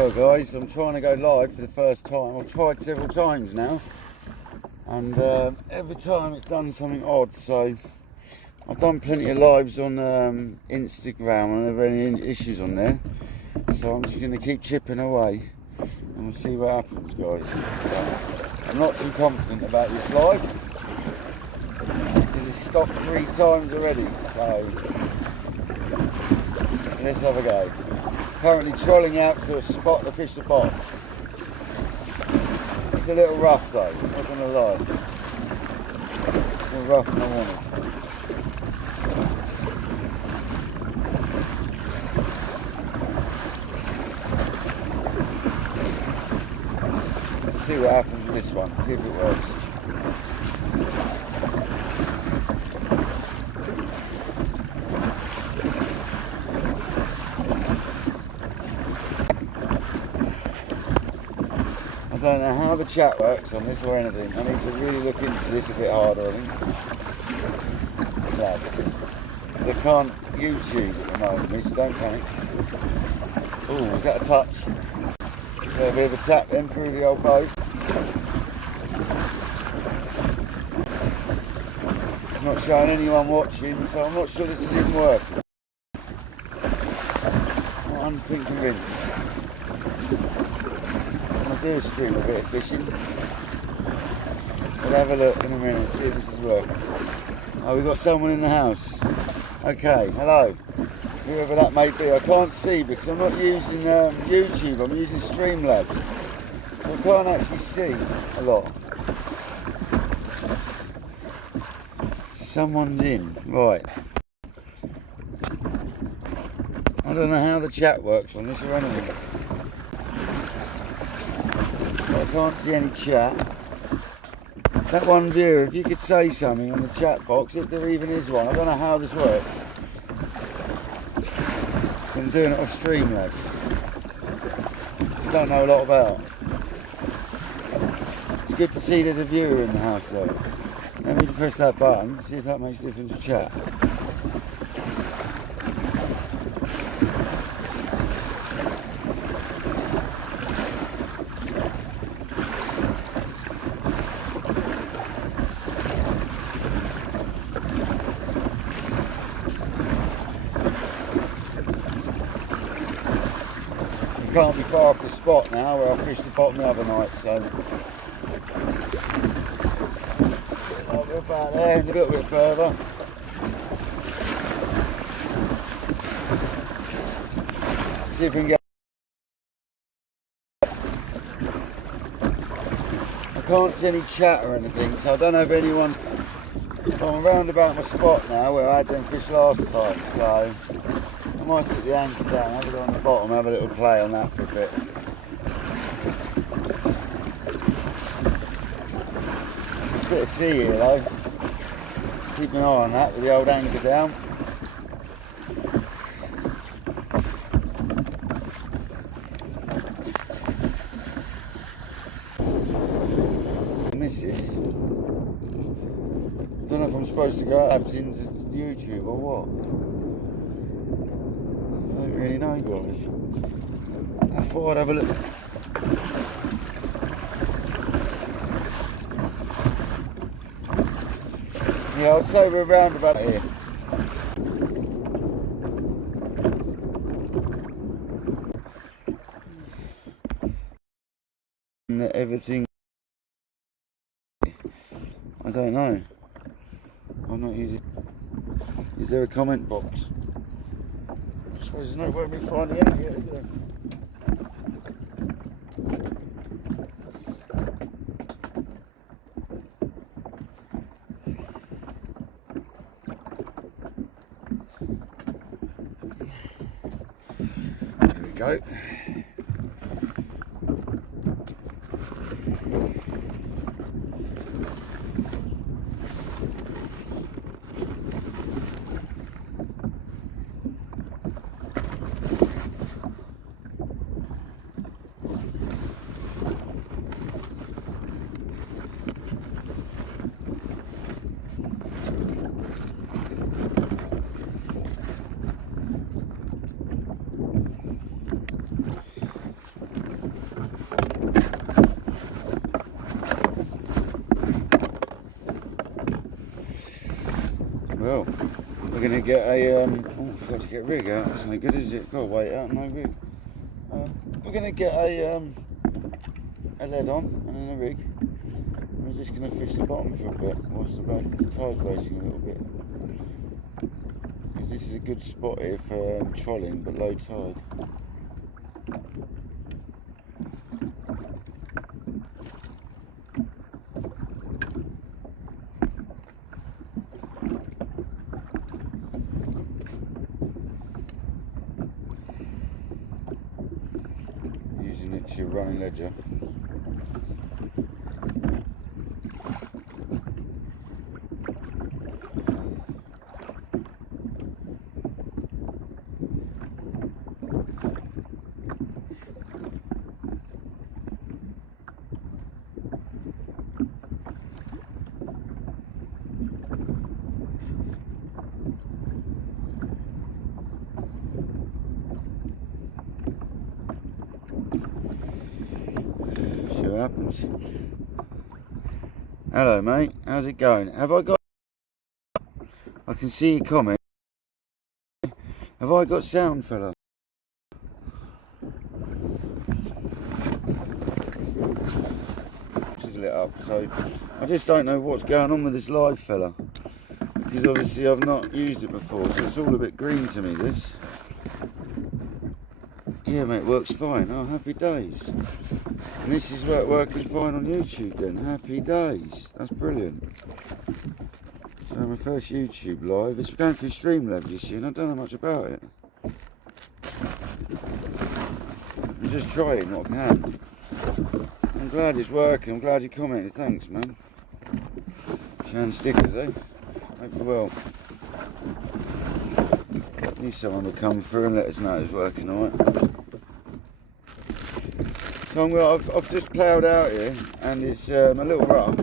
Well guys, I'm trying to go live for the first time. I've tried several times now, and every time it's done something odd. So I've done plenty of lives on Instagram and never any issues on there. So I'm just going to keep chipping away and we'll see what happens, guys. I'm not too confident about this live because it's stopped 3 times already. So let's have a go. Currently trolling out to a spot to fish the bottom. It's a little rough though, not gonna lie. It's more rough than I wanted. Let's see what happens with this one, see if it works. I don't know how the chat works on this or anything. I need to really look into this a bit harder, I think. Yeah, because I can't YouTube at the moment, so don't panic. Oh, is that a touch? Is there a bit of a tap then through the old boat? I'm not showing anyone watching, so I'm not sure this is even working. I'm convinced. Do a stream a bit of fishing. We'll have a look in a minute, see if this is working. Oh, we've got someone in the house. Okay, hello. Whoever that may be. I can't see because I'm not using YouTube, I'm using Streamlabs. So I can't actually see a lot. So someone's in, right. I don't know how the chat works on this or anything. I can't see any chat. That one viewer, if you could say something in the chat box, if there even is one. I don't know how this works. So I'm doing it off Streamlabs. I don't know a lot about. It's good to see there's a viewer in the house though. Let me press that button, see if that makes a difference to chat. Can't be far off the spot now where I fished the bottom the other night, so I'll go about there and a little bit further. See if we can get. I can't see any chat or anything, so I don't know if anyone. I'm round about my spot now where I had them fish last time, so I might stick the anchor down, have it on the bottom, have a little play on that for a bit. A bit of sea here though. Keep an eye on that with the old anchor down. I miss this. I don't know if I'm supposed to go out into YouTube or what. I don't really know, guys. I thought I'd have a look. Yeah, I'd say we're round about here. And everything. I don't know. I'm not using. Is there a comment box? I suppose there's no way of me finding any yet, is there? There we go. get a, oh, I forgot to get a rig out, that's no good, is it? Got to wait out, no rig. We're going to get a lead on and then a rig. We're just going to fish the bottom for a bit, whilst the tide's racing a little bit. Because this is a good spot here for trolling, but low tide. Using it to your running ledger. See what happens. Hello mate, how's it going? Have I got... I can see your comment. Have I got sound, fella? It's lit up, so I just don't know what's going on with this live, fella. Because obviously I've not used it before, so it's all a bit green to me, this. Yeah mate, works fine. Oh, happy days. And this is working fine on YouTube then. Happy days. That's brilliant. So my first YouTube live. It's going through Streamlabs, you see, and I don't know much about it. I'm just trying what I can. I'm glad it's working. I'm glad you commented. Thanks, man. Showing stickers, eh? Hope you're well. Need someone to come through and let us know it's working alright. So I've just ploughed out here, and it's a little rough,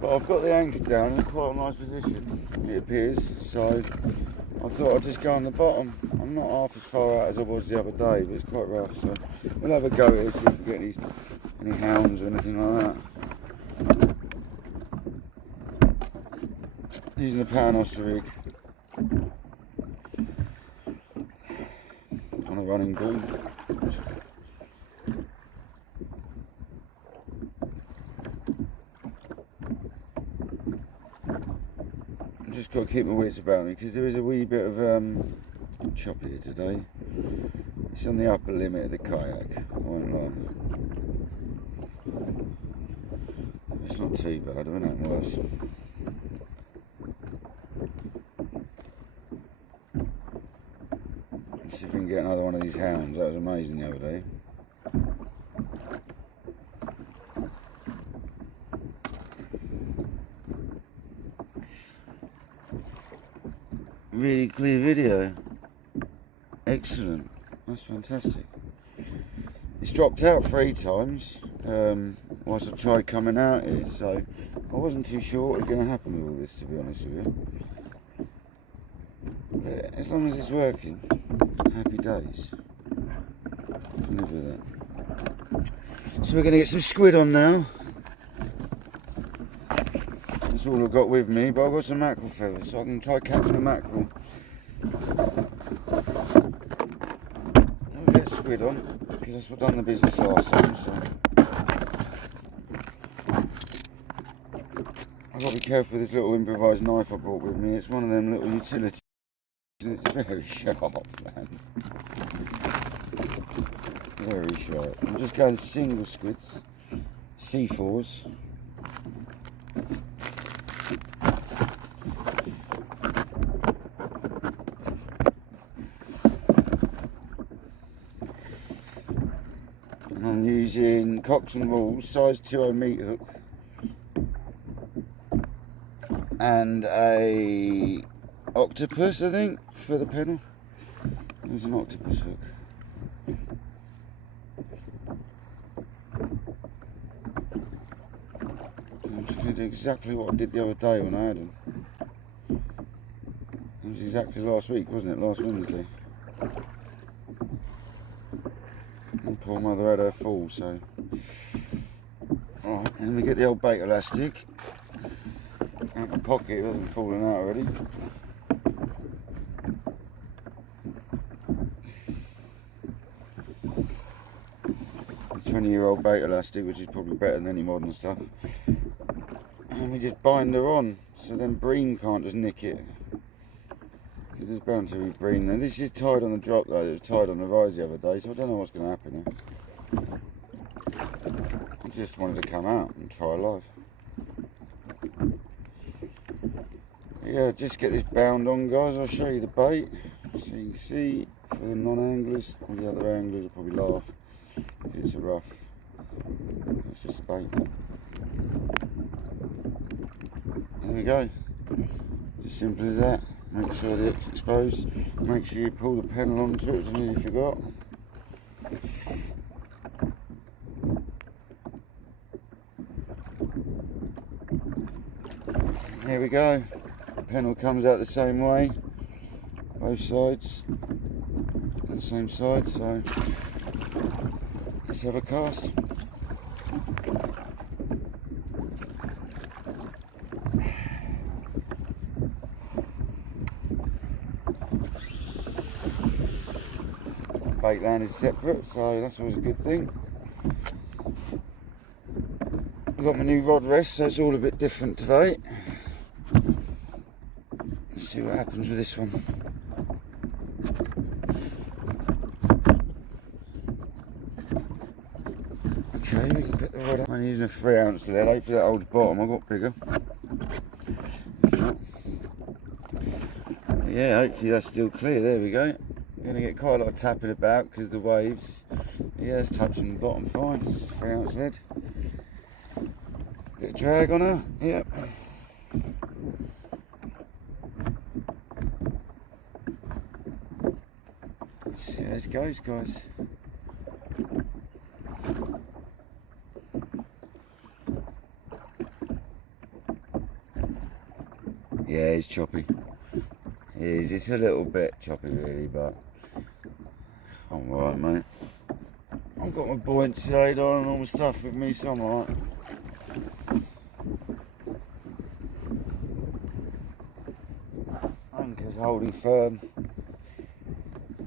but I've got the anchor down in quite a nice position, it appears, so I thought I'd just go on the bottom. I'm not half as far out as I was the other day, but it's quite rough, so we'll have a go here, see if we get any hounds or anything like that. Using the Paternoster rig on a running boom. Just got to keep my wits about me because there is a wee bit of chop here today. It's on the upper limit of the kayak, I won't lie. It's not too bad, I wouldn't know worse. Let's see if we can get another one of these hounds. That was amazing the other day. Really clear video. Excellent. That's fantastic. It's dropped out 3 times whilst I tried coming out here, so I wasn't too sure what was going to happen with all this, to be honest with you. But as long as it's working, happy days. Live with that. So we're going to get some squid on now. That's all I've got with me, but I've got some mackerel feathers, so I can try catching a mackerel. I'll get squid on, because that's what done the business last time, so. I've got to be careful with this little improvised knife I brought with me. It's one of them little utilities, and it's very sharp, man. Very sharp. I'm just going single squids, C4s. I'm using Cocks and Balls, size 2.0 meat hook, and a octopus, I think, for the pedal. There's an octopus hook. I'm just going to do exactly what I did the other day when I had them. It was exactly last week, wasn't it? Last Wednesday. And poor mother had her fall, so. Alright, and we get the old bait elastic out of my pocket, it hasn't fallen out already. 20-year-old bait elastic, which is probably better than any modern stuff. And we just bind her on, so then bream can't just nick it. Because there's bound to be bream there. This is tied on the drop though, it was tied on the rise the other day, so I don't know what's going to happen here. I just wanted to come out and try live. Yeah, just get this bound on, guys. I'll show you the bait so you can see. For the non-anglers, all the other anglers will probably laugh because it's a rough. It's just a bait. There we go. It's as simple as that. Make sure the hook's exposed. Make sure you pull the pennel onto it, which I nearly forgot. Here we go. The pennel comes out the same way, both sides. The same side, so let's have a cast. Bait land is separate, so that's always a good thing. I've got my new rod rest, so it's all a bit different today. Let's see what happens with this one. Okay, we can put the rod up. I'm using a 3-ounce lead. Hopefully that holds bottom. I got bigger. Yeah, hopefully that's still clear. There we go. We're going to get quite a lot of tapping about because the waves. Yeah, it's touching the bottom fine. 3-ounce lead. Bit of drag on her. Yep. Let's see how this goes, guys. Yeah, it's choppy. It is. It's a little bit choppy, really, but I'm alright, mate. I've got my buoyancy aid on and all my stuff with me, so I'm alright. Anchor's holding firm.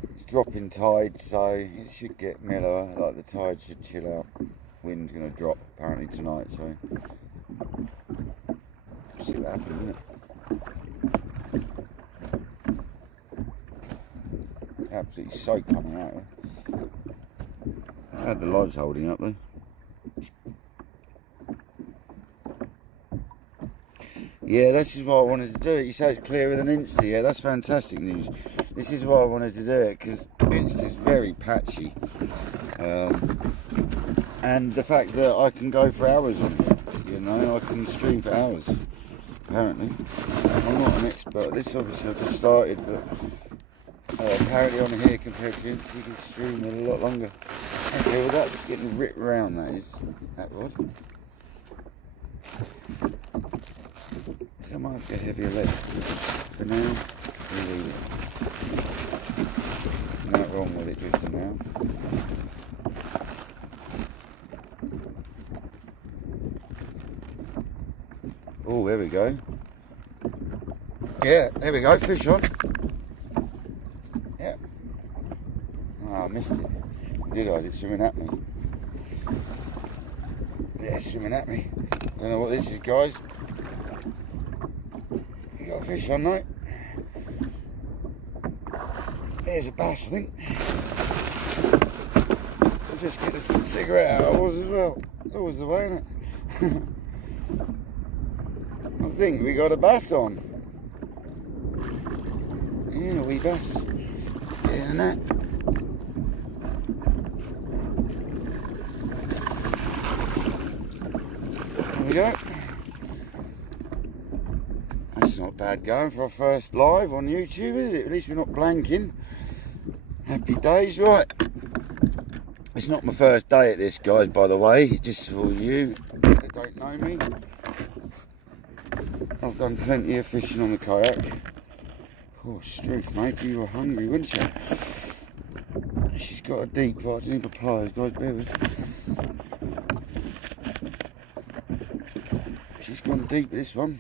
It's dropping tide, so it should get mellower. Like the tide should chill out. Wind's going to drop apparently tonight, so see what happens, isn't it? Absolutely soaked coming out of it. I had the lives holding up though. Yeah, this is what I wanted to do. You say it's clearer than Insta. Yeah, that's fantastic news. This is why I wanted to do it, because Insta is very patchy. And the fact that I can go for hours on it, you know, I can stream for hours, apparently. I'm not an expert at this, obviously I've just started, but apparently on here compared to Insta, you can stream it a lot longer. Okay, well that's getting ripped round, that is, that rod. So I might have to get heavier lead. For now, we leave it. Nothing wrong with it drifting now. Oh, there we go. Yeah, there we go, fish on. Yeah. Oh, I missed it. Did I? Is it swimming at me? Yeah, it's swimming at me. Don't know what this is, guys. You got a fish on, mate? There's a bass, I think. I'll just get a cigarette out of ours as well. Always the way, isn't it? I think we got a bass on. Yeah, a wee bass. Get in that. There we go. That's not bad going for our first live on YouTube, is it? At least we're not blanking. Happy days, right? It's not my first day at this, guys, by the way, just for you that don't know me. I've done plenty of fishing on the kayak. Of course, Struth, mate, you were hungry, weren't you? She's got a deep, right? I need the pliers, guys, bear with. She's gone deep, this one.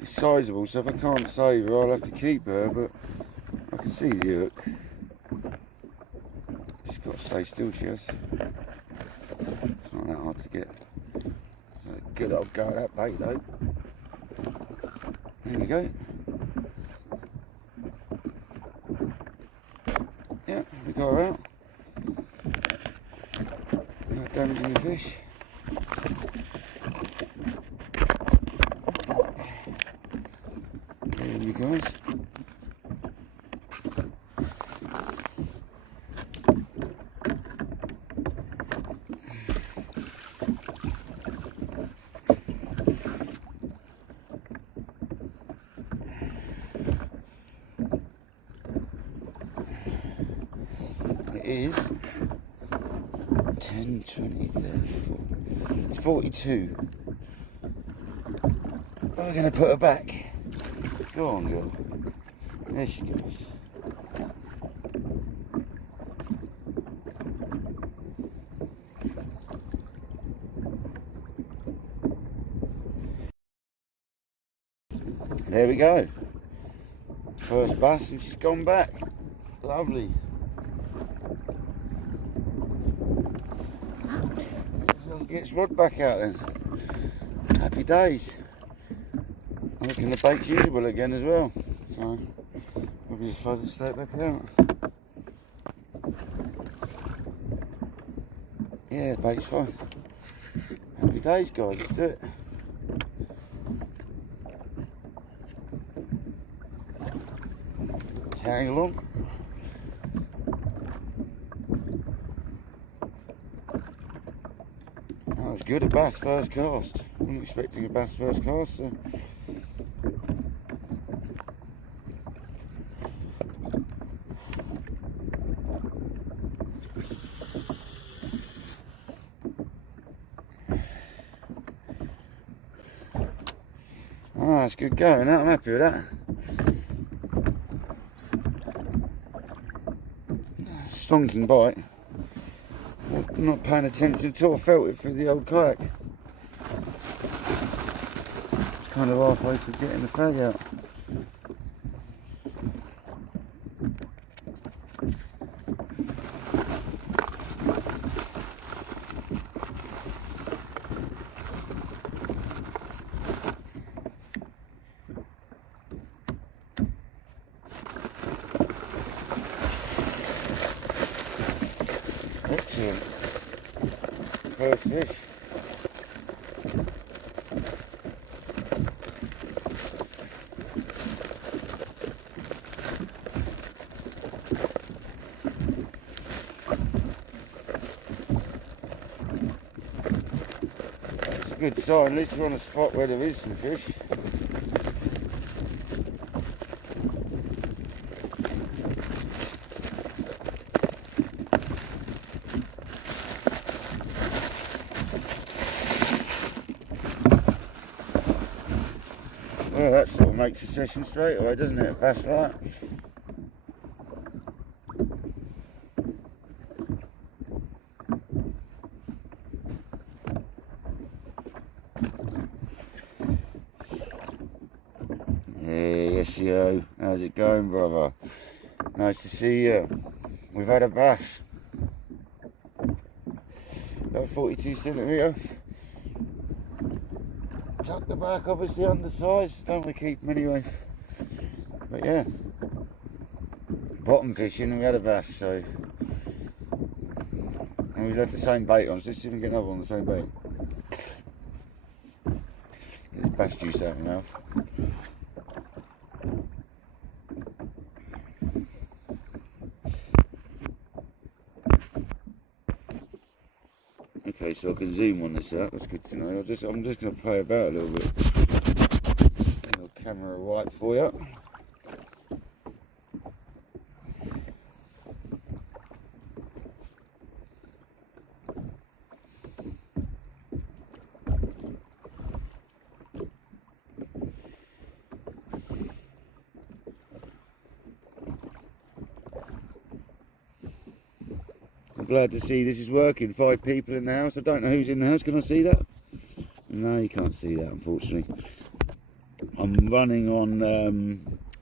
It's sizable, so if I can't save her, I'll have to keep her, but I can see the hook. Just got to stay still, she has. It's not that hard to get. So good old go at that bait though. There we go. Yeah, we got her out. Not damaging the fish. There you guys. It is 10, 20, 30, 40. It's 42. But we're going to put her back. Go on, girl. There she goes. There we go. First bass and she's gone back. Lovely. So get its rod back out then. Happy days. I'm looking the bait's usable again as well. So we'll just fuzz it straight back out. Yeah, the bait's fine. Happy days guys, let's do it. Hang along. That was good, a bass first cast. Wasn't expecting a bass first cast, so. Oh, that's good going, I'm happy with that. Stonking bite. I'm not paying attention at all. I felt it through the old kayak. Kind of halfway through getting the fag out. Excellent. First fish. It's a good sign, at least we're on a spot where there is some fish. Well, that sort of makes a session straight away, doesn't it? A bass like that. Yes, yo. How's it going, brother? Nice to see you. We've had a bass. About 42 centimetre. Tuck the back, obviously undersized. Don't want to keep them anyway. But yeah. Bottom fishing and we had a bass, so. And we left the same bait on, so let's see if we can get another on the same bait. Get this bass juice out of my mouth. Okay, so I can zoom on this out, that's good to know. I'm just going to play about a little bit. A little camera right for you. I'm glad to see this is working. 5 people in the house. I don't know who's in the house. Can I see that? No, you can't see that, unfortunately. I'm running on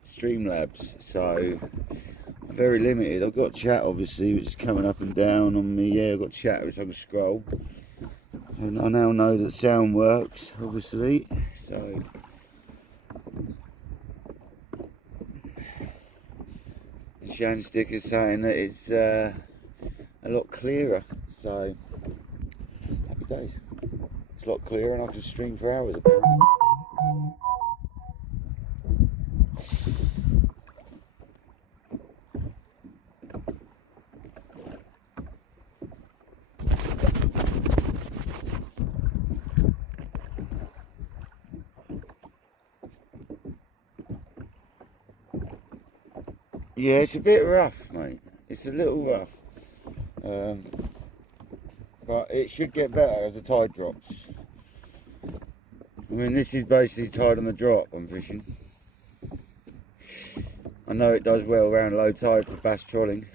Streamlabs, so very limited. I've got chat obviously, which is coming up and down on me. Yeah, I've got chat which I can scroll. And I now know that sound works, obviously. So the Shan stick is saying that it's a lot clearer. So happy days. It's a lot clearer and I can stream for hours apparently. Yeah, it's a bit rough, mate. It's a little rough. But it should get better as the tide drops. I mean, this is basically tied on the drop I'm fishing. I know it does well around low tide for bass trolling.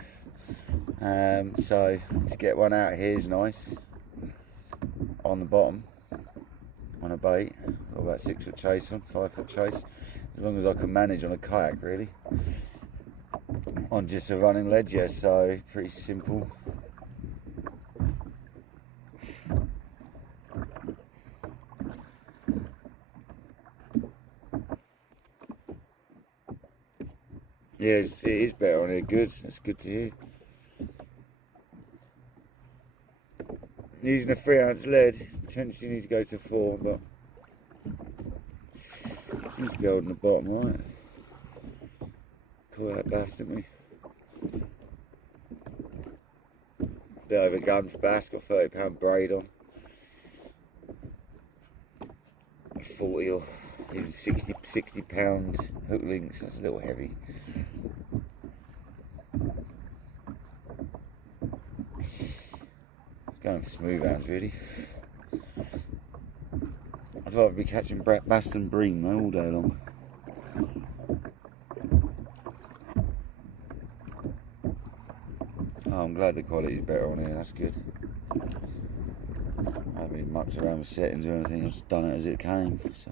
So to get one out here is nice. On the bottom, on a bait. Got about 6 foot chase on, 5 foot chase. As long as I can manage on a kayak, really. On just a running ledge, yeah, so pretty simple. Yeah, it is better on here, good, that's good to hear. Using a 3-ounce lead, potentially need to go to 4, but seems to be holding the bottom right. Caught that bass, didn't we? Bit over gun for bass, got £30 braid on. 40 or even 60 pound hook links, that's a little heavy. Going for smooth hands really. I'd rather be catching bass than bream though, all day long. Oh, I'm glad the quality is better on here, that's good. I haven't been mucked around with settings or anything, I've just done it as it came. So.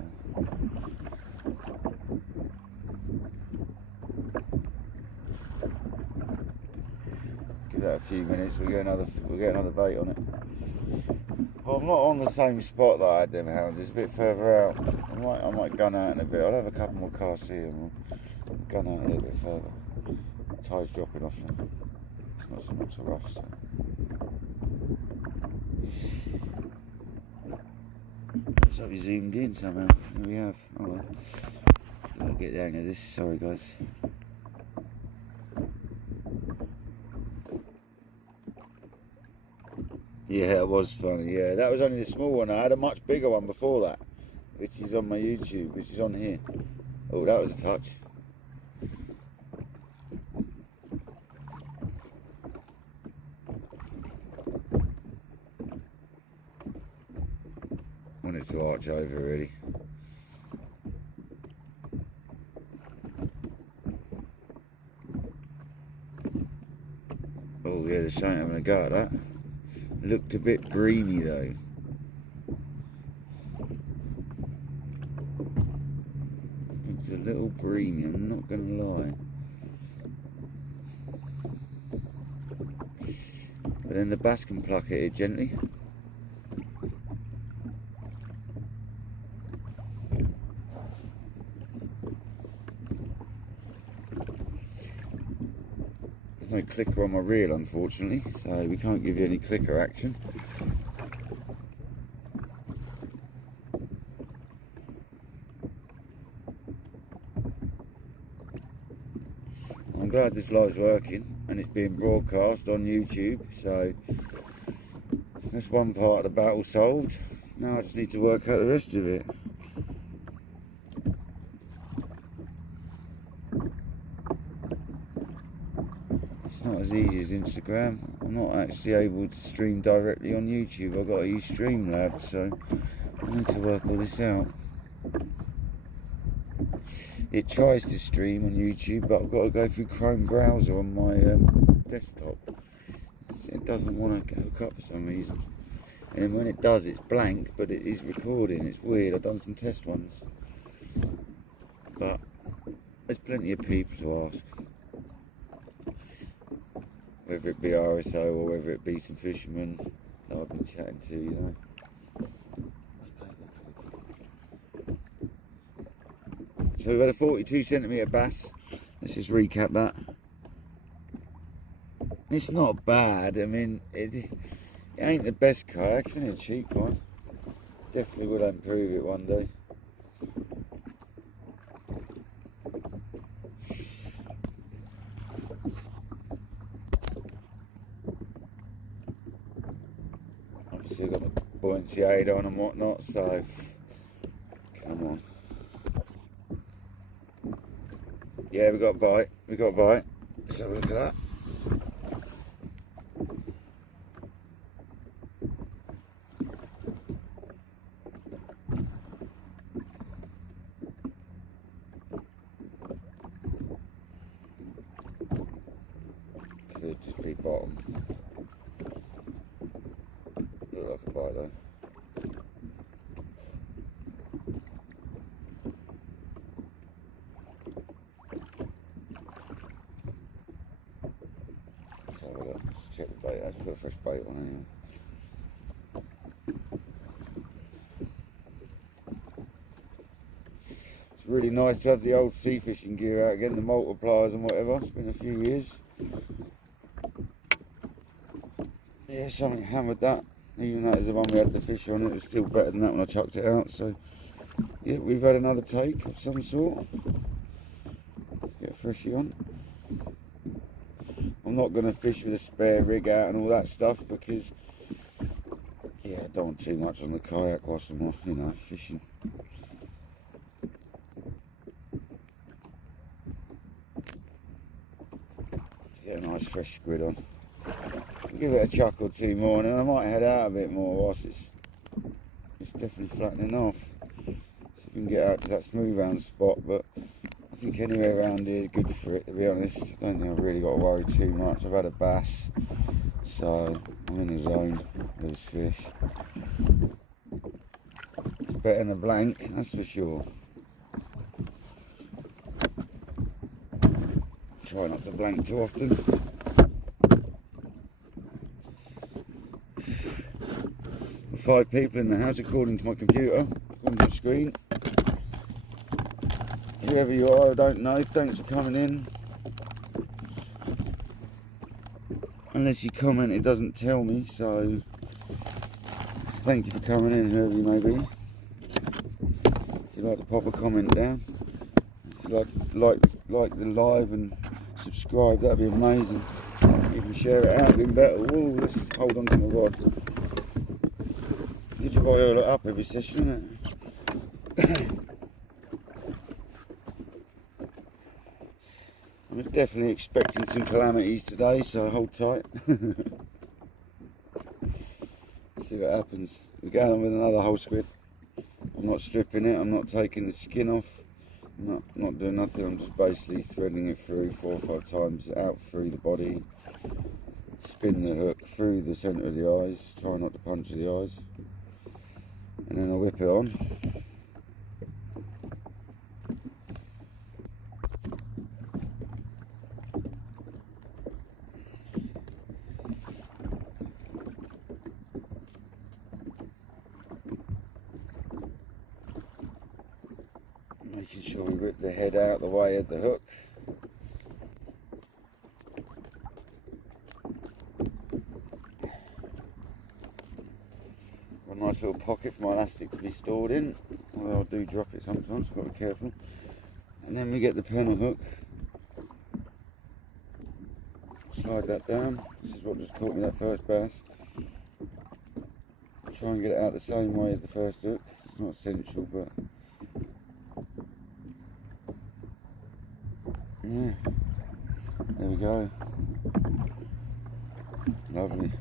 Give that a few minutes, we'll get another bait on it. Well, I'm not on the same spot that I had them hounds, it's a bit further out. I might gun out in a bit, I'll have a couple more casts here and we'll gun out a little bit further. The tide's dropping off now. It's not so much a rough, so. Looks like we zoomed in somehow. Here we have. Oh well. Gotta get the hang of this, sorry guys. Yeah, it was funny, yeah. That was only the small one. I had a much bigger one before that, which is on my YouTube, which is on here. Oh, that was a touch. Wanted to arch over, really. Oh, yeah, there's something having a go at that. Looked a bit breamy though. Looked a little breamy, I'm not gonna lie. But then the bass can pluck at it gently. There's no clicker on my reel unfortunately, so we can't give you any clicker action. I'm glad this live's working and it's being broadcast on YouTube, so that's one part of the battle solved. Now I just need to work out the rest of it. It's not as easy as Instagram. I'm not actually able to stream directly on YouTube. I've got to use Streamlabs, so I need to work all this out. It tries to stream on YouTube, but I've got to go through Chrome browser on my desktop. It doesn't want to hook up for some reason. And when it does, it's blank, but it is recording. It's weird. I've done some test ones. But there's plenty of people to ask. whether it be RSO or whether it be some fishermen that I've been chatting to, you know. So we've had a 42 centimetre bass. Let's just recap that. It's not bad. I mean, it ain't the best kayak. It's only a cheap one. Definitely will improve it one day. Obviously, I've got my buoyancy aid on and whatnot, so come on. Yeah, we got a bite. We got a bite. Let's have a look at that. Could just be bottom. Look like a bite though. Let's have a look. Let's check the bait. Let's put a fresh bait on anyway. It's really nice to have the old sea fishing gear out again, the multipliers and whatever. It's been a few years. Yeah, something hammered that. Even though it was the one we had the fish on, it was still better than that when I chucked it out. So, yeah, we've had another take of some sort. Let's get a freshie on. I'm not going to fish with a spare rig out and all that stuff because, yeah, I don't want too much on the kayak whilst I'm, you know, fishing. Get a nice fresh squid on. Give it a chuck or two more and then I might head out a bit more whilst it's definitely flattening off. See if we can get out to that smooth round spot, but I think anywhere around here is good for it, to be honest. I don't think I've really got to worry too much. I've had a bass, so I'm in the zone with this fish. It's better than a blank, that's for sure. Try not to blank too often. 5 people in the house according to my computer, on the screen. Whoever you are, I don't know, thanks for coming in. Unless you comment, it doesn't tell me, so thank you for coming in, whoever you may be. If you'd like to pop a comment down, if you'd like the live and subscribe, that'd be amazing. If you can share it out, even better. Whoa, let's hold on to my rod. Get your oil up every session, isn't it? I'm definitely expecting some calamities today, so hold tight. See what happens. We're going on with another whole squid. I'm not stripping it, I'm not taking the skin off, I'm not doing nothing, I'm just basically threading it through 4 or 5 times out through the body, spin the hook through the centre of the eyes, try not to puncture the eyes. And then I'll whip it on. Making sure we rip the head out the way of the hook. A nice little pocket for my elastic to be stored in, although I do drop it sometimes, so I've got to be careful. And then we get the panel hook, slide that down. This is what just caught me that first bass. Try and get it out the same way as the first hook. It's not essential, but yeah, there we go. Lovely.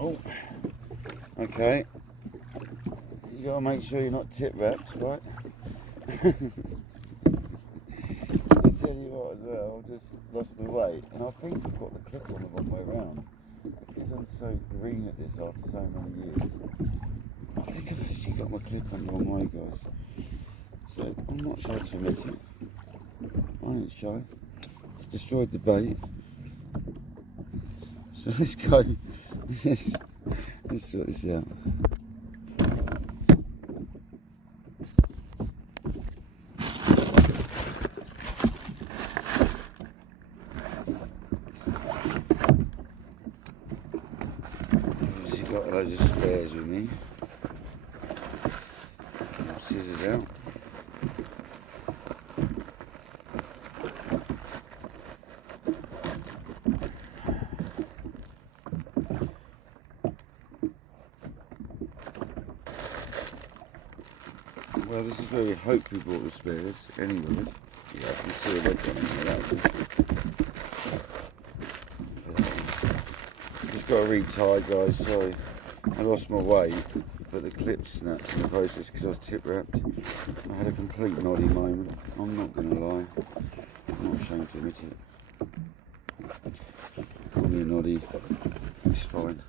Oh, okay. You gotta make sure you're not tip wrapped, right? I tell you what as well, I just lost my weight, and I think I've got the clip on the wrong way around. Because I'm so green at this after so many years. got my clip on the wrong way, guys. So I'm not shy to admit it. I ain't shy. It's destroyed the bait. So let's go. Let's sort this out. Obviously got loads of spares with me. Scissors out. Well, this is where we hope we brought the spares anyway. Yeah, I can see a red one in there. Just got to retie, guys. So I lost my weight, but the clip snapped in the process because I was tip wrapped. I had a complete noddy moment. I'm not going to lie. I'm not ashamed to admit it. Call me a noddy. It's fine.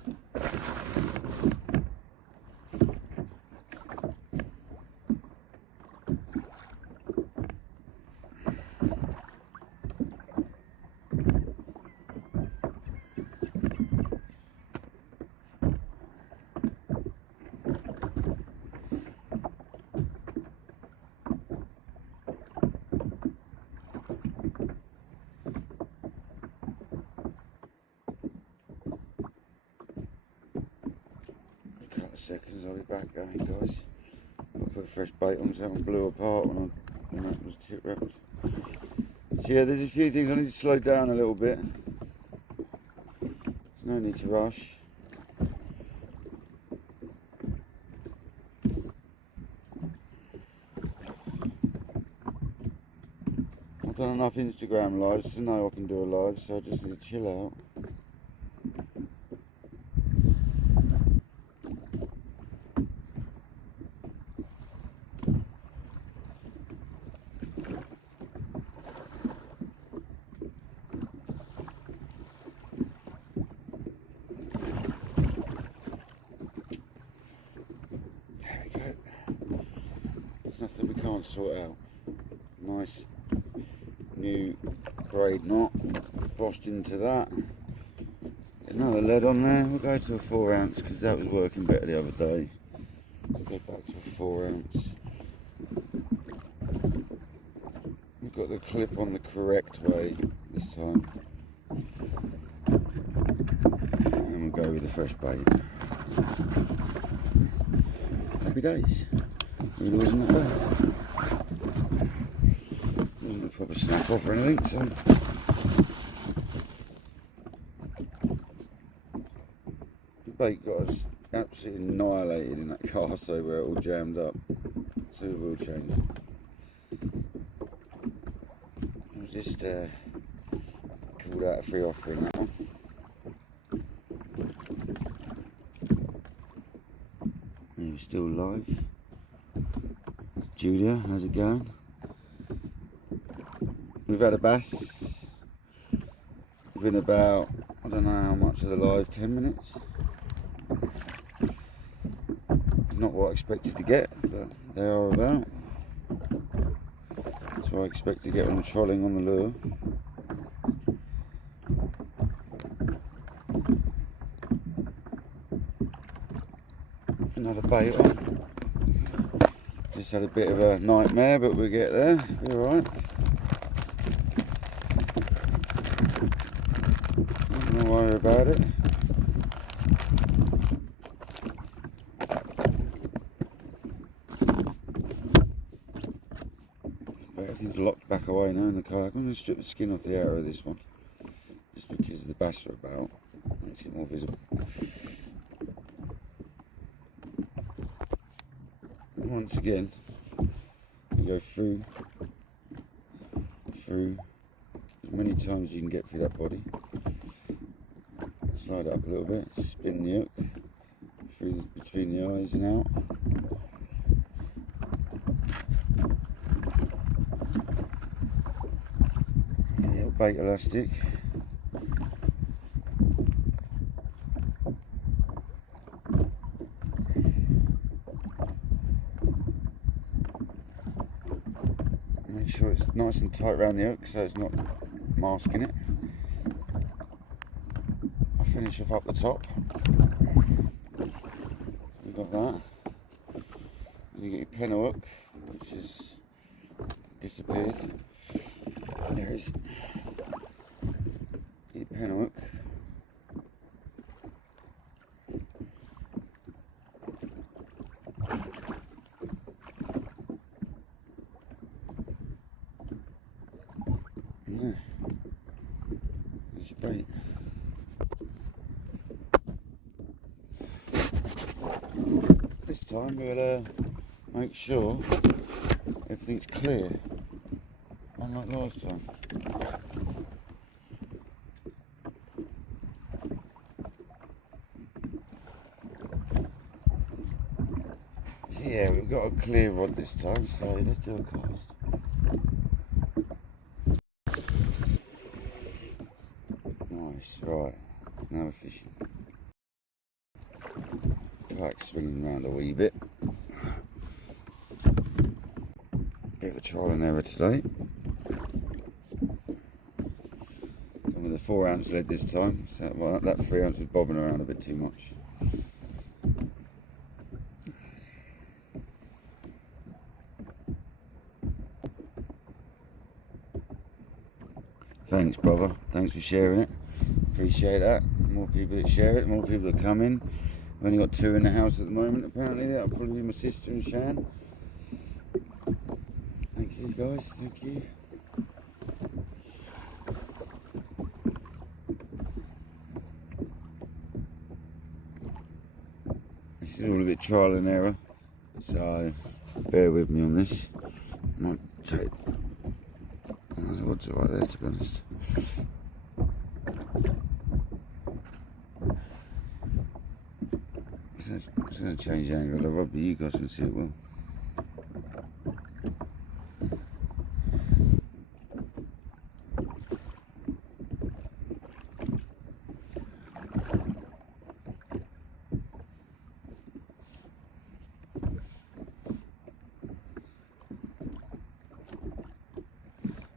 Seconds, I'll be back going, guys. I'll put fresh bait on because that one blew apart when that was tip wrapped. So yeah, there's a few things I need to slow down a little bit. There's no need to rush. I've done enough Instagram lives to know I can do a live, so I just need to chill out. Nothing we can't sort out. Nice new braid knot, bossed into that. Another lead on there. We'll go to a 4 ounce because that was working better the other day. We'll go back to a 4 ounce. We've got the clip on the correct way this time. And we'll go with the fresh bait. Happy days. It wasn't that bad. Wasn't a proper snap off or anything, so. The bait got us absolutely annihilated in that car, so we're all jammed up. So we will change it. I was just called out a free offering, that one. He was still alive. Julia, how's it going? We've had a bass within about, I don't know how much of the live, 10 minutes. Not what I expected to get, but they are about. So I expect to get on the trolling on the lure. Another bait on. Just had a bit of a nightmare, but we'll get there. Be alright. Not gonna worry about it. But everything's locked back away now in the kayak. I'm going to strip the skin off the outer of this one, just because the bass are about. Makes it more visible. Once again, you go through as many times as you can get through that body. Slide it up a little bit, spin the hook through between the eyes and out. And the little bait elastic. sure it's nice and tight around the hook so it's not masking it. I'll finish off up the top. You've got that. And you get your pinna hook, which has disappeared. There it is. Your pinna hook. There. There's your bait. This time we'll make sure everything's clear, unlike last time. So yeah, we've got a clear rod this time, so let's do a cast. Nice, right, now we're fishing. Kayak swinging around a wee bit. Bit of a trial and error today. Some with a 4-ounce lead this time, so well, that 3-ounce was bobbing around a bit too much. Thanks, brother. Thanks for sharing it. Appreciate that. More people that share it, more people that come in. I've only got 2 in the house at the moment, apparently. That'll probably be my sister and Shan. Thank you, guys. Thank you. This is all a bit trial and error, so bear with me on this. Might take. The odds are right there, to be honest. It's going to change the angle of the rod, but you guys can see it well.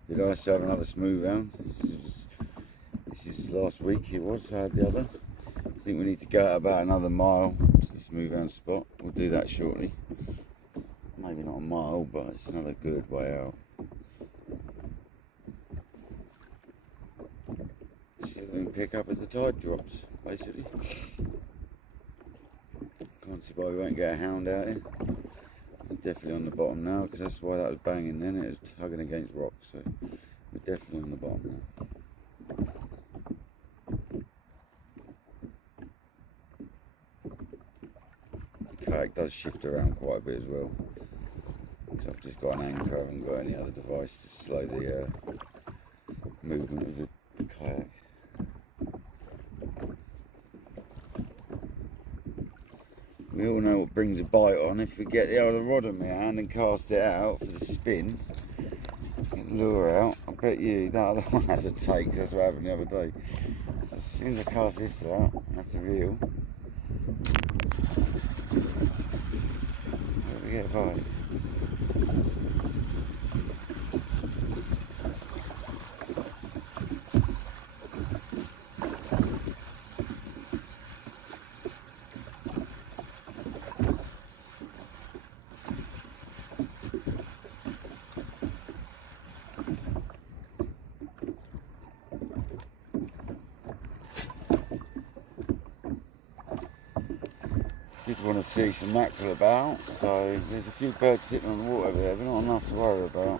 Be nice to have another smooth round. This is last week it was, I had the other. I think we need to go out about another mile to the smooth round spot. We'll do that shortly. Maybe not a mile, but it's another good way out. See what we can pick up as the tide drops, basically. Can't see why we won't get a hound out here. It's definitely on the bottom now, because that's why that was banging then. It was tugging against rocks, so we're definitely on the bottom now. The kayak does shift around quite a bit as well. So I've just got an anchor, I haven't got any other device to slow the movement of the kayak. We all know what brings a bite on. If we get the other rod in my hand and cast it out for the spin, get the lure out, I bet you that other one has a take, because that's what happened the other day. So as soon as I cast this out, I have to reel. Hope we get a bite. Did want to see some mackerel about, so there's a few birds sitting on the water over there, but not enough to worry about.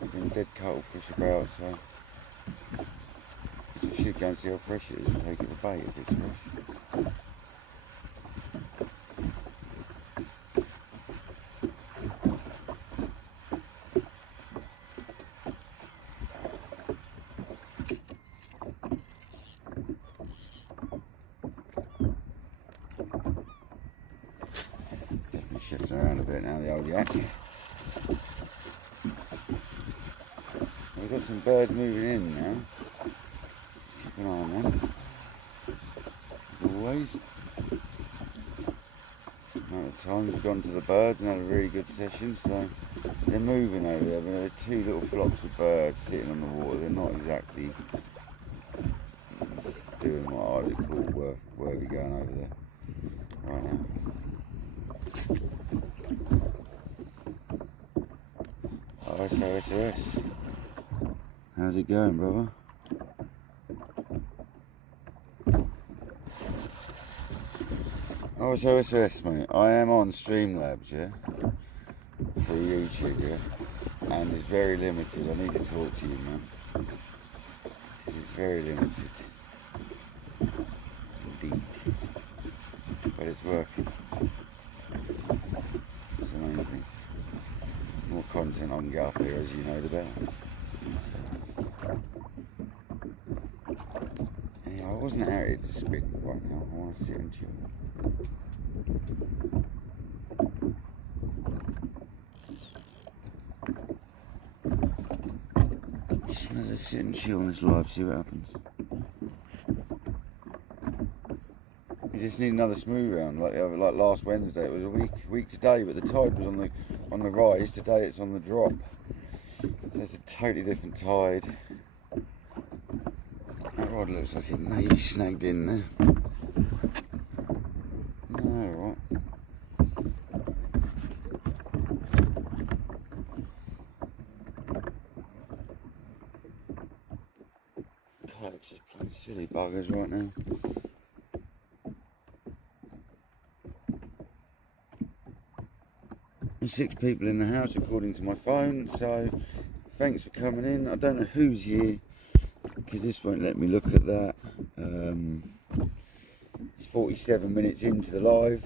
There's been dead cuttlefish about, so I should go and see how fresh it is and take it for bait if it's fresh. Shifting around a bit now, the old yak. We've got some birds moving in now. Keep an eye on them. As always. Amount of of times we've gone to the birds and had a really good session. So they're moving over there, but there's two little flocks of birds sitting on the water. They're not exactly doing what I would call worthy going over there right now. Oh, SOS. How's it going, brother? Oh, SOS, mate. I am on Streamlabs, yeah, through YouTube, yeah, and it's very limited. I need to talk to you, man, because it's very limited, indeed, but it's working. It's amazing. The more content I can get up here, as you know, the better. Yeah, I wasn't out here to spin right now. I want to sit and chill. Just want to sit and chill on this live, see what happens. We just need another smooth round, like last Wednesday. It was a week today, but the tide was on the rise. Today it's on the drop. So it's a totally different tide. That rod looks like it may be snagged in there. No, right. Kayak's just playing silly buggers right now. There's 6 people in the house according to my phone, so thanks for coming in. I don't know who's here because this won't let me look at that. It's 47 minutes into the live.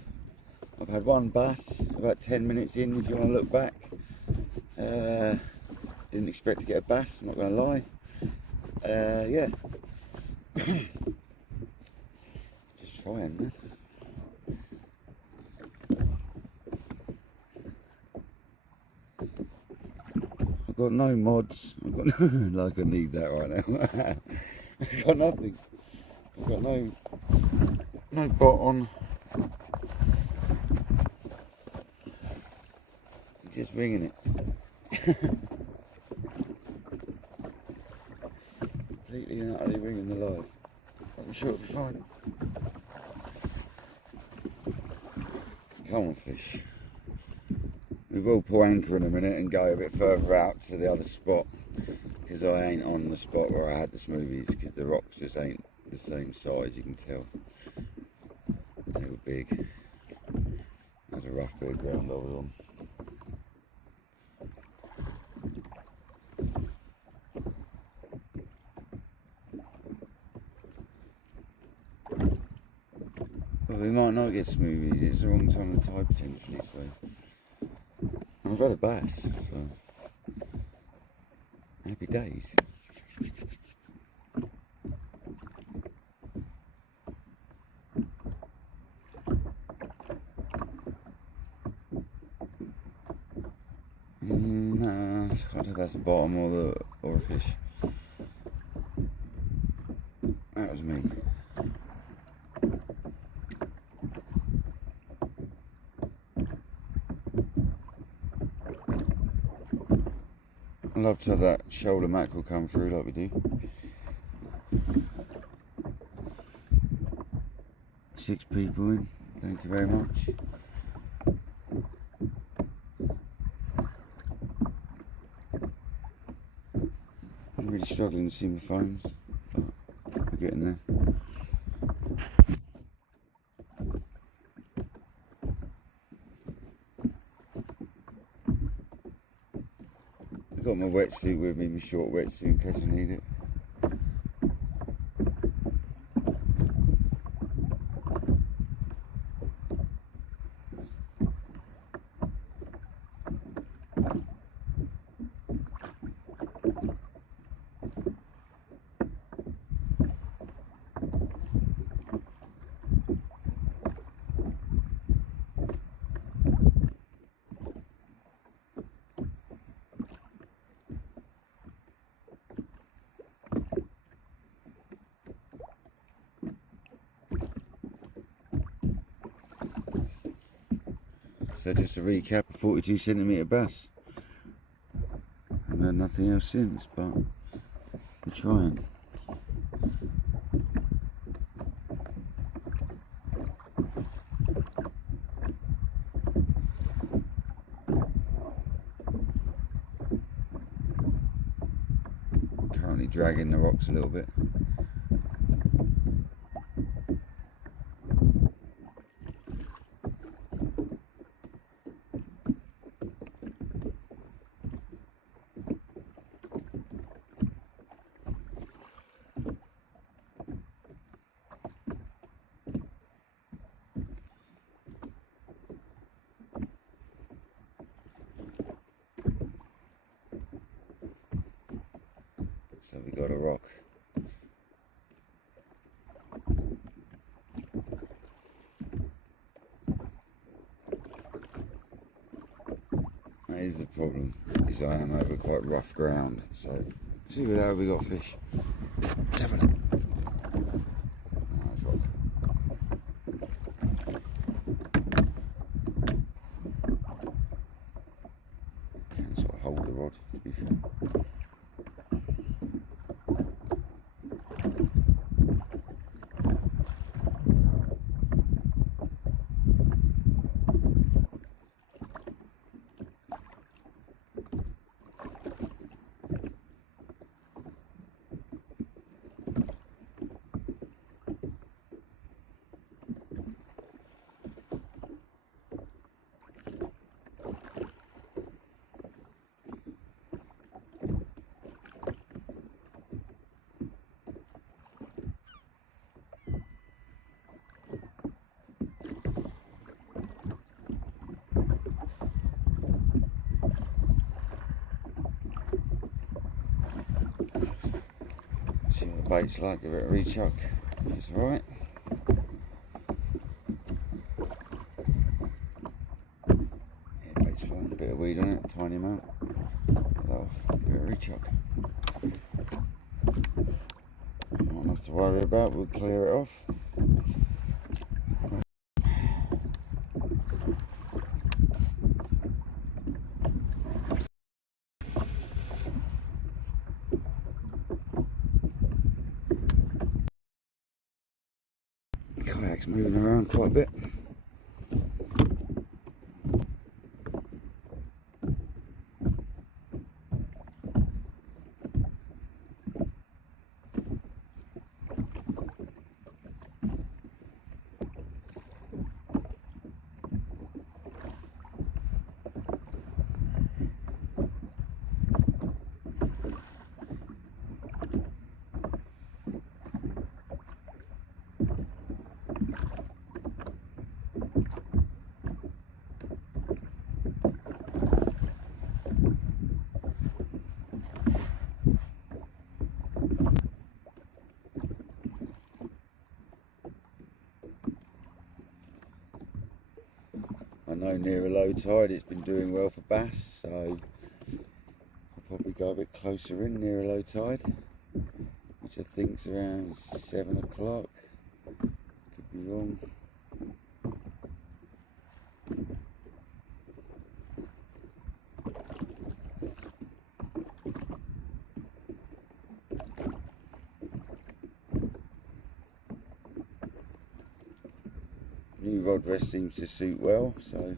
I've had one bass about 10 minutes in, if you want to look back. Didn't expect to get a bass, I'm not going to lie. Yeah. Just trying, man. I've got no mods. I've got no, like I need that right now. I've got nothing. I've got no bot on. Just ringing it. Completely and utterly ringing the live. I'm sure it'll be fine. Come on, fish. We will pull anchor in a minute and go a bit further out to the other spot, because I ain't on the spot where I had the smoothies, because the rocks just ain't the same size, you can tell. They were big. That's a rough bit of ground I was on. Well, we might not get smoothies, it's the wrong time of the tide potentially, so. I've had a bass, so happy days. No, I can't tell if that's the bottom or a fish. That was me. I'd love to have that shoulder mackerel come through like we do. 6 people in, thank you very much. I'm really struggling to see my phones, but we're getting there. I've got my wetsuit with me, my short wetsuit in case I need it. So just to recap, a 42 centimetre bass. And then nothing else since, but we're trying. Currently dragging the rocks a little bit. So we got a rock. That is the problem, is I am over quite rough ground. So see how we got fish. Having it. Nice rock. Can sort of hold the rod, to be fair. See what the bait's like, give it a rechuck, if it's alright. Yeah, bait's fine, a bit of weed on it, tiny amount. That'll give it a rechuck. Not enough to worry about, we'll clear it off. Kayak's moving around quite a bit. I know near a low tide it's been doing well for bass, so I'll probably go a bit closer in near a low tide, which I think's around 7 o'clock. Could be wrong. New rod rest seems to suit well, so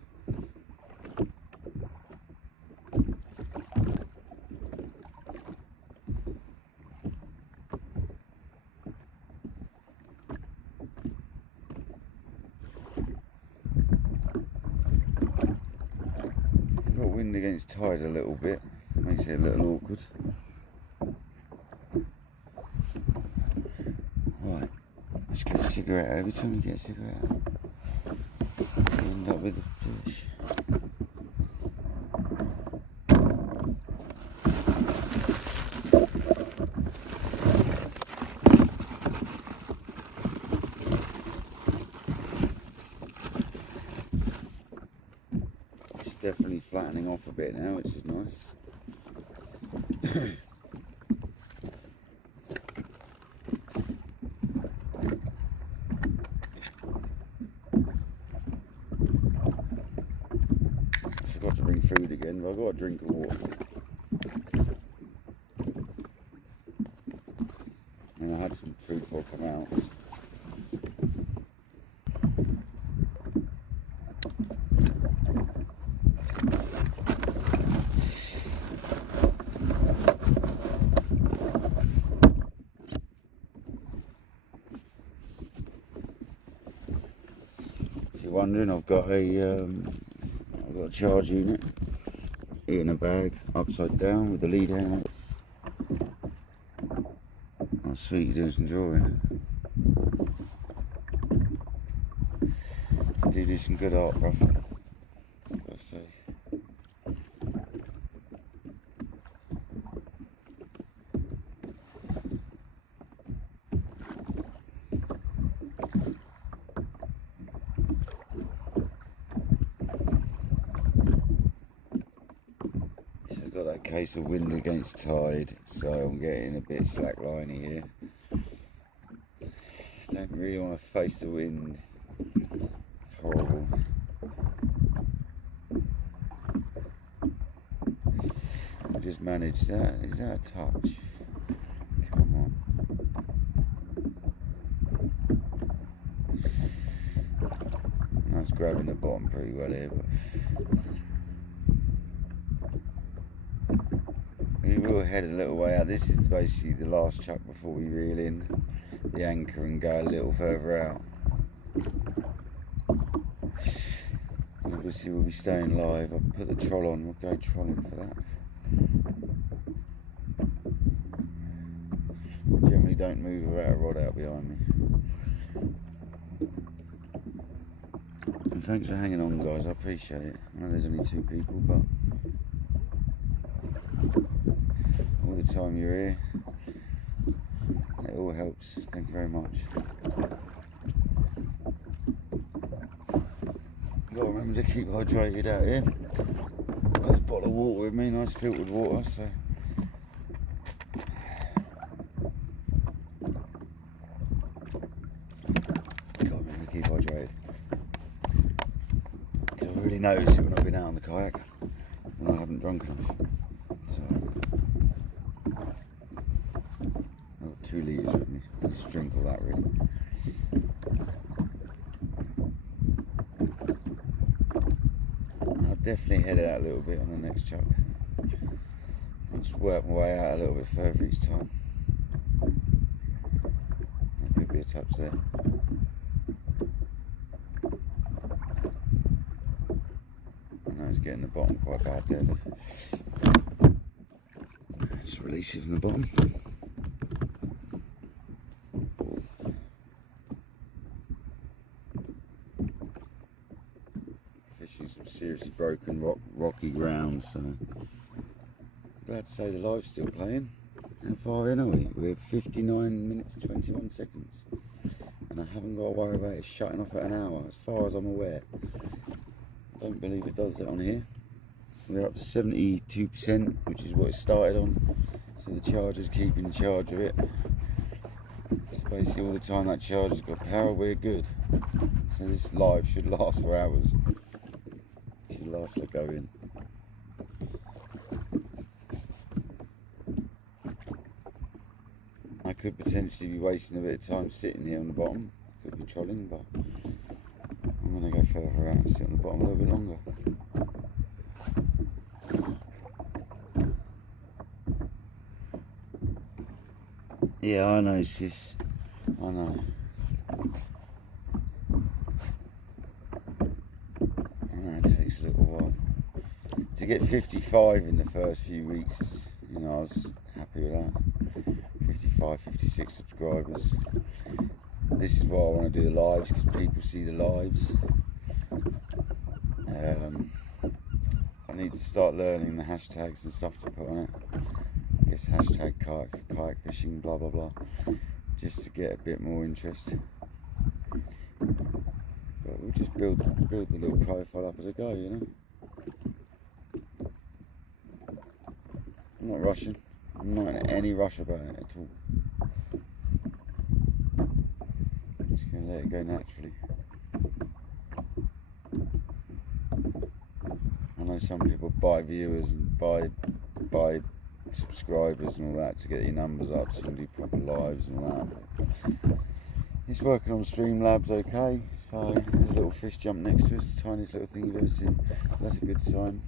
got wind against tide a little bit, makes it a little awkward. Right, let's get a cigarette. Every time we get a cigarette out, we end up with a fish. It's definitely flattening off a bit now, which is nice. eating food again, but I've got a drink of water. And I had some food before I come out. If you're wondering, I've got a charge unit in a bag, upside down with the lead in it. Oh sweet, you're doing some drawing. You do some good art, bruv, I've got to say. Got that case of wind against tide, so I'm getting a bit slackliney here. Don't really want to face the wind. It's horrible. I just managed that. Is that a touch? Come on. I was grabbing the bottom pretty well here, but we will head a little way out. This is basically the last chuck before we reel in the anchor and go a little further out. And obviously we'll be staying live. I'll put the troll on, we'll go trolling for that. I generally don't move without a rod out behind me. And thanks for hanging on, guys, I appreciate it. I know there's only 2 people, but all the time you're here, it all helps. Thank you very much. Got to remember to keep hydrated out here. Got this bottle of water with me, nice filtered water, so got to remember to keep hydrated. I really notice it when I've been out on the kayak when I haven't drunk enough. So I've got 2 litres with me. Just drink all that really. I'll definitely head out a little bit on the next chuck. I'll just work my way out a little bit further each time. There could be a touch there. I know it's getting the bottom quite bad there. Just release it from the bottom. Fishing some seriously broken rocky ground, so glad to say the live's still playing. How far in are we? We're 59 minutes 21 seconds, and I haven't got to worry about it shutting off at an hour, as far as I'm aware. I don't believe it does that on here. We're up to 72%, which is what it started on, so the charger's keeping charge of it. So basically all the time that charger's got power, we're good. So this live should last for hours. It should last for going. I could potentially be wasting a bit of time sitting here on the bottom. Could be trolling, but I'm going to go further out and sit on the bottom a little bit longer. Yeah, I know, sis. I know. I know it takes a little while. To get 55 in the first few weeks, you know, I was happy with that. 55, 56 subscribers. This is why I want to do the lives, because people see the lives. I need to start learning the hashtags and stuff to put on it. I guess hashtag kayak fishing, blah blah blah, just to get a bit more interest. But we'll just build the little profile up as I go, you know. I'm not rushing. I'm not in any rush about it at all. Just gonna let it go naturally. I know some people buy viewers and buy subscribers and all that to get your numbers up so you can do proper lives and all that. It's working on Streamlabs okay, so there's a little fish jump next to us, the tiniest little thing you've ever seen. That's a good sign.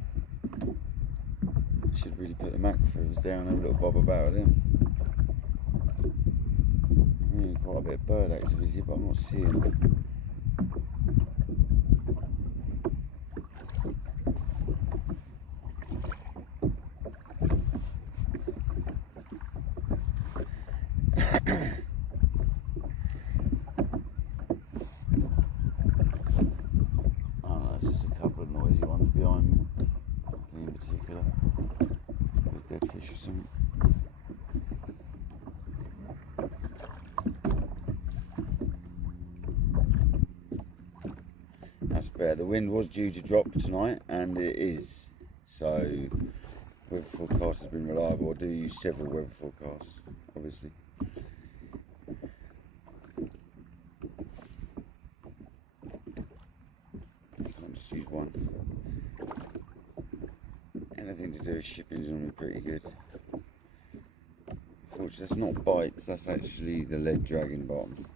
I should really put the macrophiles down, have a little bob about it. Quite a bit of bird activity, but I'm not seeing it. Or something. That's better. The wind was due to drop tonight, and it is. So, weather forecast has been reliable. I do use several weather forecasts, obviously. I'll just use one. Anything to do with shipping is normally pretty good. Unfortunately, that's not bites, that's actually the lead dragging bottom.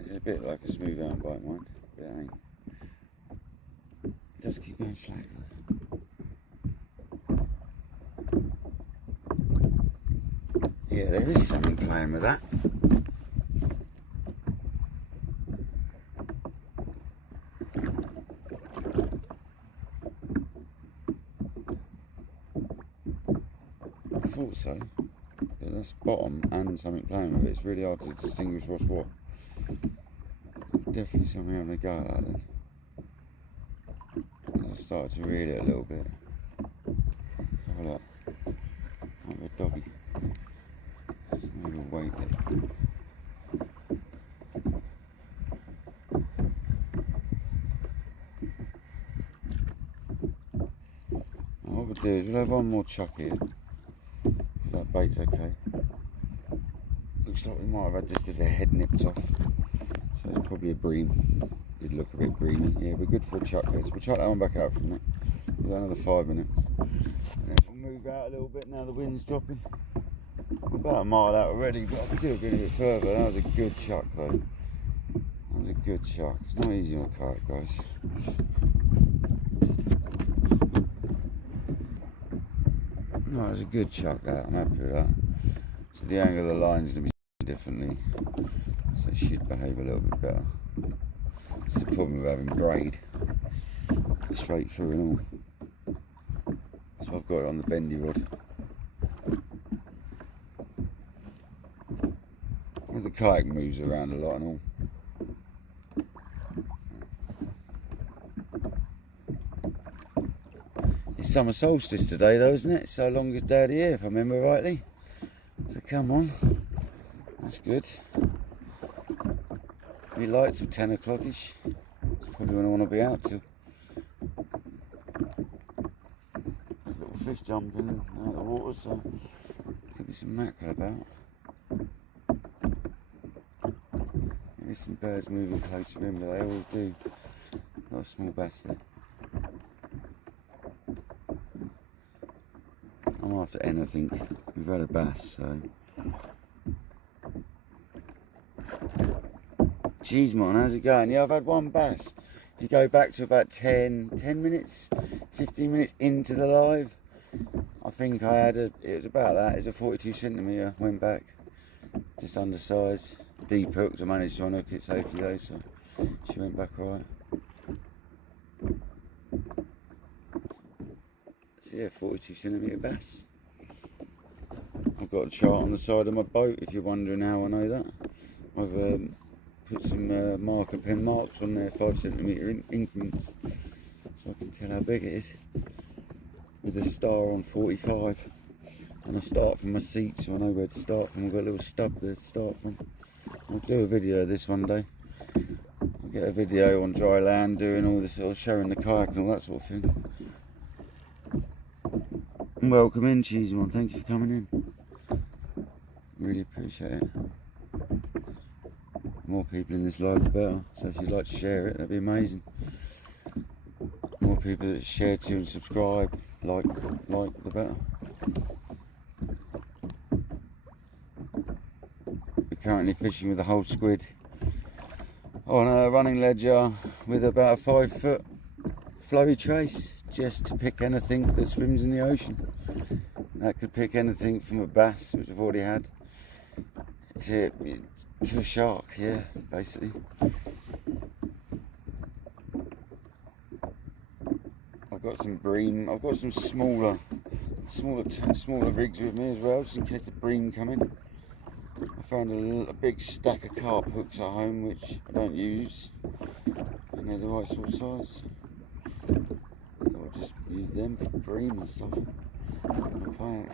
It's a bit like a smooth out bite, mind, but it ain't. It does keep going slack though. Yeah, there is something playing with that. I thought so, but that's bottom and something playing with it. It's really hard to distinguish what's what. Definitely something having a go at that then. I started to reel it a little bit. Have a look. Might be a doggy. Maybe we'll wait there. What we'll do is we'll have one more chuck here. If that bait's okay. Looks like we might have had just the head nipped off. So it's probably a bream. Did look a bit breamy. Yeah, we're good for a chuck there. So we'll chuck that one back out from it. We've got another 5 minutes. And then we'll move out a little bit now the wind's dropping. We're about a mile out already, but I could do a bit further. That was a good chuck though. That was a good chuck. It's not easy on a kayak, guys. No, it was a good chuck that. I'm happy with that. So the angle of the line's going to be differently. So it should behave a little bit better. It's the problem with having braid. Straight through and all. So I've got it on the bendy rod. And the kayak moves around a lot and all. It's summer solstice today though, isn't it? It's our longest day of the year if I remember rightly. So come on. That's good. Any lights till 10 o'clock-ish. It's probably when I want to be out till. There's little fish jumping out of the water, so could be some mackerel about. There's some birds moving closer in, but they always do. Got a small bass there. I'm after anything. We've had a bass, so. Jeez, man, how's it going? Yeah, I've had one bass. If you go back to about 10 minutes, 15 minutes into the live, I think I had it was about that. It's a 42 centimetre, went back. Just undersized, deep hooked. I managed to unhook it safely though, so she went back alright. So yeah, 42 centimetre bass. I've got a chart on the side of my boat if you're wondering how I know that. I've put some marker pen marks on there, 5 centimetre increments, so I can tell how big it is. With a star on 45, and I start from my seat so I know where to start from. I've got a little stub there to start from. I'll do a video of this one day. I'll get a video on dry land doing all this sort of showing the kayak and all that sort of thing. And welcome in, Cheesy One, thank you for coming in. Really appreciate it. More people in this live the better, so if you'd like to share it, that'd be amazing. more people that share to and subscribe, like the better. We're currently fishing with a whole squid on a running ledger with about a 5 foot flowy trace, just to pick anything that swims in the ocean. That could pick anything from a bass, which I've already had, to a shark, yeah, basically. I've got some bream, I've got some smaller rigs with me as well, just in case the bream come in. I found a big stack of carp hooks at home, which I don't use, and they're the right sort of size. So I'll just use them for bream and stuff on the kayak.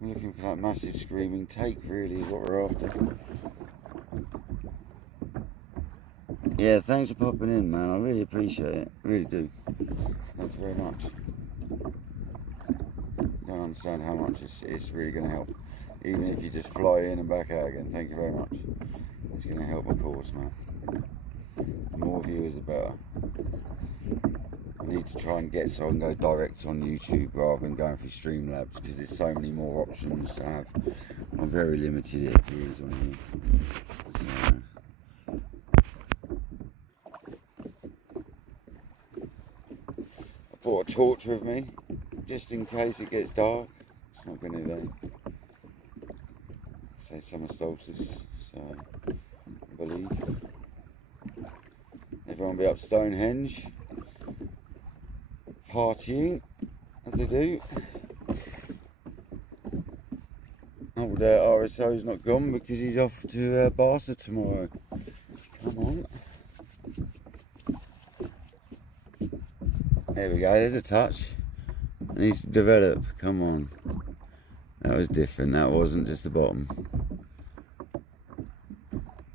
We're looking for that massive screaming take, really, is what we're after. Yeah, thanks for popping in, man. I really appreciate it. I really do. Thank you very much. Don't understand how much it's really going to help. Even if you just fly in and back out again. Thank you very much. It's going to help my cause, man. The more viewers, the better. I need to try and get so I can go direct on YouTube rather than going through Streamlabs, because there's so many more options to have. I'm very limited views on here. So, I brought a torch with me, just in case it gets dark. It's not going to then. Say summer solstice, so I believe. Everyone will be up Stonehenge, partying, as they do. Old RSO's not gone because he's off to Barca tomorrow. Come on. There we go, there's a touch. It needs to develop, come on. That was different, that wasn't just the bottom.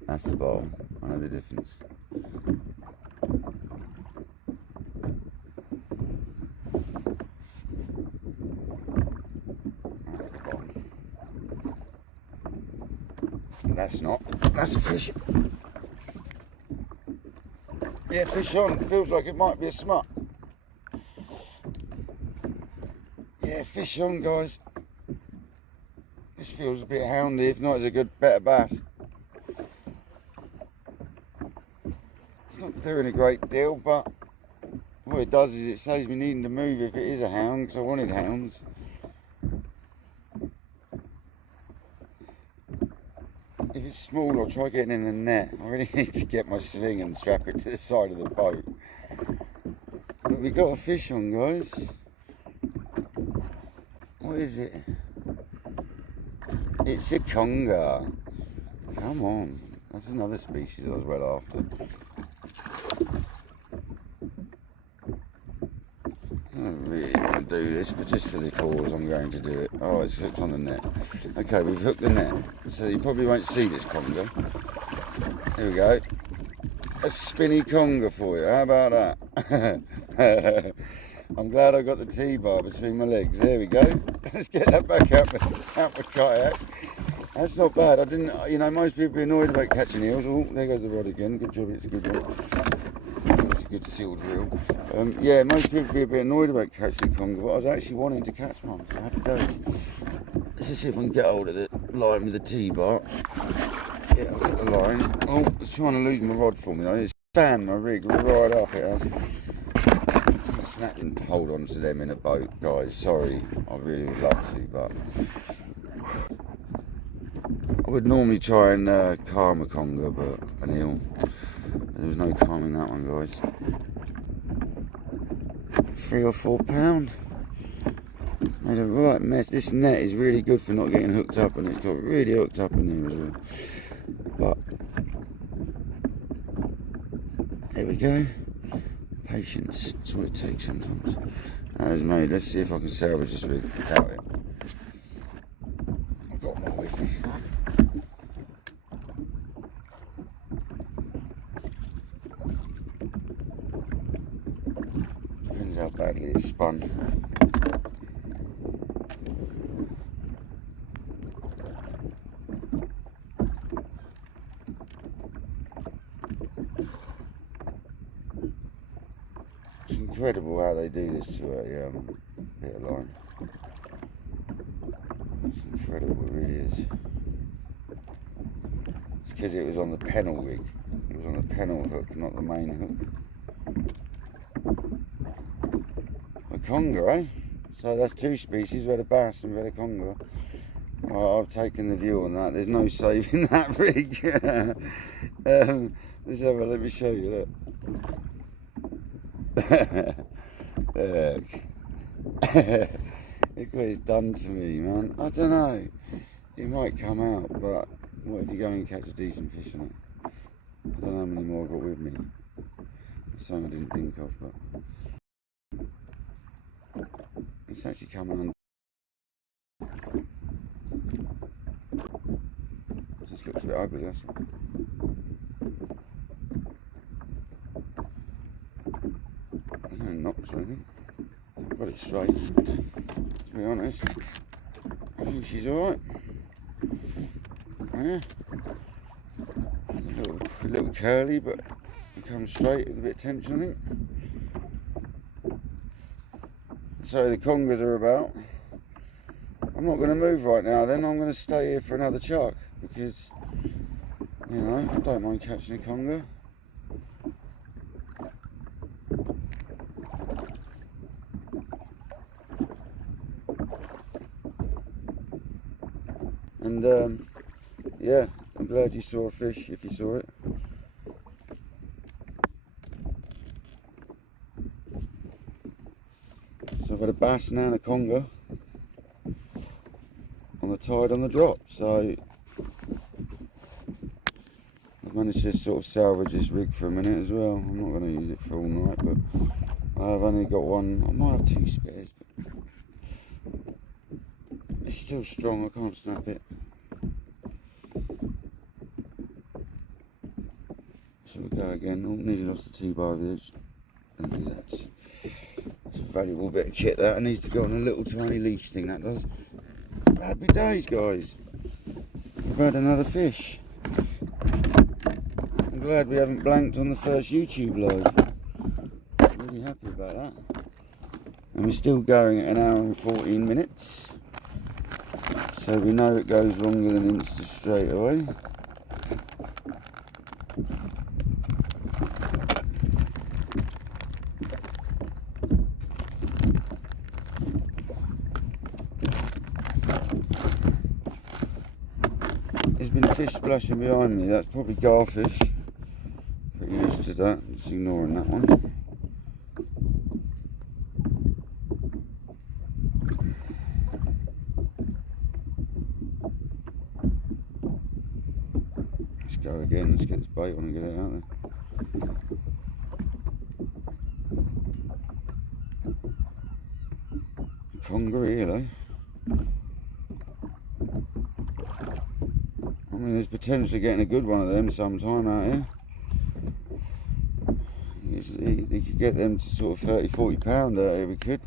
That's the bottom, I know the difference. That's the bottom. That's not, that's a fish. Yeah, fish on, feels like it might be a smut. Yeah, fish on, guys. This feels a bit houndy, if not, it's a better bass. It's not doing a great deal, but what it does is it saves me needing to move if it is a hound, because I wanted hounds. If it's small, I'll try getting in the net. I really need to get my sling and strap it to the side of the boat. But we got a fish on, guys. What is it? It's a conger. Come on. That's another species I was well after. I don't really want to do this, but just for the cause I'm going to do it. Oh, it's hooked on the net. Okay, we've hooked the net, so you probably won't see this conger. Here we go. A spinny conger for you, how about that? I'm glad I got the T-bar between my legs. There we go. Let's get that back out the kayak. That's not bad. I didn't, you know, most people are annoyed about catching eels. Oh, there goes the rod again. Good job, it's a good one. It's a good sealed reel. Yeah, most people be a bit annoyed about catching conger, but I was actually wanting to catch one, so happy days. Let's just see if I can get hold of the line with the T-bar. Yeah, I'll get the line. Oh, it's trying to lose my rod for me though. It's stand my rig right up it has. Snap and hold on to them in a boat, guys. Sorry, I really would love to, but I would normally try and calm a conger, but an eel. There was no calming that one, guys. 3 or 4 pound. Made a right mess. This net is really good for not getting hooked up, and it got really hooked up in here as well. But there we go. Patience, that's what it takes sometimes. That is made. Let's see if I can salvage this rig. Doubt it. I've got more with me. Depends how badly it's spun. incredible how they do this to a bit of line. It's incredible, it really is. It's because it was on the pennel rig. It was on the pennel hook, not the main hook. A conger, eh? So that's two species, we had a bass and we had a conger. I've taken the view on that. There's no saving that rig. Let's have a, let me show you that. Look. Look what it's done to me, man. I don't know. It might come out, but what if you go and catch a decent fish on it? I don't know how many more I've got with me. Something I didn't think of, but it's actually coming on. It just looks a bit ugly, that's all. There's no knocks or anything. I've got it straight. To be honest, I think she's alright. Yeah. A little curly, but it comes straight with a bit of tension, I think. So the congers are about. I'm not going to move right now then, I'm going to stay here for another chuck because, you know, I don't mind catching a conger. And yeah, I'm glad you saw a fish if you saw it. So I've had a bass now and a conger on the tide on the drop, so I've managed to sort of salvage this rig for a minute as well. I'm not going to use it for all night, but I've only got one. I might have two spares, but it's still strong, I can't snap it. So we'll go again. Oh, nearly lost the T-bar over the edge. Maybe that's a valuable bit of kit that. I need to go on a little tiny leash thing, that does. Happy days, guys. We've had another fish. I'm glad we haven't blanked on the first YouTube live. Really happy about that. And we're still going at 1 hour and 14 minutes. So we know it goes longer than Insta straight away. There's been a fish splashing behind me. That's probably garfish. Pretty used to that. Just ignoring that one. Let's go again. Let's get this bait on and get it out there. Conger here, though. I mean, there's potentially getting a good one of them sometime out here. You could get them to sort of 30-40 pound out here, we could.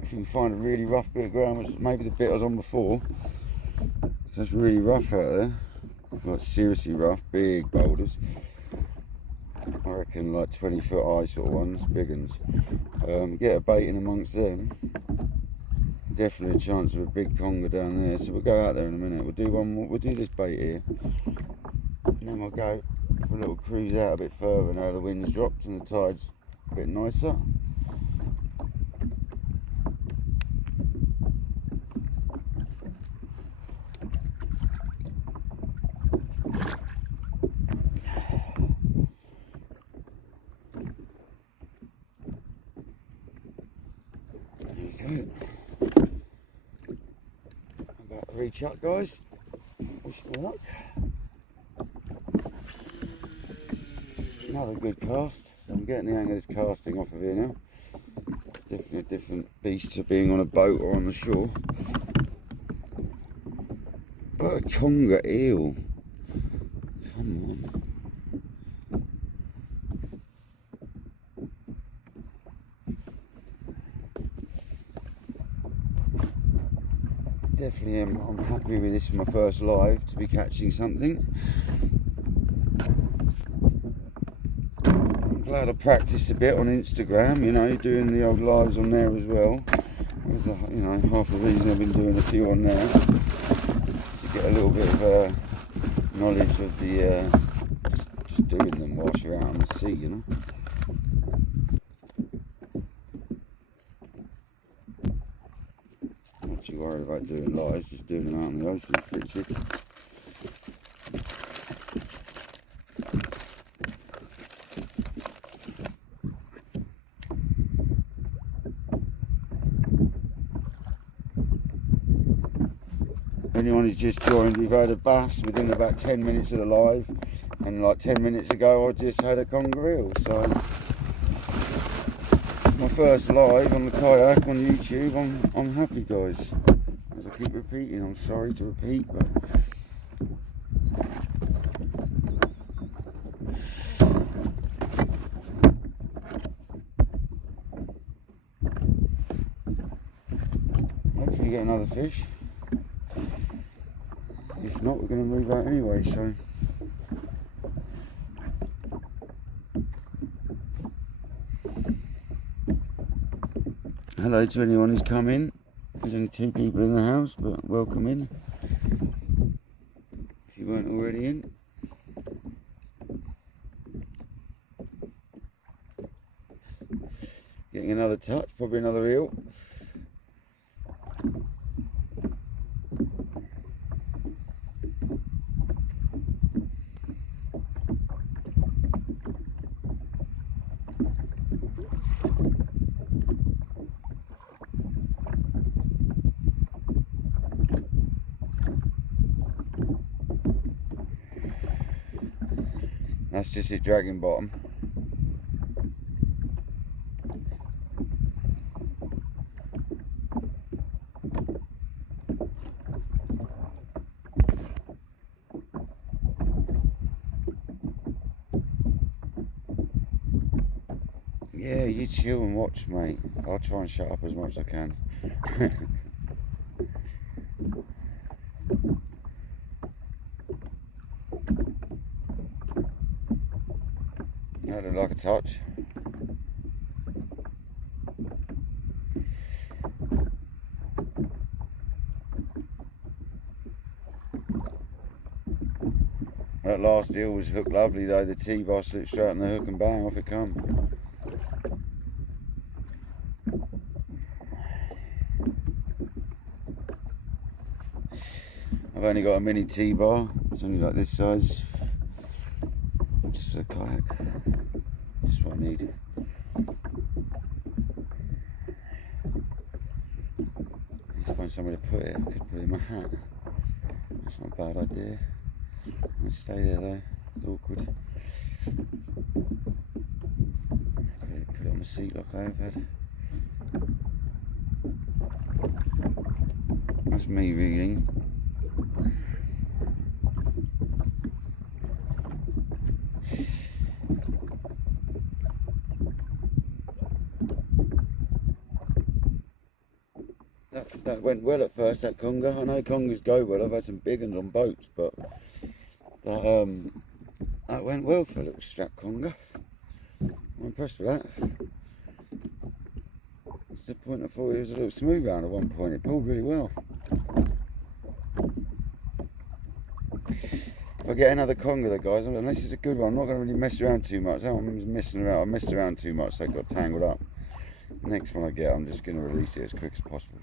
If you can find a really rough bit of ground, which maybe the bit I was on before. So that's really rough out there. Like seriously rough, big boulders. I reckon like 20-foot high sort of ones, big ones. Get a bait in amongst them. Definitely a chance of a big conger down there, so we'll go out there in a minute. We'll do one more, we'll do this bait here, and then we'll go for a little cruise out a bit further now the wind's dropped and the tide's a bit nicer. There we go. Rechuck, guys. Wish me luck. Another good cast. So I'm getting the hang of this casting off of here now. It's definitely a different beast to being on a boat or on the shore. But a conger eel. Come on. Definitely I'm happy with this for my first live to be catching something. I'm glad I practiced a bit on Instagram, you know, doing the old lives on there as well. You know, half the reason I've been doing a few on there, to get a little bit of knowledge of the just doing them whilst you're out on the sea, you know. Not too worried about doing lives, just doing them out in the ocean is pretty tricky. Anyone who's just joined, we've had a bass within about 10 minutes of the live, and like 10 minutes ago I just had a conger eel. So my first live on the kayak on YouTube. I'm happy, guys. As I keep repeating, I'm sorry to repeat, but hopefully get another fish. If not, we're going to move out anyway, so hello to anyone who's come in. There's only 2 people in the house, but welcome in if you weren't already in. Getting another touch, probably another eel. That's just it dragging bottom. Yeah, you chill and watch, mate. I'll try and shut up as much as I can. That looked like a touch. That last eel was hooked lovely though. The T-bar slipped straight on the hook and bang, off it come. I've only got a mini T-bar. It's only like this size. Just for the kayak. Just what I need. Need to find somewhere to put it. I could put it in my hat. That's not a bad idea. I'll stay there though. It's awkward. Put it on the seat like I have had. That's me reading. That went well at first, that conger. I know congers go well. I've had some big ones on boats, but that went well for a little strap conger. I'm impressed with that. To the point I thought it was a little smooth round at one point. It pulled really well. If I get another conger though, guys, unless it's a good one, I'm not going to really mess around too much. That one was messing around. I messed around too much, so it got tangled up. The next one I get, I'm just going to release it as quick as possible.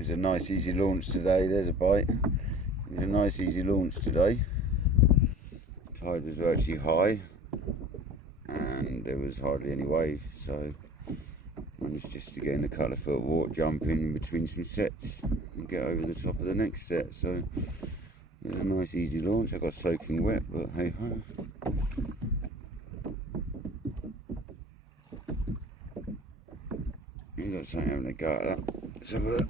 was a nice easy launch today. There's a bite. It was a nice easy launch today. Tide was virtually high and there was hardly any wave, so managed just to get in a couple of foot of water, jump in between some sets and get over the top of the next set. So it was a nice easy launch. I got soaking wet, but hey ho. You got something having a go at that. Let's have a look.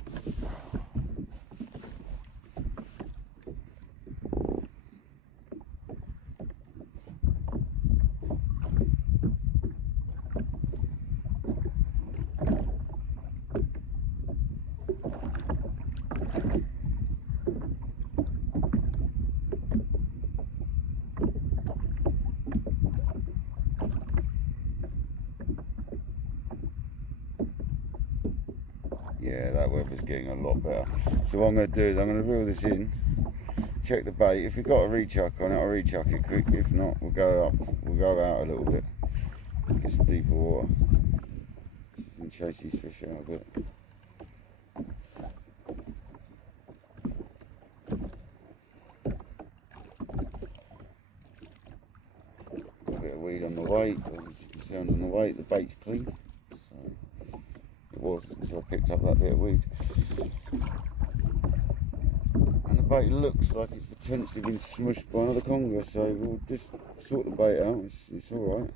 Yeah, that weather's getting a lot better. So what I'm going to do is I'm going to reel this in, check the bait. If we've got a rechuck on it, I'll rechuck it quick. If not, we'll go out a little bit, get some deeper water and chase these fish out a bit. A bit of weed on the weight, as you can see on the weight, the bait's clean. So it was until I picked up that bit of weed. And the bait looks like it's potentially been smushed by another conger, so we'll just sort the bait out. It's alright.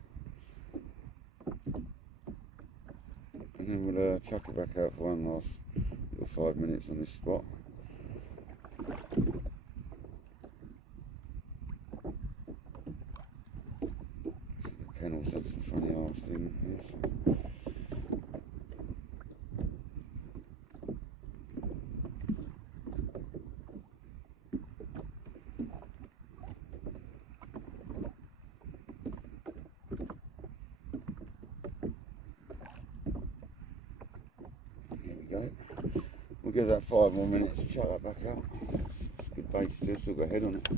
And then we'll chuck it back out for one last little 5 minutes on this spot. The kennel's done some funny arse thing here. So. We'll give that 5 more minutes and chuck that back out. It's a good bait still got a head on it.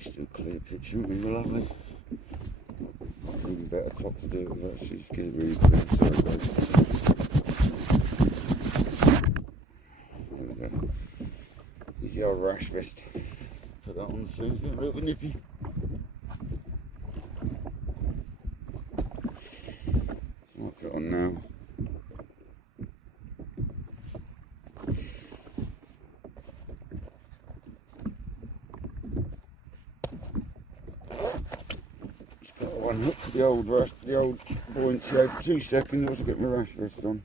Still clear picture, it was lovely. Even better top to do it with, actually, get it really clear. Sorry guys. There we go. Here's the old rash vest. Put that on soon, it's getting a little bit nippy. So I'll put it on now. One hook for the old buoyancy over 2 seconds. I'll get my rash vest on.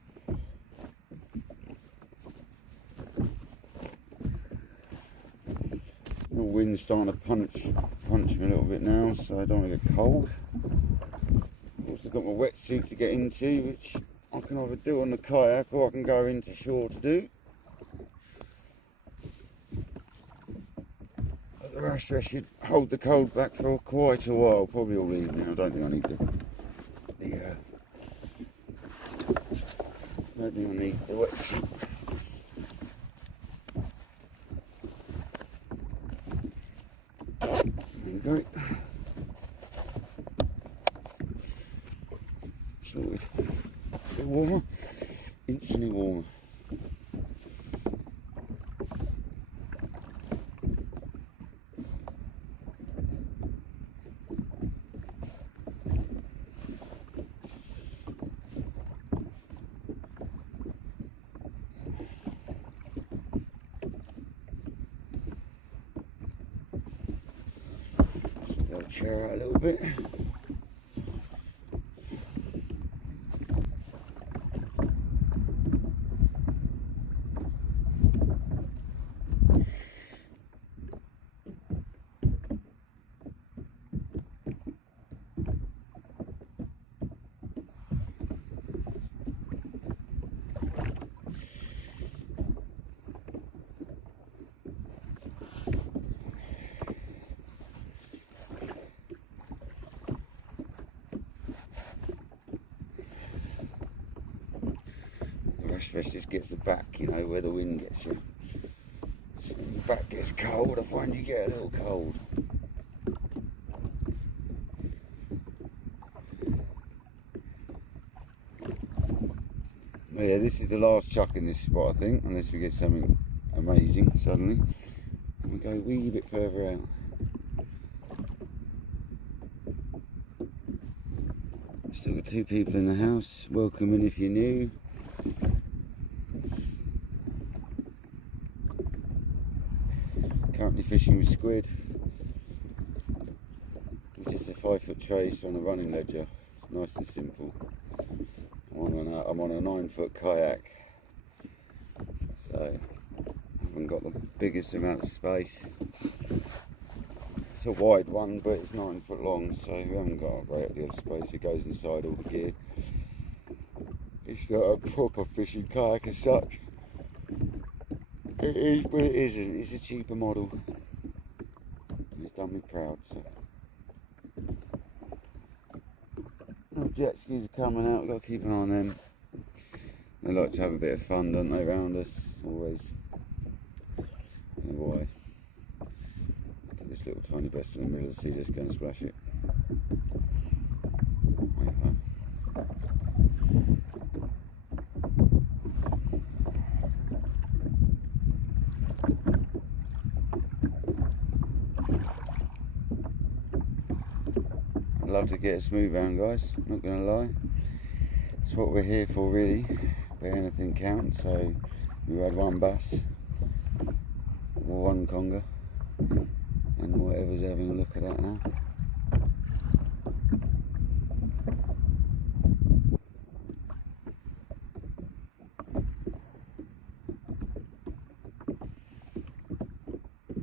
The wind's starting to punch me a little bit now, so I don't want to get cold. I've also got my wetsuit to get into, which I can either do on the kayak or I can go into shore to do. The rash vest should hold the cold back for quite a while, probably all evening. I don't think I need the wetsuit. There you go. Sorted. A bit warmer, instantly warmer. Chair out a little bit. bash vest just gets the back, you know, where the wind gets you. So when the back gets cold, I find you get a little cold. Well, yeah, this is the last chuck in this spot, I think, unless we get something amazing suddenly. And we go a wee bit further out. Still got 2 people in the house. Welcome in if you're new. Currently fishing with squid. With just a 5-foot trace on a running ledger. Nice and simple. I'm on a 9-foot kayak. So I haven't got the biggest amount of space. It's a wide one, but it's 9 foot long, so we haven't got a great deal of space. It goes inside all the gear. It's not a proper fishing kayak as such. It is, but it isn't. It's a cheaper model. And it's done me proud. So, no jet skis are coming out. We've got to keep an eye on them. They like to have a bit of fun, don't they, around us? Always. I don't know why. This little tiny vessel in the middle of the sea just going to splash it. I'd love to get a smooth round, guys, not going to lie. It's what we're here for, really, where anything counts. So we had 1 bass, or 1 conger, and whatever's having a look at that now.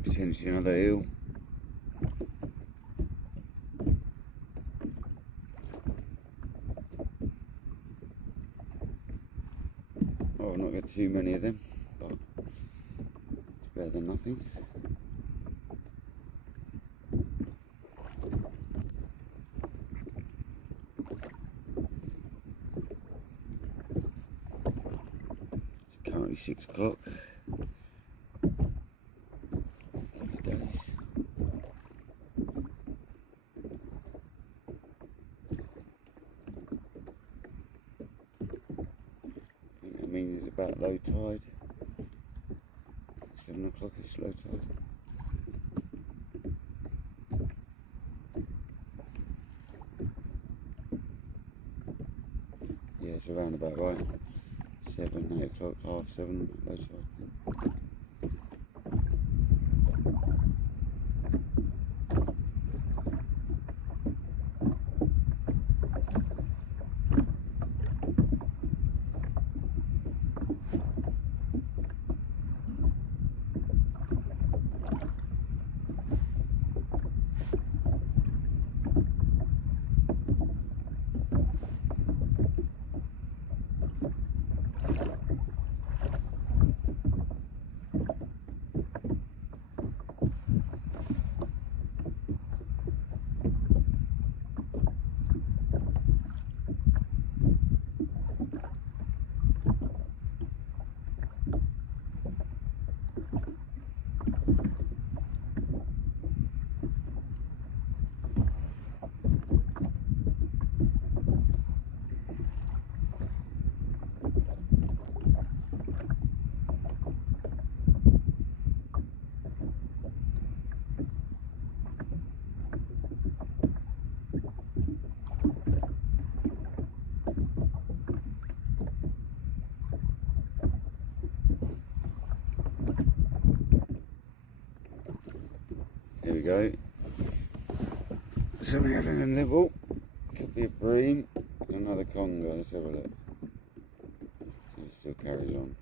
Potentially another eel. Oh, I've not got too many of them, but it's better than nothing. It's currently 6 o'clock. Means it's about low tide. 7 o'clock is low tide. Yeah, it's around about right. 7, 8 o'clock, half 7, low tide. Here we go. So we're having a nibble. Could be a bream. Another conger. Let's have a look. See if it still carries on.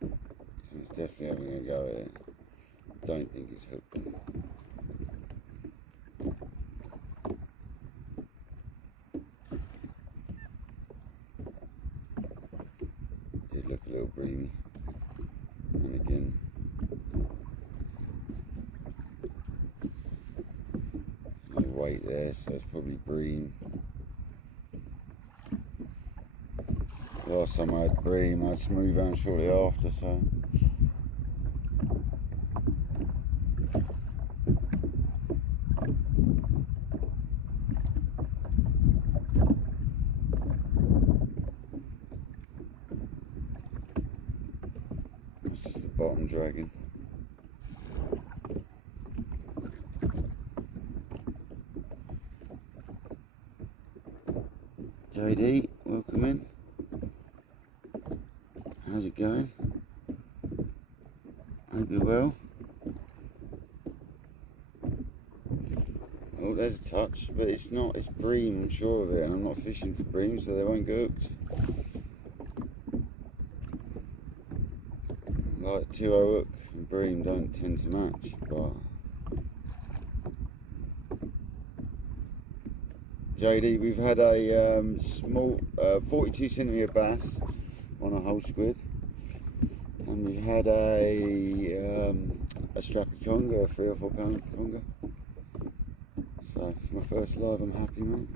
So it's definitely having a go at it. Don't think it's hooked on. Did look a little breamy. And again, no weight there, so it's probably bream. last time I had bream, I had smooth hound shortly after, so. That's just the bottom dragon. JD, welcome in. How's it going? Hope you're well. Oh, there's a touch, but it's not, it's bream, I'm sure of it, and I'm not fishing for bream, so they won't get hooked. Like 2-0 hook and bream don't tend to match, but JD, we've had a small 42cm bass on a whole squid, and we've had a strappy conger, a 3 or 4 pound conger. So for my first live, I'm happy, mate.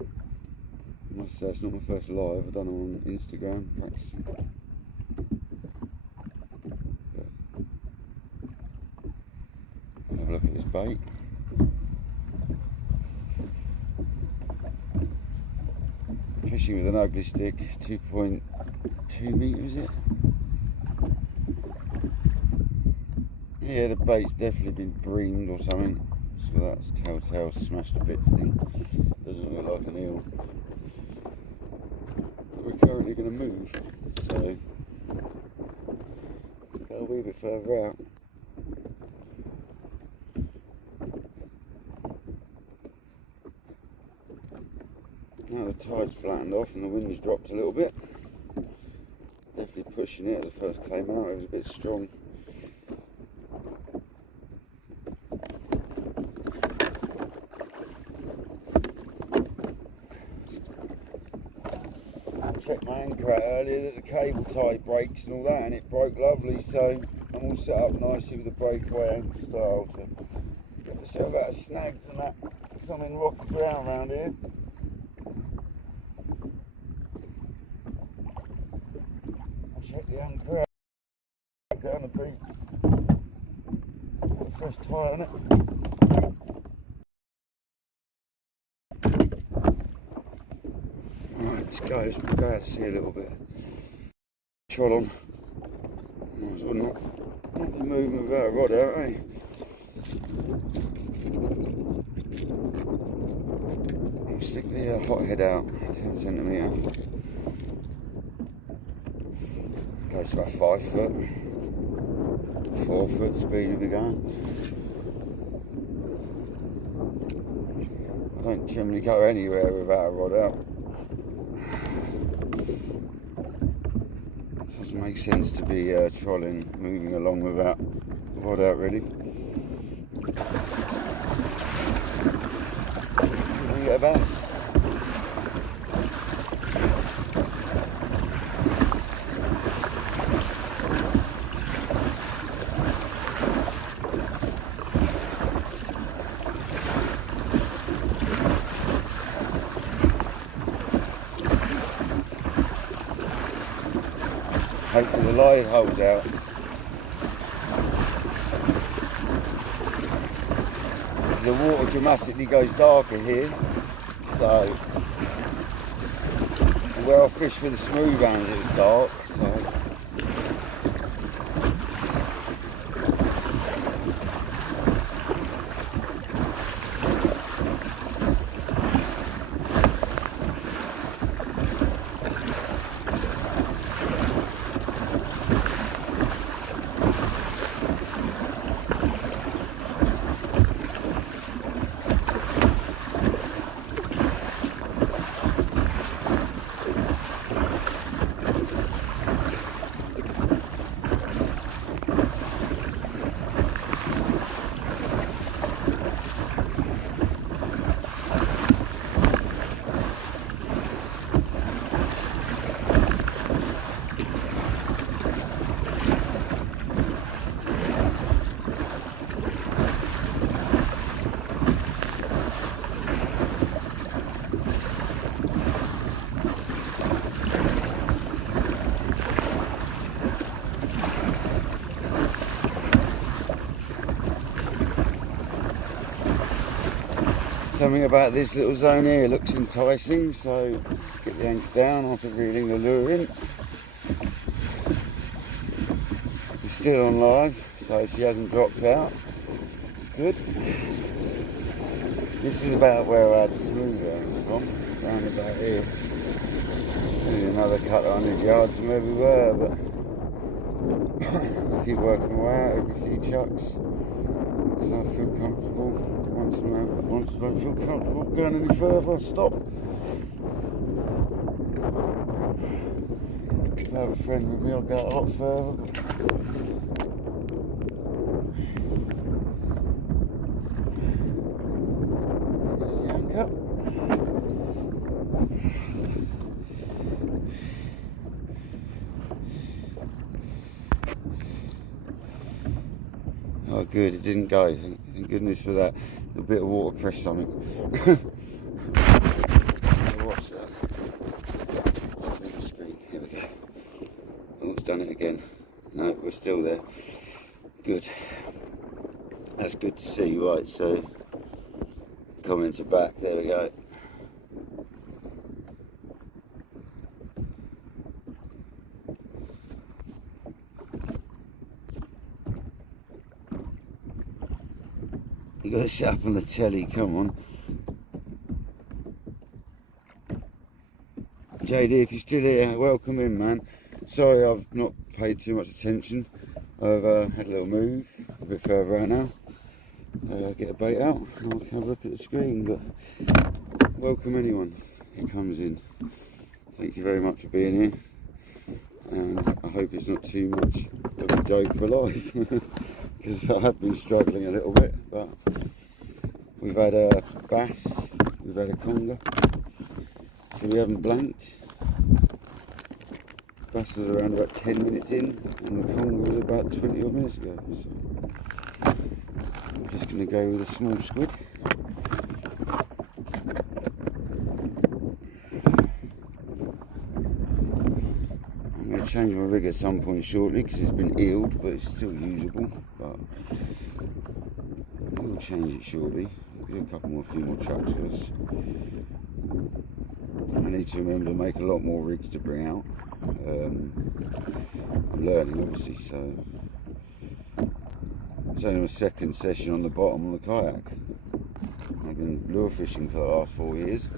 I must say it's not my first live. I've done it on Instagram practicing. But have a look at this bait. Fishing with an ugly stick, 2.2 metres, is it? Yeah, the bait's definitely been breamed or something. So that's telltale smashed to bits thing. Doesn't look like an eel. But we're currently going to move, so go a wee bit further out. Now the tide's flattened off and the wind's dropped a little bit. Definitely pushing it. As it first came out, it was a bit strong. I checked my anchor out earlier that the cable tie breaks and all that, and it broke lovely, so I'm all set up nicely with the breakaway anchor style to get myself out of snags and that, because I'm in rocky ground around here. Check the anchor out down the beach. Got a fresh tie on it. Alright, let's go. Let's go out to see a little bit. Trot on. Might as well not be moving without a rod out, eh? I'll stick the hot head out, 10cm. Goes about 5 foot, 4 foot speed we'll be going. I don't generally go anywhere without a rod out. It doesn't make sense to be trolling, moving along without a rod out really. Can we get a bass? Hopefully the light holds out. As the water dramatically goes darker here, so where I fished for the smooth hounds it was dark, so Something about this little zone here looks enticing, so let's get the anchor down after reeling the lure in. We're still on live, so she hasn't dropped out. Good. This is about where I had the smooth arms from, round about here. It's only another couple of 100 yards from where we were, but I keep working away out every few chucks, so I feel comfortable. Once I don't feel comfortable going any further, I stop. If I have a friend with me, I'll go a lot further. Oh good, it didn't go, thank goodness for that. A bit of water pressed something. Watch that. Here we go. Oh, it's done it again. No, we're still there. Good. That's good to see, right, so comments are back, there we go. You got to sit up on the telly, come on. JD, if you're still here, welcome in, man. Sorry I've not paid too much attention. I've had a little move, a bit further out now. Get a bait out and I'll have a look at the screen, but welcome anyone who comes in. Thank you very much for being here. And I hope it's not too much of a joke for life. Because I have been struggling a little bit, but we've had a bass, we've had a conger, so we haven't blanked. Bass was around about 10 minutes in, and the conger was about 20 odd minutes ago, so I'm just going to go with a small squid. I'm going to change my rig at some point shortly because it's been eeled, but it's still usable. But we'll change it shortly. We'll do a few more chucks first. I need to remember to make a lot more rigs to bring out. I'm learning, obviously, so it's only my second session on the bottom on the kayak. I've been lure fishing for the last 4 years.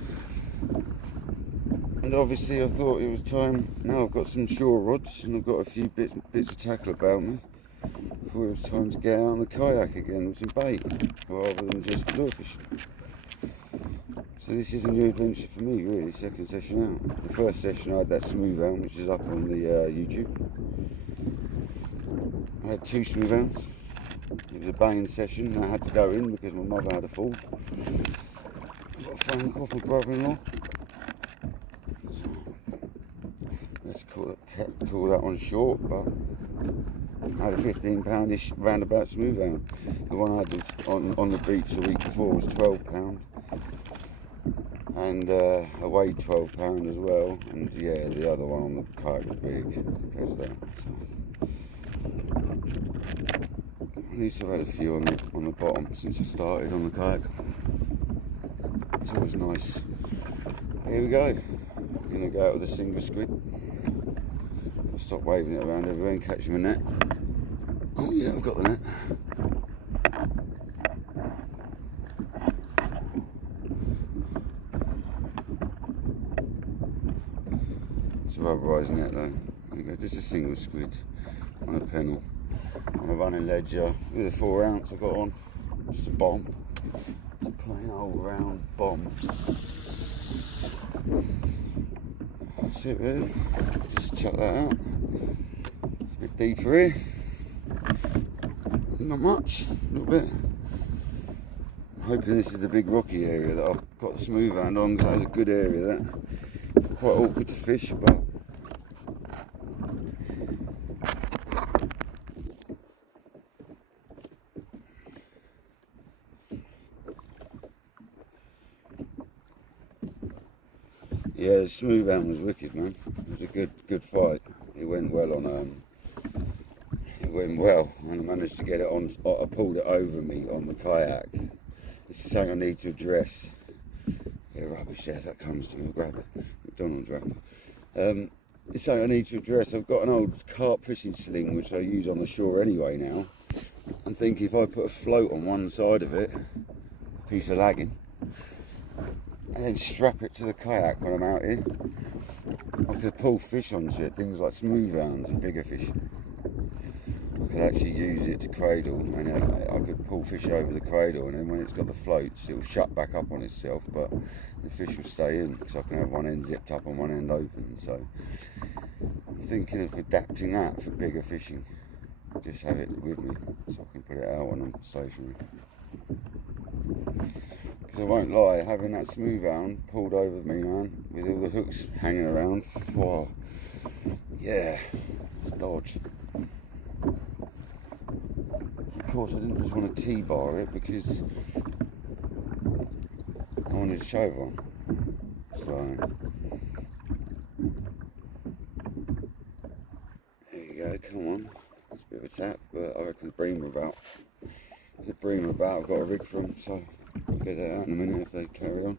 And obviously I thought it was time, now I've got some shore rods and I've got a few bits of tackle about me. I thought it was time to get out on the kayak again with some bait, rather than just lure fishing. So this is a new adventure for me really, second session out. The first session I had that smooth out, which is up on the YouTube. I had 2 smooth outs. It was a banging session and I had to go in because my mother had a fall. I got a phone call from my brother-in-law. Let's call that one short, but I had a 15-pound-ish roundabout smooth out. The one I had on the beach the week before was 12 pound, and I weighed 12 pound as well. And yeah, the other one on the kayak was big because that. So at least I've had a few on the bottom since I started on the kayak. It's always nice. Here we go. I'm gonna go out with a single squid. I'll stop waving it around everywhere and catch my net. Oh yeah, I've got the net. It's a rubberised net though. There we go, just a single squid on a pennel. On a running ledger with a 4 ounce I got on. Just a bomb. It's a plain old round bomb. That's it really. Just chuck that out. It's a bit deeper here. Not much, a little bit. I'm hoping this is the big rocky area that I've got the smooth hand on, because that was a good area that. Quite awkward to fish, but yeah, the smooth hand was wicked, man. It was a good fight. It went well on and I managed to get it on. I pulled it over me on the kayak. This is something I need to address. bit of rubbish there. If that comes to me, I'll grab it. McDonald's wrap. It's something I need to address. I've got an old carp fishing sling which I use on the shore anyway now. I'm thinking if I put a float on one side of it, a piece of lagging, and then strap it to the kayak when I'm out here, I could pull fish onto it, things like smooth rounds and bigger fish. I could actually use it to cradle, and I could pull fish over the cradle, and then when it's got the floats, it will shut back up on itself, but the fish will stay in, because I can have one end zipped up and one end open. So I'm thinking of adapting that for bigger fishing. Just have it with me, so I can put it out when I'm stationary. Because I won't lie, having that smooth round pulled over me, man, with all the hooks hanging around, whoa, yeah, it's dodge. Of course, I didn't just want to T-bar it because I wanted to show everyone. So there you go, come on. It's a bit of a tap, but I reckon the bream are about. There's a bream about, I've got a rig from, so I'll get that out in a minute if they carry on.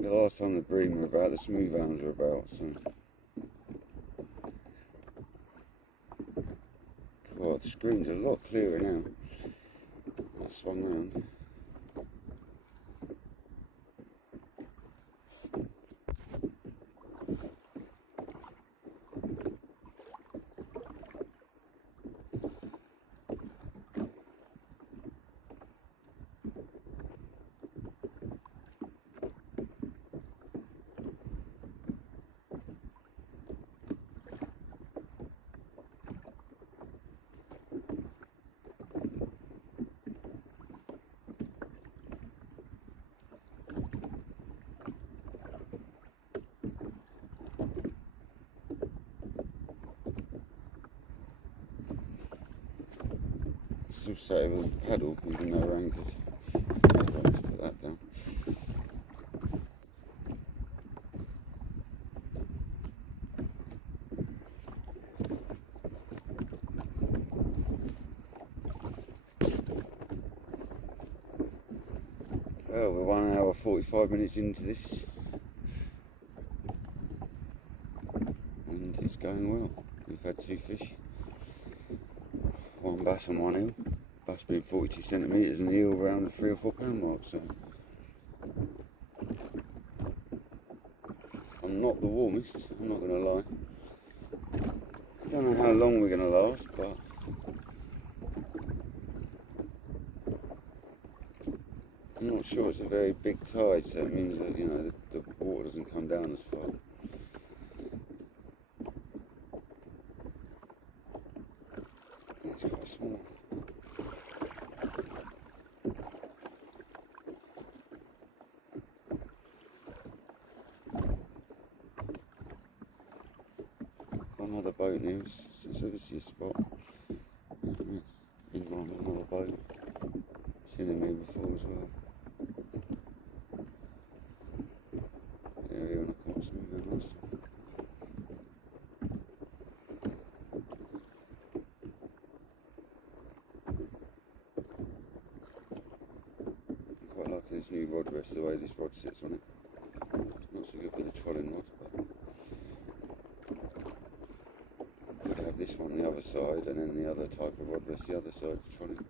The last time the bream were about, the smooth rounds were about, so. God, the screen's a lot clearer now. I swung round. Still set with a paddle, even though we're anchored. I'll just put that down. Well, we're 1 hour 45 minutes into this, and it's going well. We've had 2 fish. One bass and one eel. Bass being 42 centimetres and the eel around the 3 or 4 pound mark, so I'm not the warmest, I'm not going to lie. I don't know how long we're going to last, but I'm not sure it's a very big tide, so it means that, you know, the water doesn't come down as far. It's quite small. Another boat news, so it's obviously a spot. In on another boat. Seen him here before as well. Yeah, here on a quite smooth one last time. I'm quite liking this new rod rest, the way this rod sits on it. Not so good with the trolling rod, but could have this one the other side and then the other type of rod rest the other side for trolling.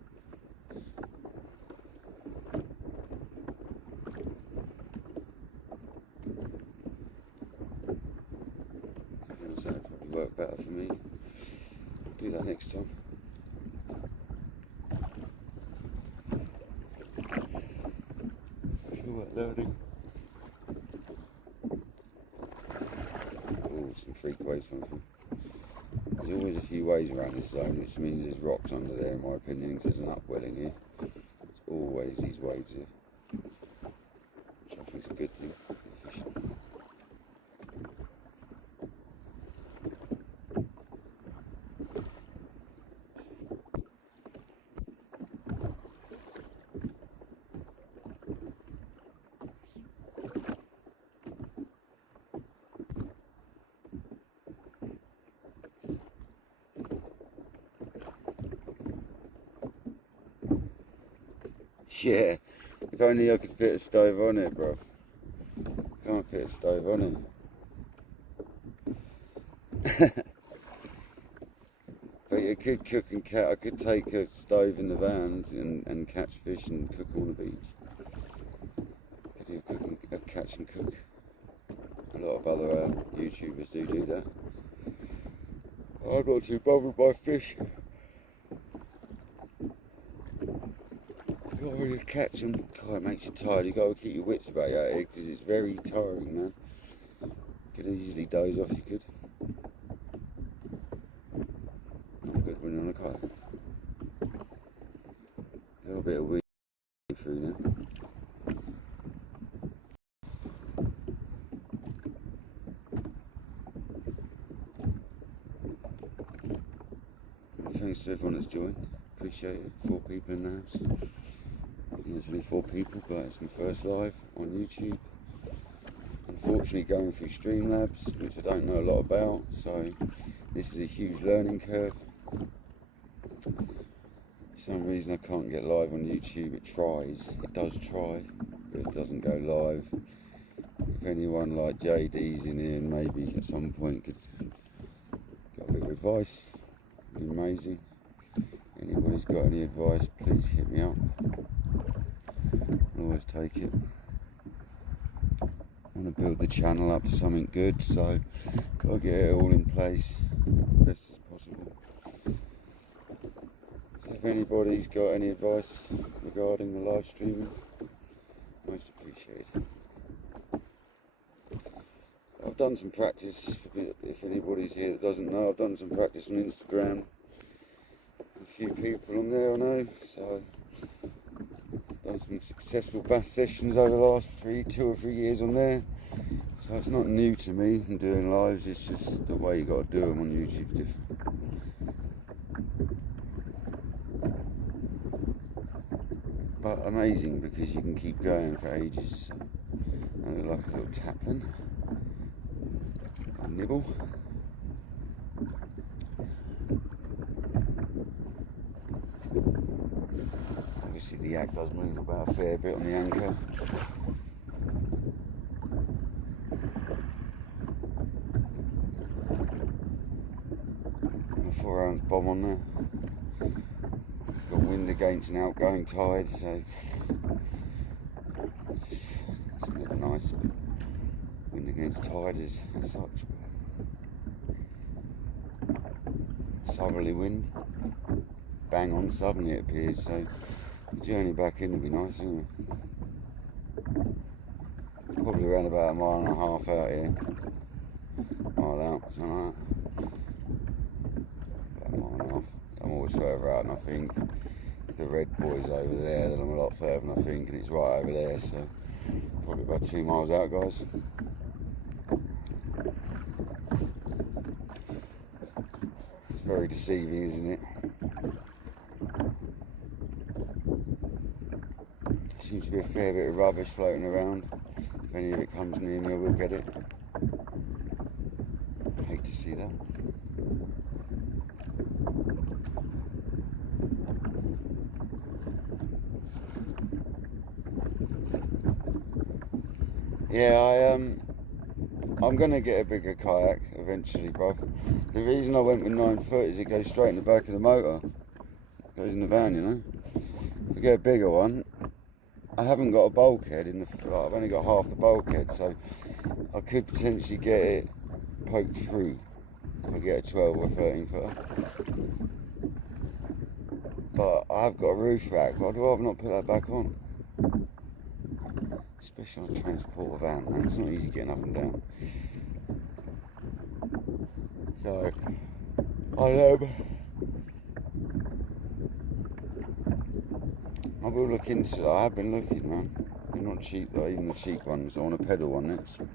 So it'd probably work better for me. I'll do that next time. Feel like learning. Oh, some freak waves coming through. There's always a few waves around this zone, which means there's rocks under there in my opinion, because there's an upwelling here. There's always these waves here, which I think is a good thing for fishing. Yeah, if only I could fit a stove on it, bro. Can't fit a stove on it. But you could cook and catch. I could take a stove in the van and catch fish and cook on the beach. I could do catch and cook. A lot of other YouTubers do that. I'm not too bothered by fish. You gotta really catch them. God, it makes you tired. You gotta keep your wits about you out here because it's very tiring, man. You could easily doze off, you could. Not good when you're on a kayak. A little bit of wind through now. Thanks to everyone that's joined. Appreciate it. 4 people in the house. There's only 4 people, but it's my first live on YouTube. Unfortunately going through Streamlabs, which I don't know a lot about, so this is a huge learning curve. For some reason I can't get live on YouTube. It tries, it does try, but it doesn't go live. If anyone like JD's in here and maybe at some point could got a bit of advice, it'd be amazing. Anybody's got any advice, please hit me up. I'll always take it. I want to build the channel up to something good, so gotta get it all in place as best as possible. So if anybody's got any advice regarding the live streaming, most appreciated. I've done some practice, if anybody's here that doesn't know, I've done some practice on Instagram. A few people on there I know, so done some successful bass sessions over the last 2 or 3 years on there. So it's not new to me in doing lives, it's just the way you got to do them on YouTube is different. But amazing because you can keep going for ages. I look like a little tapling. A nibble. Obviously the yak does move about a fair bit on the anchor. A 4-ounce bomb on there. Got wind against an outgoing tide, so it's never nice. But wind against tide is as such. Southerly wind, bang on southerly it appears, so the journey back in will be nice, isn't it? Probably around about a mile and a half out here, mile out, something like that. About a mile and a half. I'm always further out, and I think if the red boy's over there, then I'm a lot further than I think, and it's right over there, so probably about 2 miles out, guys. Very deceiving, isn't it? Seems to be a fair bit of rubbish floating around. If any of it comes near me, I will get it. I hate to see that. Yeah, I'm gonna get a bigger kayak eventually, bruv. The reason I went with 9 foot is it goes straight in the back of the motor. It goes in the van, you know. If I get a bigger one, I haven't got a bulkhead in the. I've only got half the bulkhead, so I could potentially get it poked through if I get a 12 or 13 footer. But I've got a roof rack, but I'd rather not put that back on. Especially on a transport van, man. It's not easy getting up and down. So, I will look into it. I have been looking, man. They're not cheap though, even the cheap ones. I want a pedal one next. I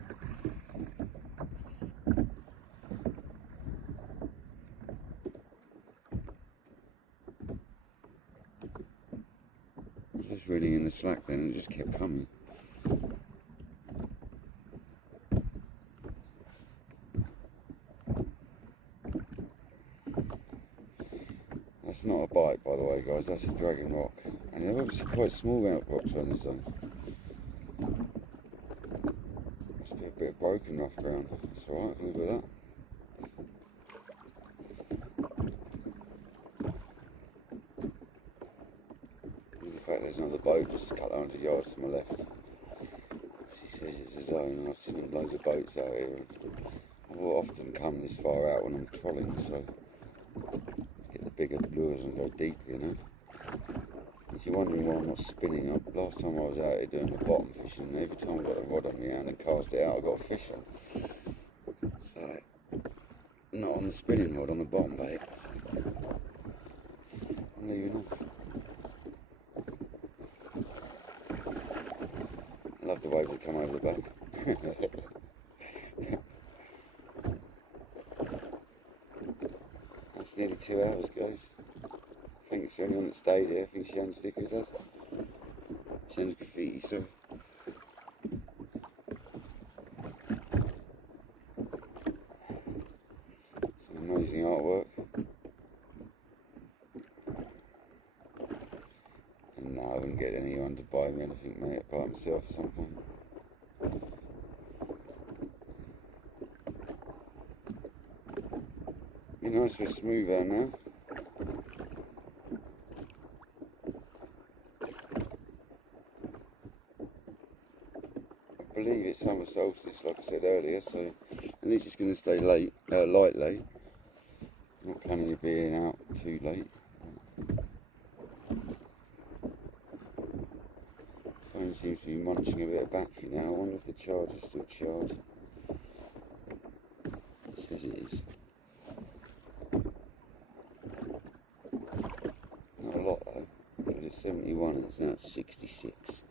was just reading in the Slack then and it just kept coming. That's not a bite, by the way, guys. That's a dragon rock, And they're obviously quite small outcrops on this zone. Must be a bit of broken rough ground. That's alright, I can live with that. In fact, there's another boat just a couple of 100 yards to my left. She says it's a zone, and I've seen loads of boats out here. I've often come this far out when I'm trolling, so get the bigger lures and go deeper, you know. If you're wondering why I'm not spinning up, last time I was out here doing the bottom fishing, every time I got a rod on my hand and cast it out, I got a fish on. So, not on the spinning rod, on the bottom bait. So, I'm leaving off. I love the waves that come over the back. That's nearly 2 hours, guys. Thanks for anyone that stayed here. I think Shan Stickers has. Shan's Graffiti, sorry. Some amazing artwork. And no, I wouldn't get anyone to buy me anything, mate, apart myself at some point. Be nice for a smooth air now. I believe it's summer solstice, like I said earlier, so at least it's going to stay light late. I'm not planning on being out too late. Phone seems to be munching a bit of battery now. I wonder if the charger's still charged. It says it is. Not a lot though. It was at 71 and it's now at 66.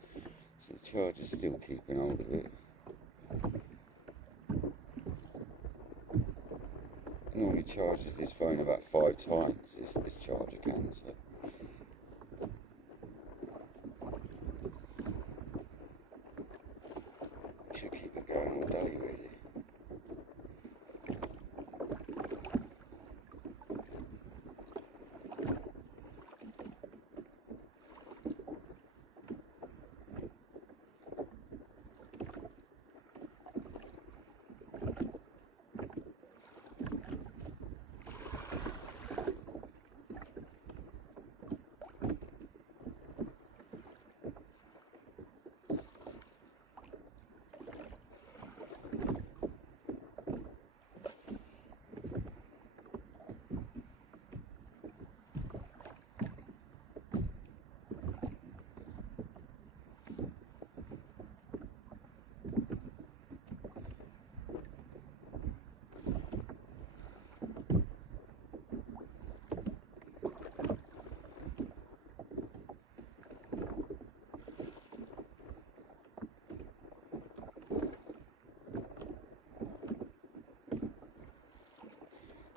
So the charger's still keeping hold of it. It normally charges this phone about 5 times this charger can, so. Should keep it going all day really.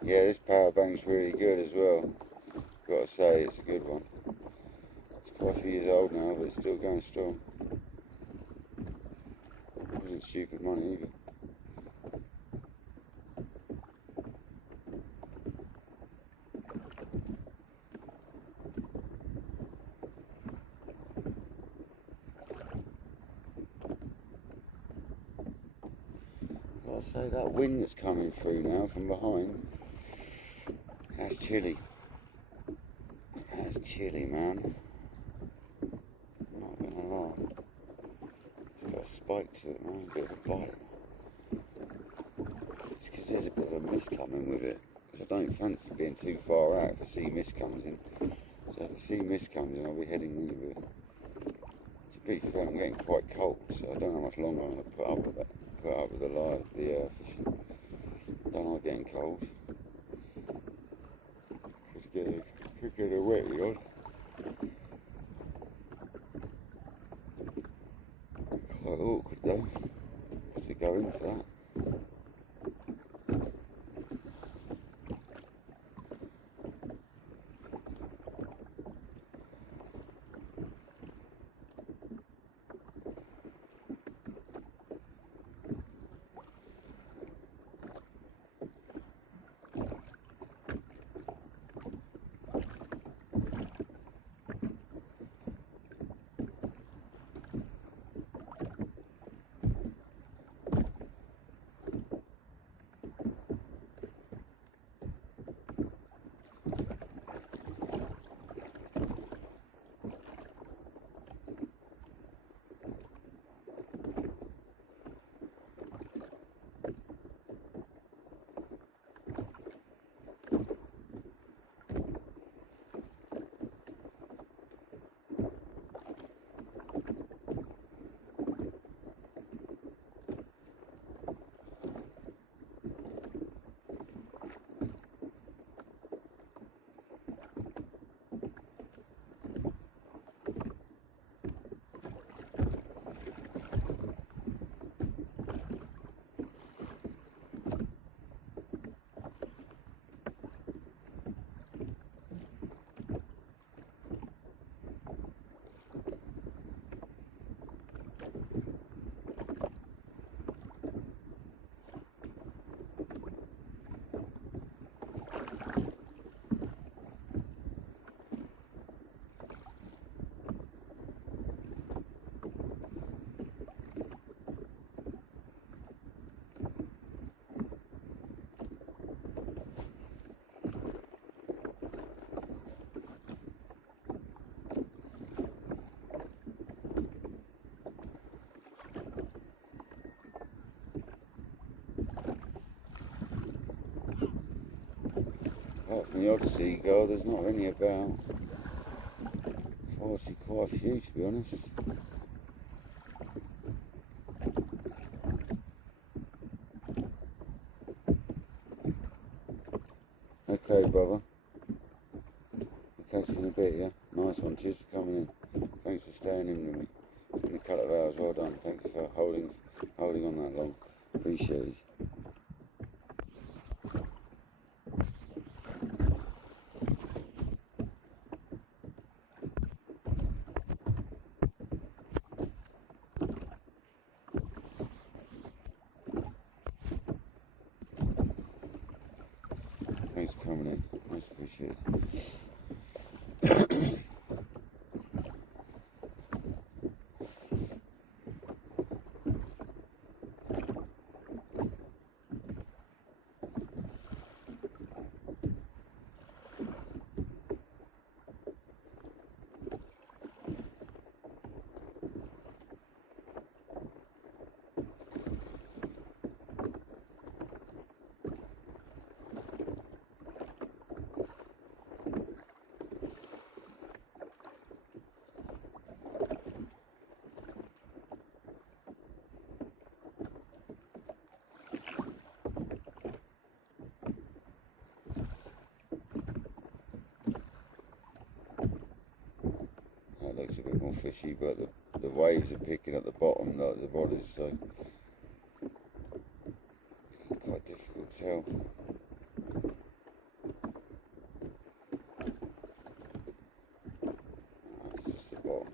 Yeah, this power bank's really good as well. Gotta say, it's a good one. It's quite a few years old now, but it's still going strong. It wasn't stupid money either. Gotta say, that wind that's coming through now from behind, that's chilly. That's chilly, man. I'm not gonna lie. It's got a spike to it, man. A bit of a bite. It's because there's a bit of a mist coming with it. Because I don't fancy being too far out if a sea mist comes in. So if a sea mist comes in, I'll be heading into it. To be fair, I'm getting quite cold, so I don't know how much longer I'm gonna put up with that. Put up with the fishing. Don't like getting cold. Could get a wetty on. Quite awkward though, to go in for that. the odd seagull. There's not any about. I see quite a few, to be honest. Okay, brother. I'll catch you in a bit, yeah? Nice one. Cheers for coming in. Thanks for staying in with me. In a couple of hours, well done. Thank you for holding on that long. Appreciate it. Thanks for coming in. Much appreciated. That looks a bit more fishy, but the waves are picking at the bottom, like the bodies, so quite difficult to tell. That's just the bottom.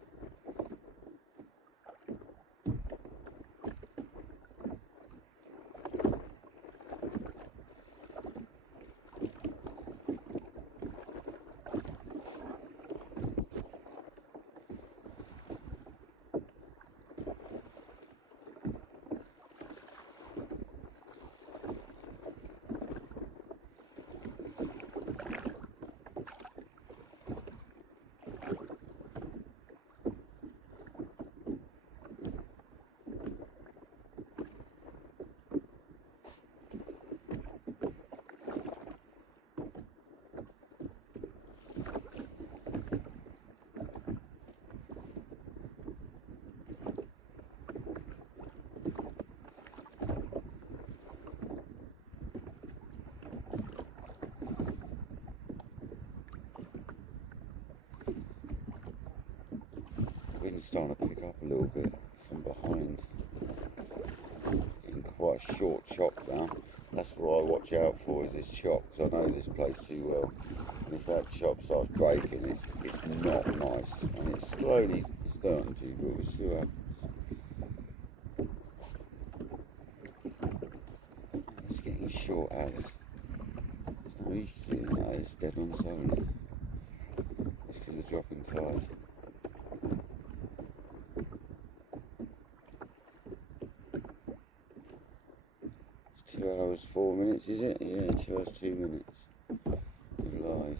Wind's starting to pick up a little bit from behind, getting quite a short chop now. That's what I watch out for, is this chop, because I know this place too well. And if that chop starts breaking, it's not nice, and it's slowly starting to, but we'll see what happens. It's getting short as. It's no use to it now, it's dead on suddenly. It's because of the dropping tide. 2 hours 4 minutes, is it? Yeah, 2 hours 2 minutes. We're live.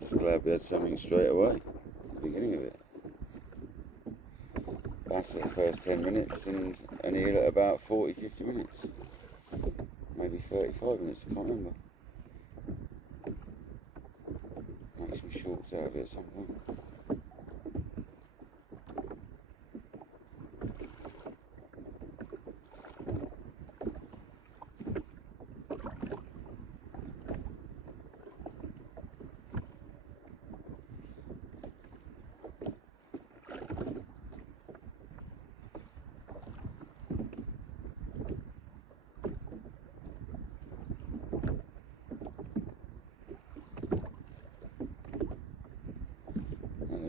Just glad we had something straight away at the beginning of it. Bass at the first 10 minutes and an eel at about 40-50 minutes. Maybe 35 minutes, I can't remember. Make some shorts out of it at some point.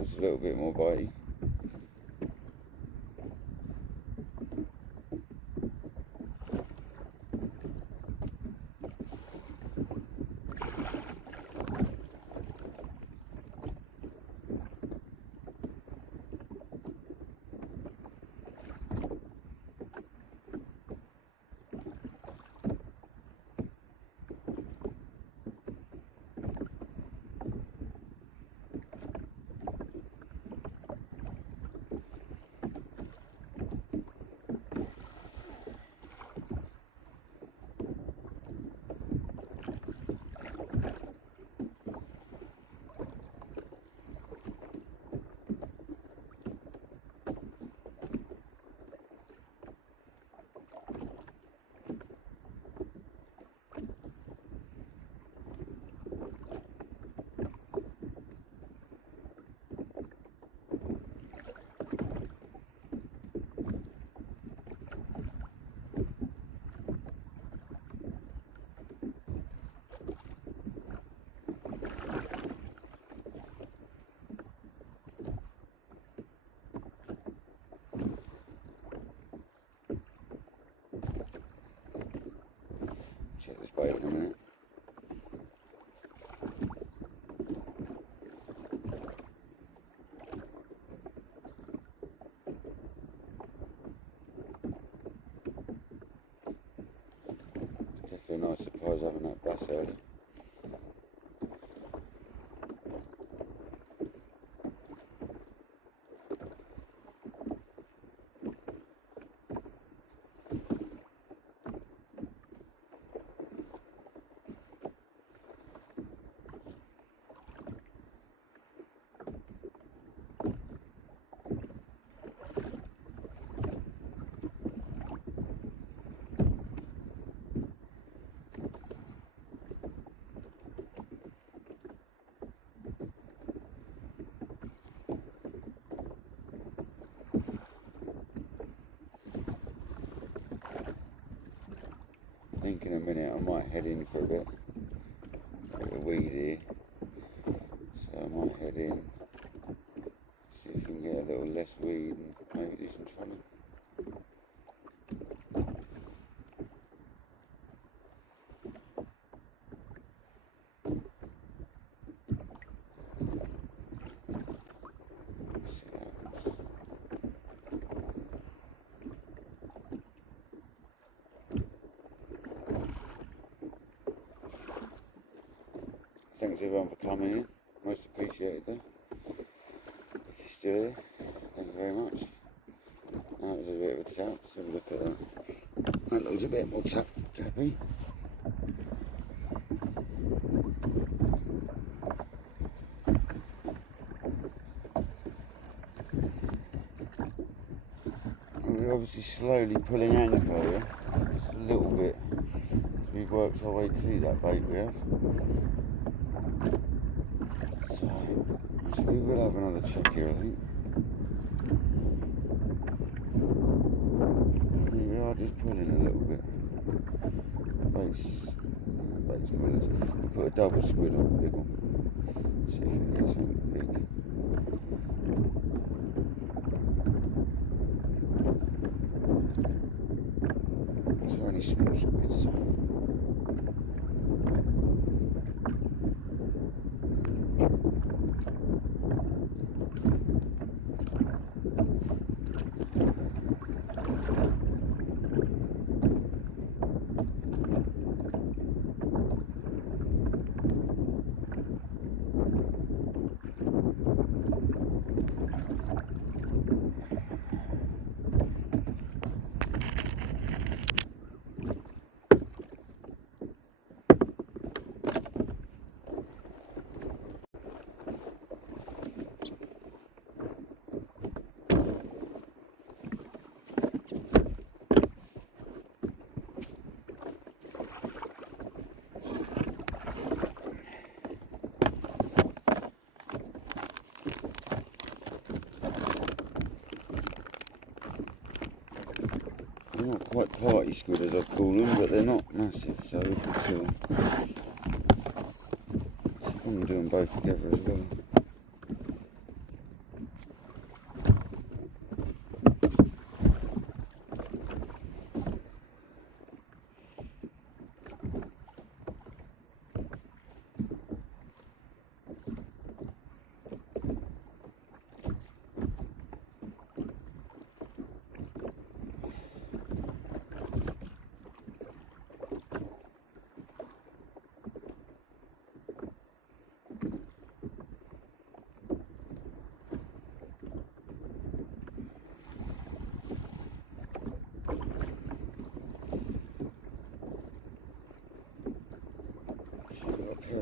It's a little bit more bitey. bait in a minute. Definitely a nice surprise having that bass early. I think in a minute I might head in for a bit of weed here, so I might head in, see if we can get a little less weed and maybe do some trolling. See what happens. Thanks everyone for coming in, most appreciated though. If you're still here, thank you very much. That was a bit of a tap, let's have a look at that. That looks a bit more tappy. We're obviously slowly pulling anchor here, just a little bit, as we've worked our way to that bait we have. So we will have another check here, I think. We are just pulling a little bit. Bait's mullers. We put a double squid on, big one. See if we can get something big. Is there any small squids? They're not quite party squid as I call them, but they're not massive, so we can see them. See if I can do them both together as well.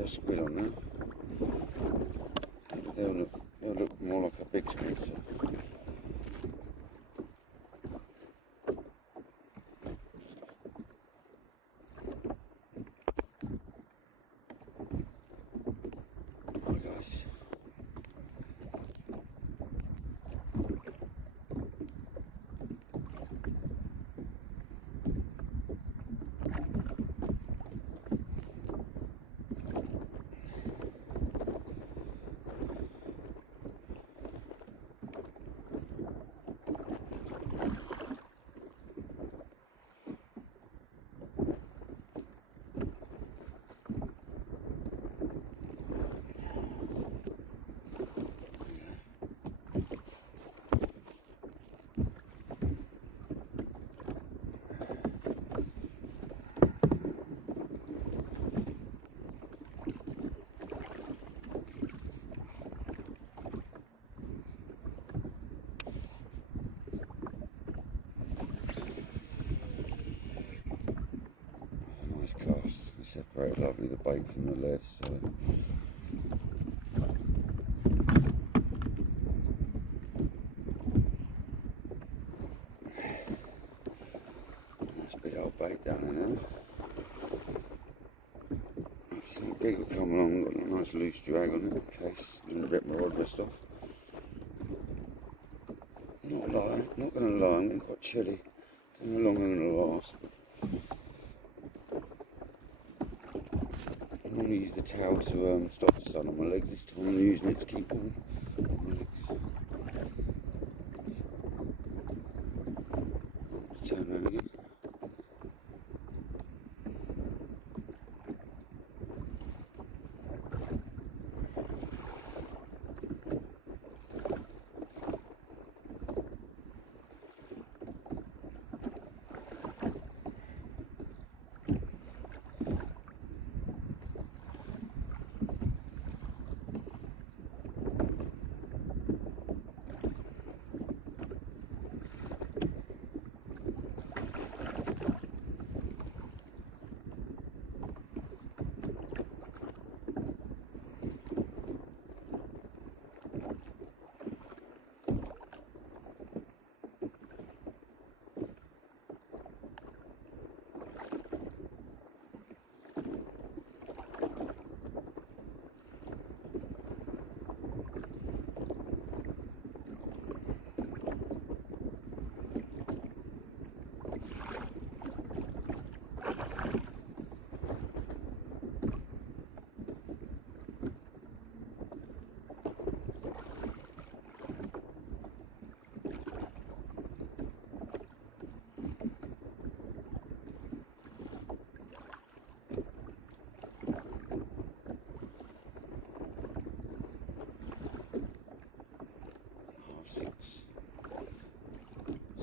Squid on there. But they'll look more like a big squid. So. Hi guys. separate lovely the bait from the lead, so nice big old bait down in there. Something big will come along, got a nice loose drag on it in case it doesn't rip my rod rest off. Not gonna lie, I'm getting quite chilly. Don't know how long I'm gonna last. I normally use the towel to stop the sun on my legs. This time I'm using it to keep warm on my legs. Let's turn around again.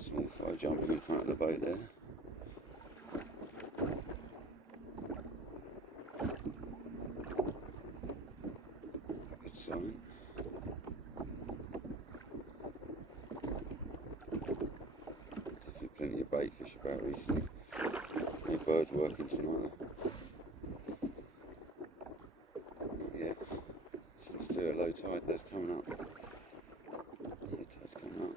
Small fry jumping in front of the boat there. Good sign. Definitely plenty of bait fish about recently. No birds working tonight. Not yet. Seems to do a low tide that's coming up. Low tide's coming up.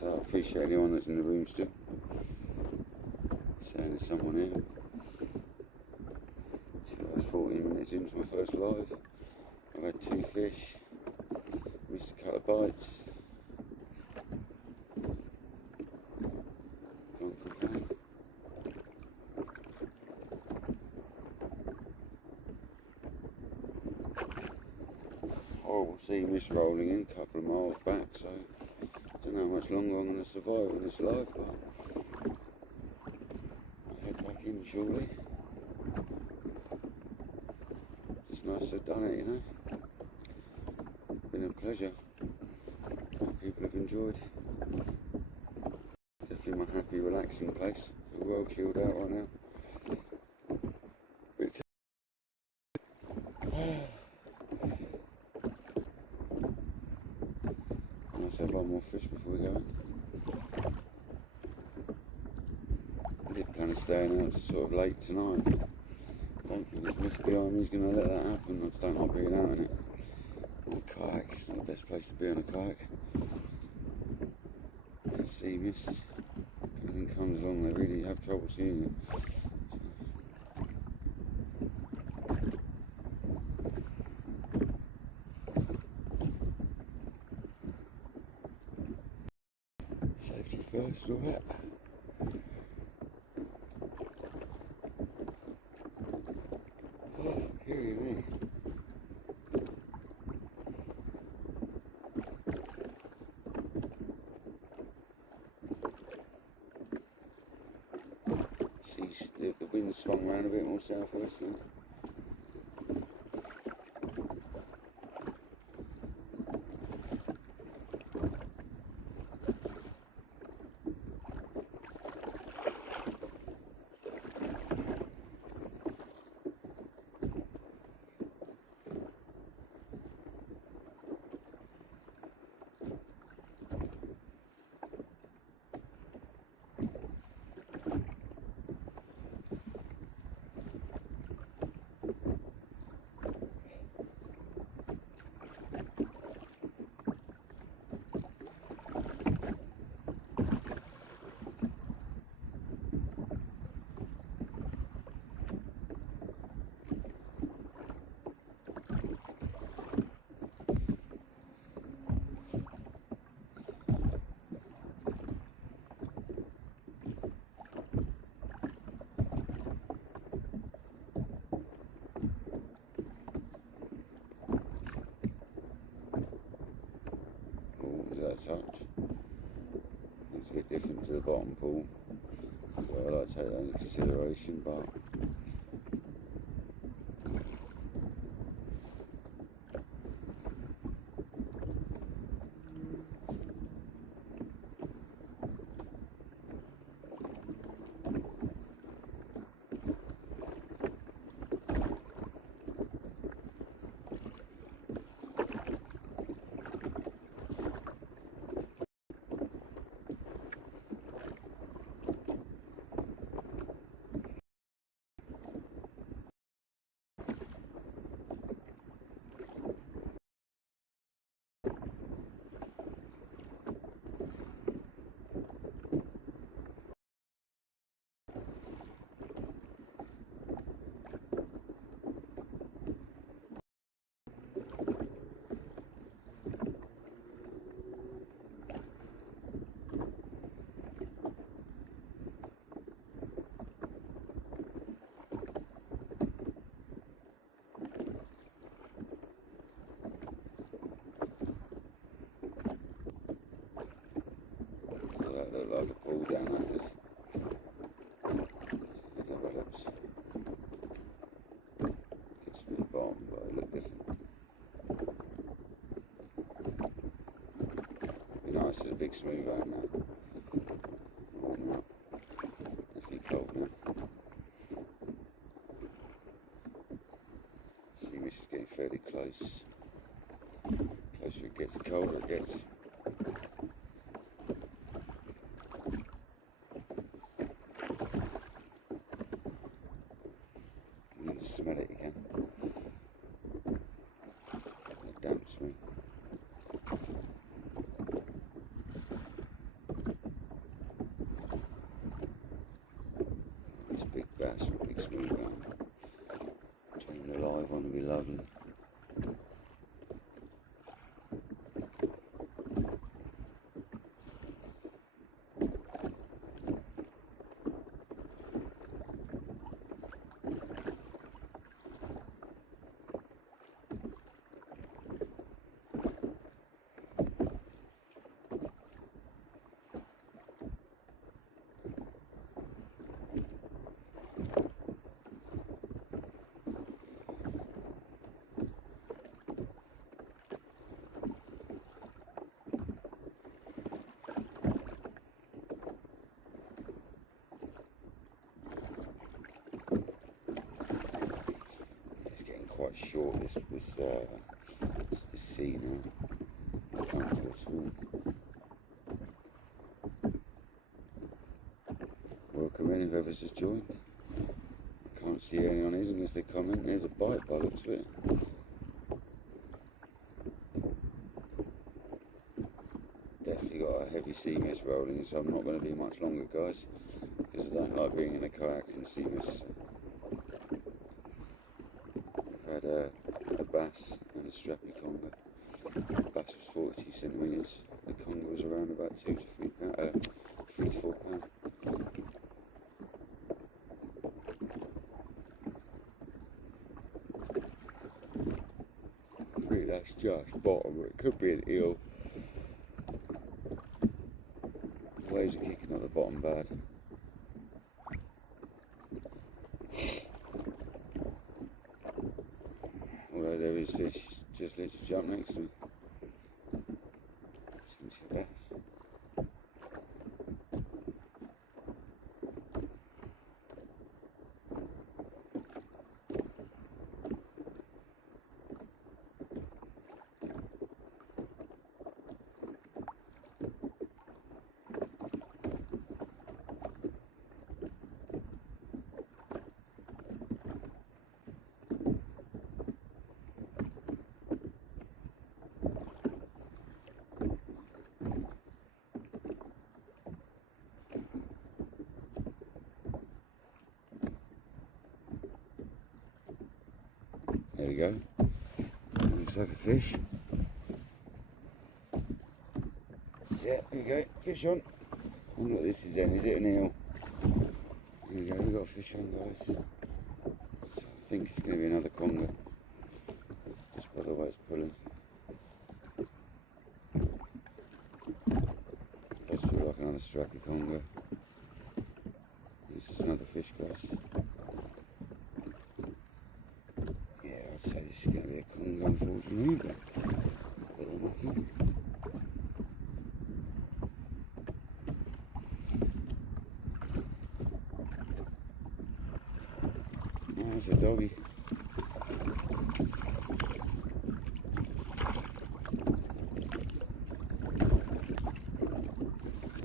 So I appreciate anyone that's in the room still. Saying there's someone here. 2 hours 14 minutes into my first live. I've had 2 fish, missed a couple of bites. Can't complain. Horrible sea mist rolling in, a couple of miles back, so I don't know how much longer I'm going to survive in this life, but I'll head back in shortly. It's nice to have done it, you know. Been a pleasure. Hope people have enjoyed. Definitely my happy, relaxing place. Feel well chilled out right now. Bit Let's have one more fish before we go in. I did plan on staying out to sort of late tonight. I don't think this mist behind me is going to let that happen. I just don't like being out in it. On a kayak, it's not the best place to be on a kayak. Sea mist. If anything comes along, they really have trouble seeing you. Safety first, alright. Oh, hear me. See, the wind swung around a bit more southwest now. That touch. It's a bit different to the bottom pool, so I like to take that into consideration, but that looked like a pool down there. It develops. Gets to the bottom, but it looked different. Be nice, there's a big smooth out now. Warming up. Definitely cold now. See, this is getting fairly close. Closer it gets, the colder it gets. You can smell it again. The damp smell. This big bass, big smooth one. Turn the live on, it'll be lovely. Quite short this sea now. I can't feel small. Welcome in whoever's just joined. Can't see anyone is unless they comment. There's a bite by the looks of it. Definitely got a heavy sea mist rolling, so I'm not going to be much longer, guys, because I don't like being in a kayak in sea mist. I've had a bass and a strappy conger. bass was 42 centimetres. The conger was around about 2 to 3 pounds, 3 to 4 pounds. I think that's just bottom, but it could be an eel. The waves are kicking up the bottom bad. Although there is fish just literally jump next to me. Seems to be bass. There we go. Looks like a fish. Yeah, there we go. Fish on. I wonder what this is then. Is it an eel? There we go. We've got a fish on, guys. So I think it's going to be another conger. Just by the way it's pulling. Does feel like another strappy conger. This is another fish, guys. I'd say this is going to be a conger, unfortunately, but a bit unlucky. Oh, it's a doggy.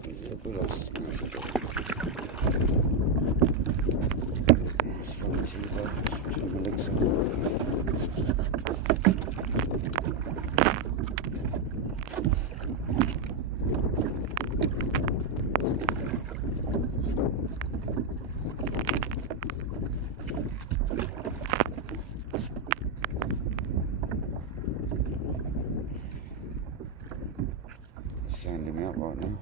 It's a bullock. It's from the T-bar, which one the legs are. Sanding me up right now.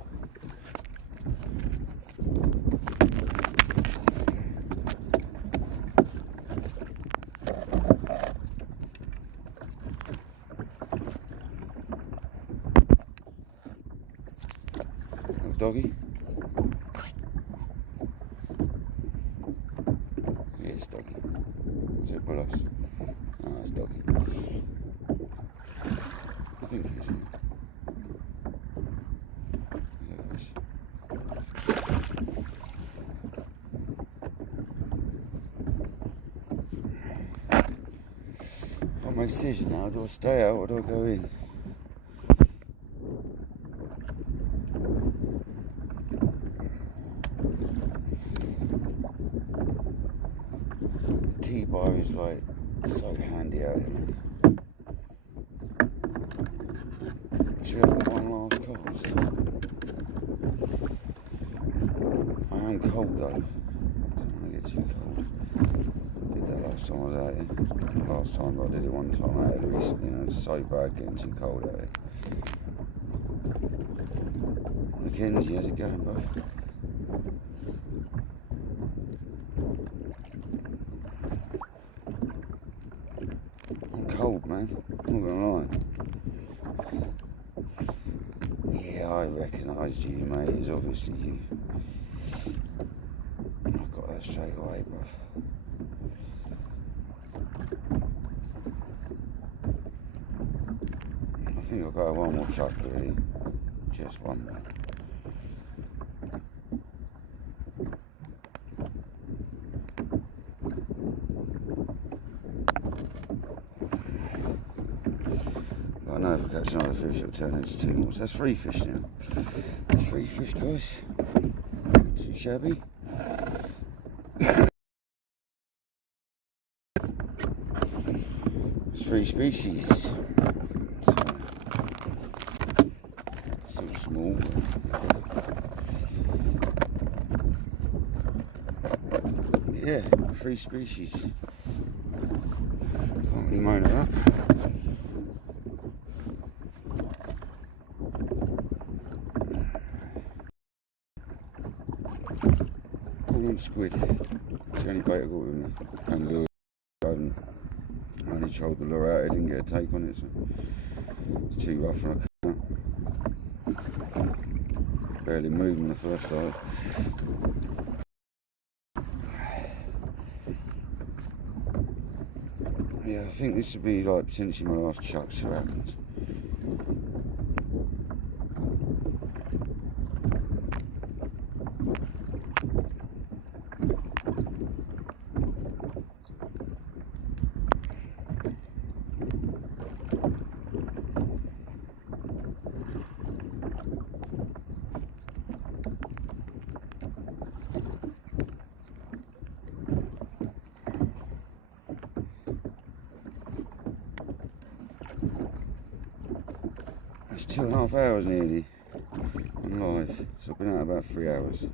Doggy. Yeah, it's doggy. Is it bullock? Oh, it's doggy. I think it is, isn't it? I've made a decision now. Do I stay out or do I go in? The T-bar is like so handy out here, man. Should we have one last cast? I am cold though. Don't want to get too cold. Did that last time I was out here. Last time I did it one time out here recently, and it's so bad getting too cold out here. Mackenzie, how's it going, bro? I'm cold, man. I'm not gonna lie. Yeah, I recognised you, mate. It's obviously you. I got that straight away, bruv. I think I'll go one more chuck, really. Just one more. I know if I catch another fish, it'll turn into two more. So that's 3 fish now. That's 3 fish, guys. Not too shabby. It's 3 species. So, still small. But yeah, 3 species. Can't really moan at that. squid. It's the only bait I got with me. And lure. I only tried the lure out, I didn't get a take on it, so it's too rough and I can't. Barely moving the first dive. Yeah, I think this would be like potentially my last chuck, so what happens. It's 2.5 hours nearly on live, so I've been out about 3 hours.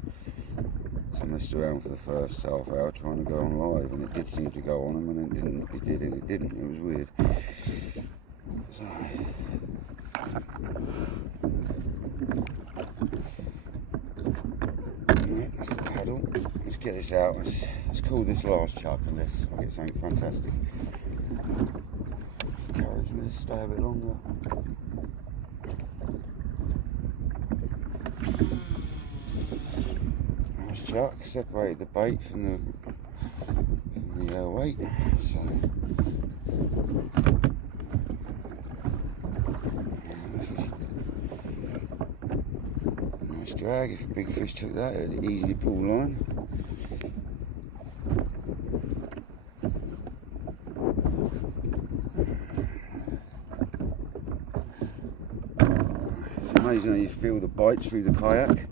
So I messed around for the first half hour trying to go on live, and it did seem to go on, and then it didn't, it did, and it didn't. It was weird. So right, that's the paddle. Let's get this out. Let's call this last chuck unless I get something fantastic. Encourage me to stay a bit longer. Nice chuck, separated the bait from the weight, so nice drag. If a big fish took that, it'd easily pull line. It's amazing how you feel the bite through the kayak.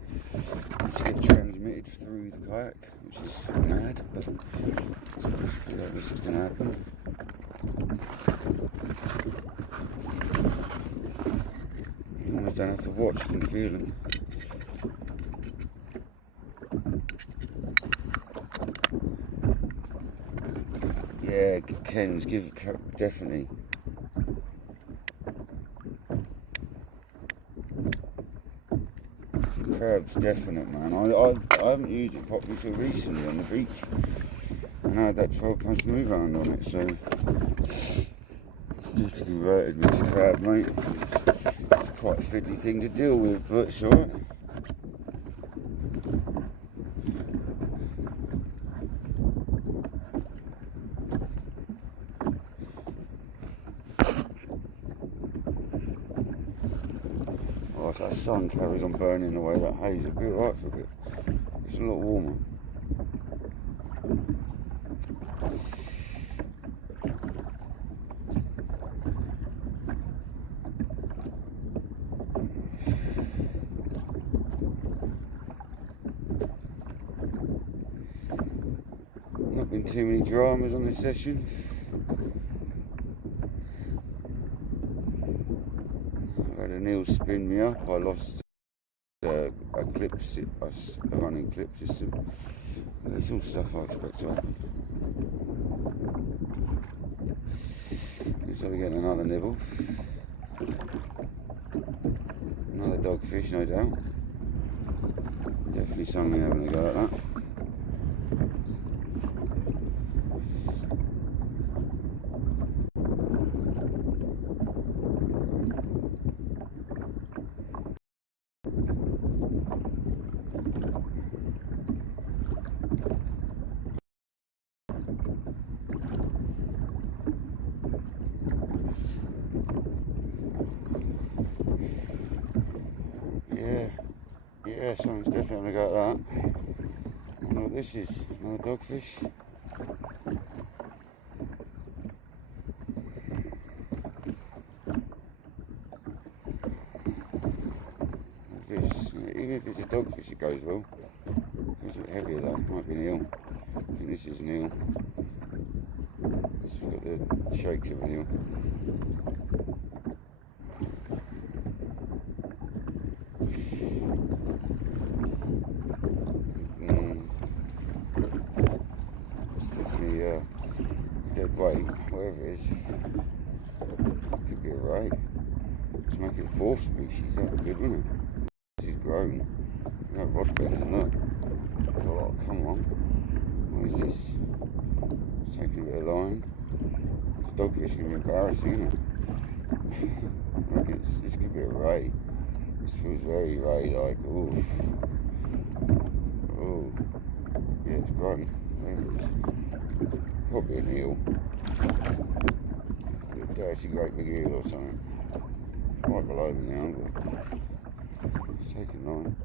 It's get transmitted through the kayak, which is mad, but I suppose this is going to happen. You almost don't have to watch, you can feel them. Yeah, Ken's, definitely. Crab's definite, man. I haven't used it properly till recently on the beach, and I had that 12-pound smooth round on it, so it's good to converted me to crab, mate. It's quite a fiddly thing to deal with, but it's alright. Oh, if that sun carries on burning away that haze, it'll be alright for a bit. It's a lot warmer. Not been too many dramas on this session. I've had an eel spin me up. I lost a running clip system. It's all stuff I expect to happen. So we're getting another nibble. Another dogfish, no doubt. Definitely something having a go at that. Yeah, someone's definitely got that. I don't know what this is. Another dogfish. Even if it's a dogfish, it goes well. It's a bit heavier though. Might be an eel. I think this is an eel. This has got the shakes of an eel. Dead weight, whatever it is. Could be alright. Let's make it a fourth species, that'd be good, wouldn't it? This is grown. No rod bend, look. Oh, come on. What is this? It's taking a bit of line. This dogfish can be embarrassing, isn't it? I reckon this could be a ray. This feels very ray-like. Ooh. Oh. Yeah, it's growing. Probably an eel. A dirty great big eel or something. Right below me now, but it's taking line.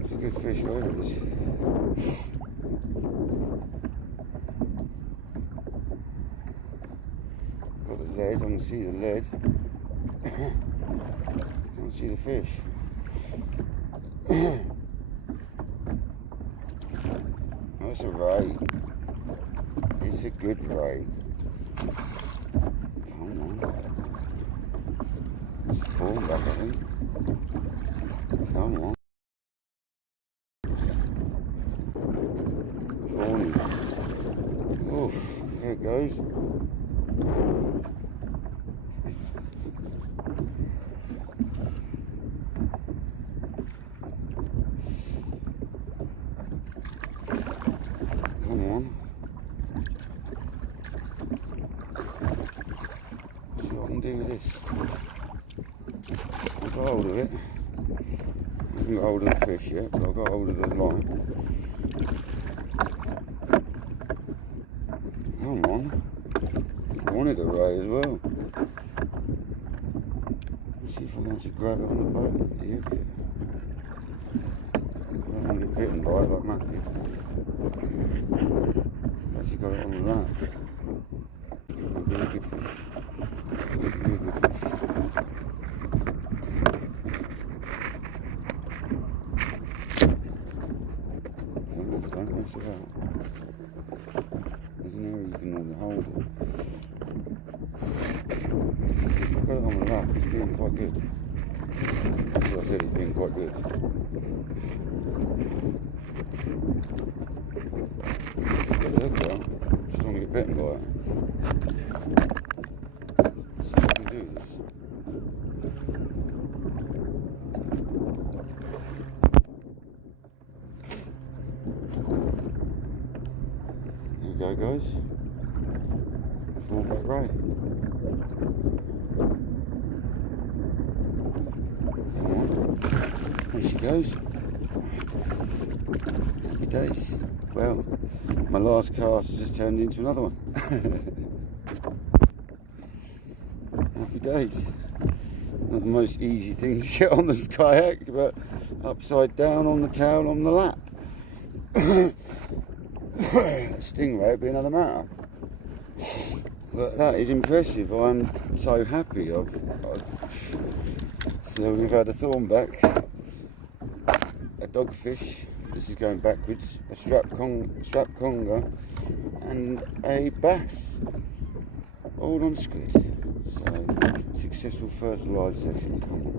It's a good fish, whatever it is. Got the lead, I can see the lead. Can't see the fish. That's a ray. It's a good ray. Come on. It's a fawn back, I think. Come on. Fawny. Oof, there it goes. Come on. See what I can do with this. I've got hold of it. I haven't got hold of the fish yet, but I've got hold of the line. Come on. I wanted a ray as well. Let's see if I want to grab it on the boat. Do you? I don't want to get bitten by it like Matthew. Actually got it on the lap. Could be a good fish. Could be a good fish. Come on, don't mess about. There's an area you can normally hold it. I've got it on the lap, it's been quite good. As I said, it's been quite good. Get the hook out, just don't want to get bitten by it. Let's see if I can do this. There we go, guys. Fall back right. Come on. There she goes. Happy days. Well, my last cast has just turned into another one. Happy days. Not the most easy thing to get on this kayak, but upside down on the towel on the lap. Stingray would be another matter. But that is impressive. I'm so happy. So we've had a thornback, a dogfish, this is going backwards, a strap conger, and a bass, all on squid. So, successful first live session. Come on.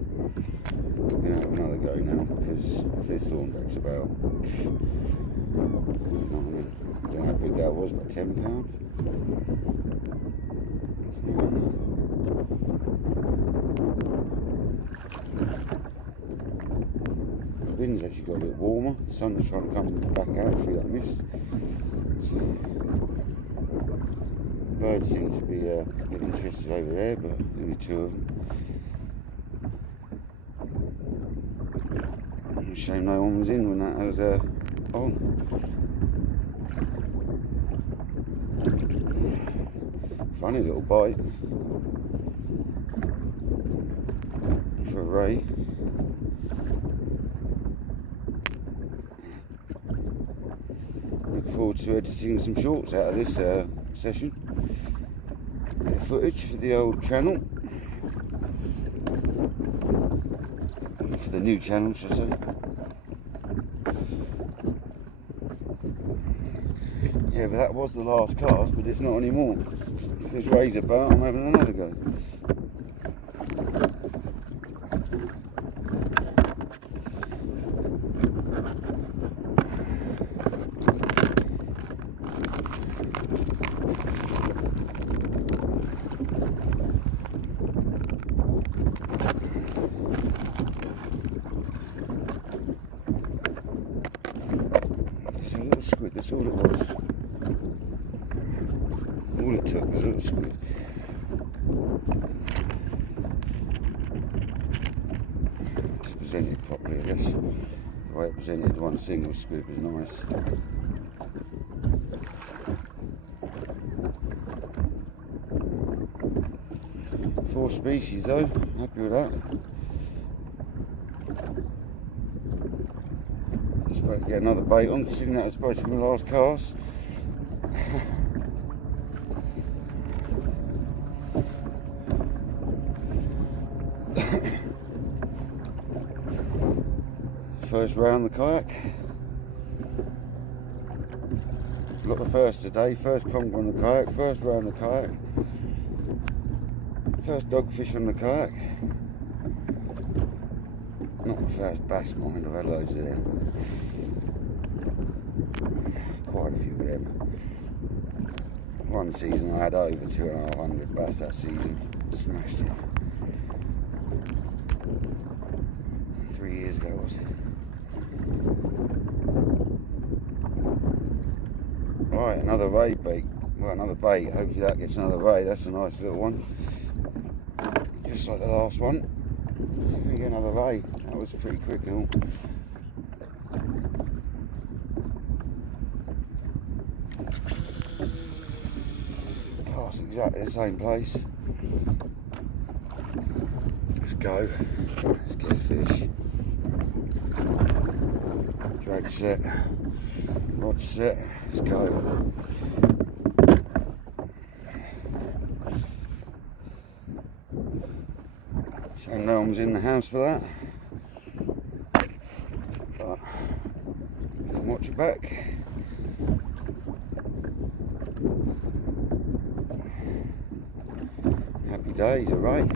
We're going to have another go now, because if this thornback's about, I don't know how big that was, about £10. The wind's actually got a bit warmer, the sun's trying to come back out through that mist. So, birds seem to be a bit interested over there, but only two of them. It's a shame no one was in when that was on. Funny little bite for a ray. Look forward to editing some shorts out of this session. Footage for the old channel. For the new channel, should I say. Yeah, but that was the last cast, but it's not anymore. If there's rays about, I'm having another go. squid, that's all it was. All it took was a little squid. Just presented properly, I guess. The way it presented one single squid was nice. Four species though, happy with that. I'm supposed to get another bait on, considering that was supposed to be my last cast. First round the kayak. Got the first today, first conger on the kayak, first round the kayak. First dogfish on the kayak. Not my first bass, mind, I've had loads of them. Quite a few of them. One season I had over 2,500 bass that season. Smashed it. 3 years ago was. Right, another ray bait. Well, another bait. Hopefully that gets another ray. That's a nice little one. Just like the last one. See if we can get another ray. That was pretty quick, though. Cast exactly the same place. Let's go. Let's get a fish. Drag set. Rod set. Let's go. Shame no one's in the house for that. But you can watch it back. Happy days, alright.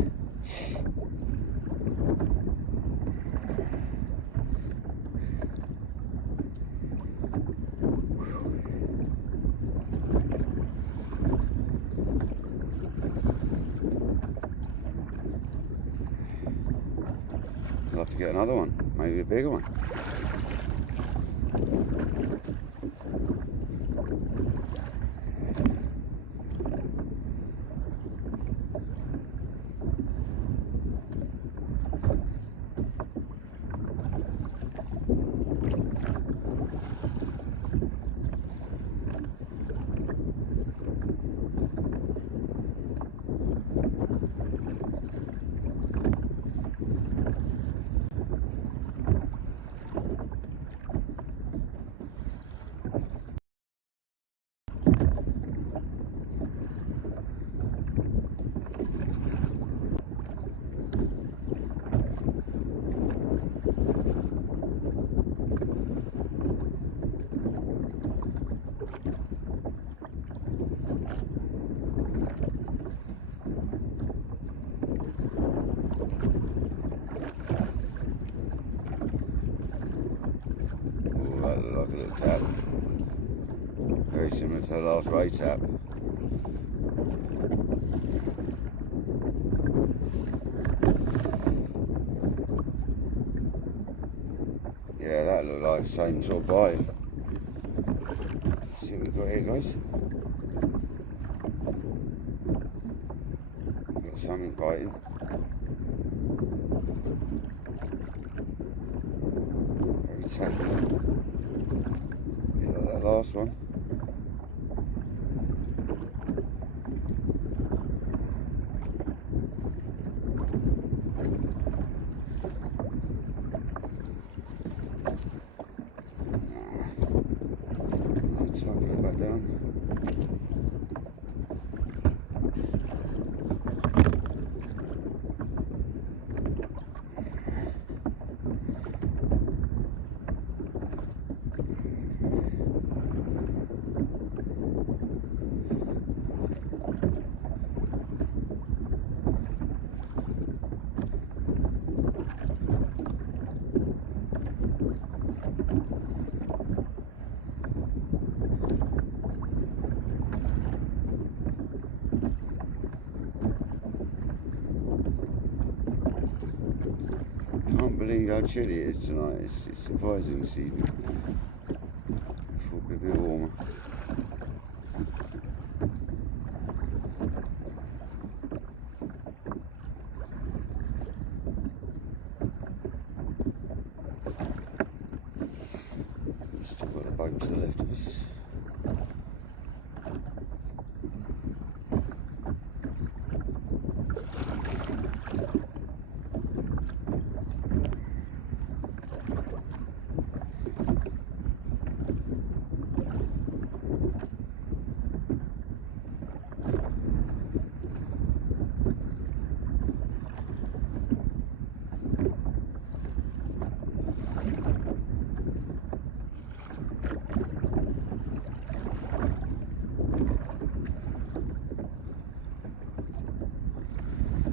I'll have to get another one, maybe a bigger one. Like a little tap, very similar to the last ray tap. Yeah, that looked like the same sort of bite. Let's see what we've got here, guys. We've got something biting. Very tacky. Like that last one. Right, time to put it back down. Can't believe how chilly it is tonight. It's surprising this evening. Thought we'd be boat to the left of us.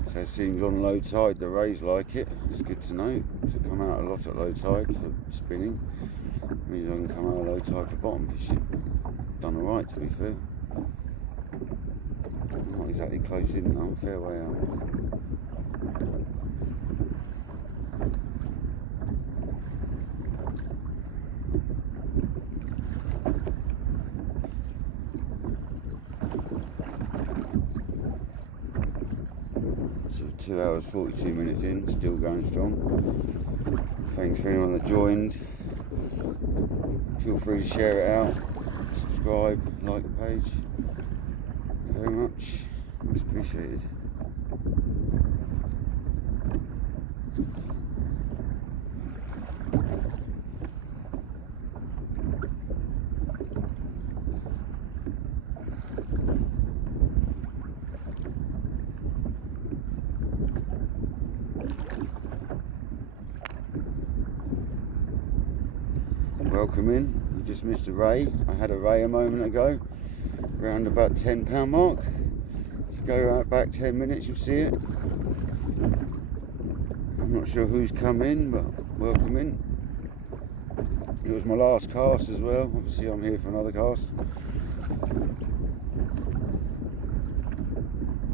So it seems on low tide the rays like it. It's good to know. To come out a lot at low tide for spinning means I can come out at low tide for bottom fishing. Done alright, to be fair. Not exactly close in though, fair way out. So 2 hours 42 minutes in, still going strong. Thanks for anyone that joined. Feel free to share it out, subscribe, like the page. Thank you very much, much appreciated. Welcome in. You just missed a ray. I had a ray a moment ago, around about £10 mark. If you go right back 10 minutes, you'll see it. I'm not sure who's come in, but welcome in. It was my last cast as well. Obviously, I'm here for another cast.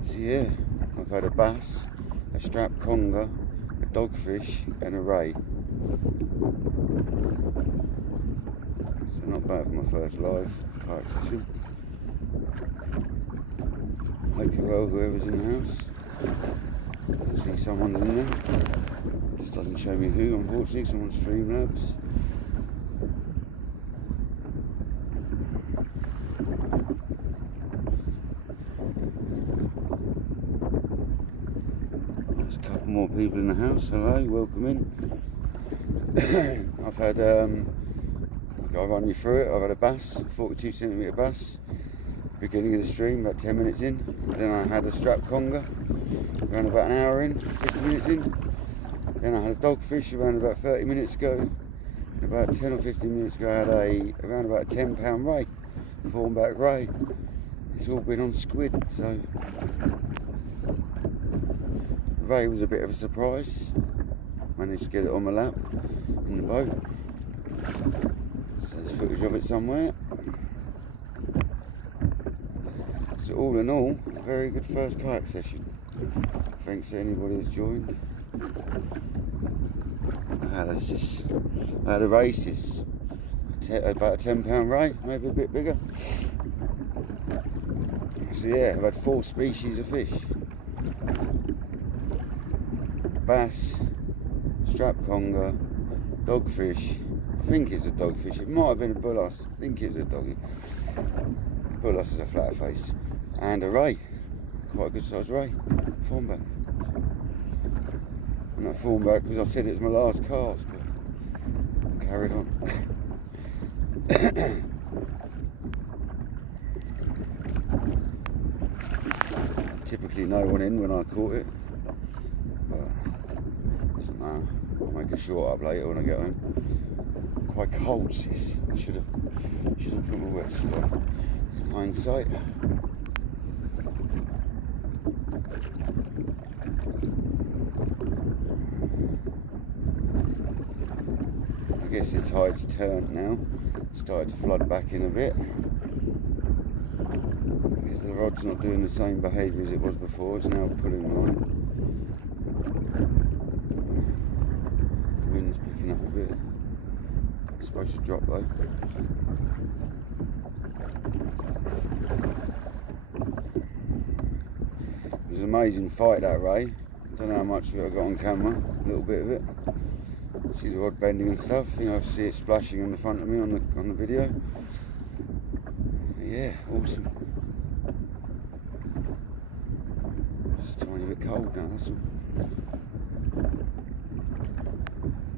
So yeah, I've had a bass, a strap conger, a dogfish, and a ray. So not bad for my first live kayak session. Hope you're well, whoever's in the house. I can see someone in there. Just doesn't show me who, unfortunately. Someone's Streamlabs. There's a couple more people in the house. Hello, welcome in. I've had I'll run you through it. I've had a bass, 42cm bass, beginning of the stream, about 10 minutes in. Then I had a strap conger, around about an hour in, 50 minutes in. Then I had a dogfish around about 30 minutes ago. And about 10 or 15 minutes ago I had around about a £10 ray, fawnback ray. It's all been on squid, so the ray was a bit of a surprise. Managed to get it on my lap in the boat. So there's footage of it somewhere. So all in all, a very good first kayak session. Thanks to anybody that's joined. I had a races, about a £10 ray, maybe a bit bigger. So yeah, I've had 4 species of fish. Bass, strap conger, dogfish. I think it's a dogfish. It might have been a bullass. I think it was a doggy. Bullass is a flat face. And a ray. Quite a good sized ray. Fawnback. And that fawnback because I said it's my last cast, but I carried on. Typically no one in when I caught it. But doesn't matter. I'll make a short up later when I get home. Quite cold, sis. I should have put my wetsuit on. In hindsight. I guess the tide's turned now. Started to flood back in a bit. Because the rod's not doing the same behaviour as it was before. It's now pulling line. The wind's picking up a bit. It's supposed to drop though. It was an amazing fight, that ray. I don't know how much of it I got on camera, a little bit of it. See the rod bending and stuff. I think I see it splashing in the front of me on the video. Yeah, awesome. Just a tiny bit cold now, that's all.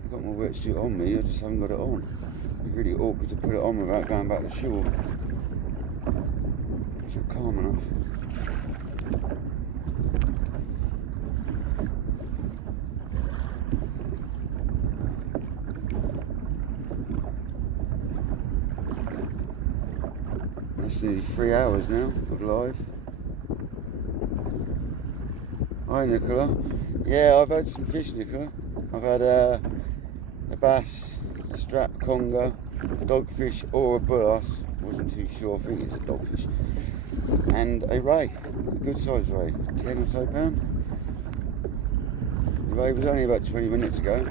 I've got my wetsuit on me, I just haven't got it on. It's really awkward to put it on without going back to shore. It's not calm enough. It's nearly 3 hours now of live. Hi Nicola. Yeah, I've had some fish, Nicola. I've had a bass, a strap conger, a dogfish or a bass. Wasn't too sure, I think it's a dogfish. And a ray, a good sized ray, 10 or so pound. The ray was only about 20 minutes ago.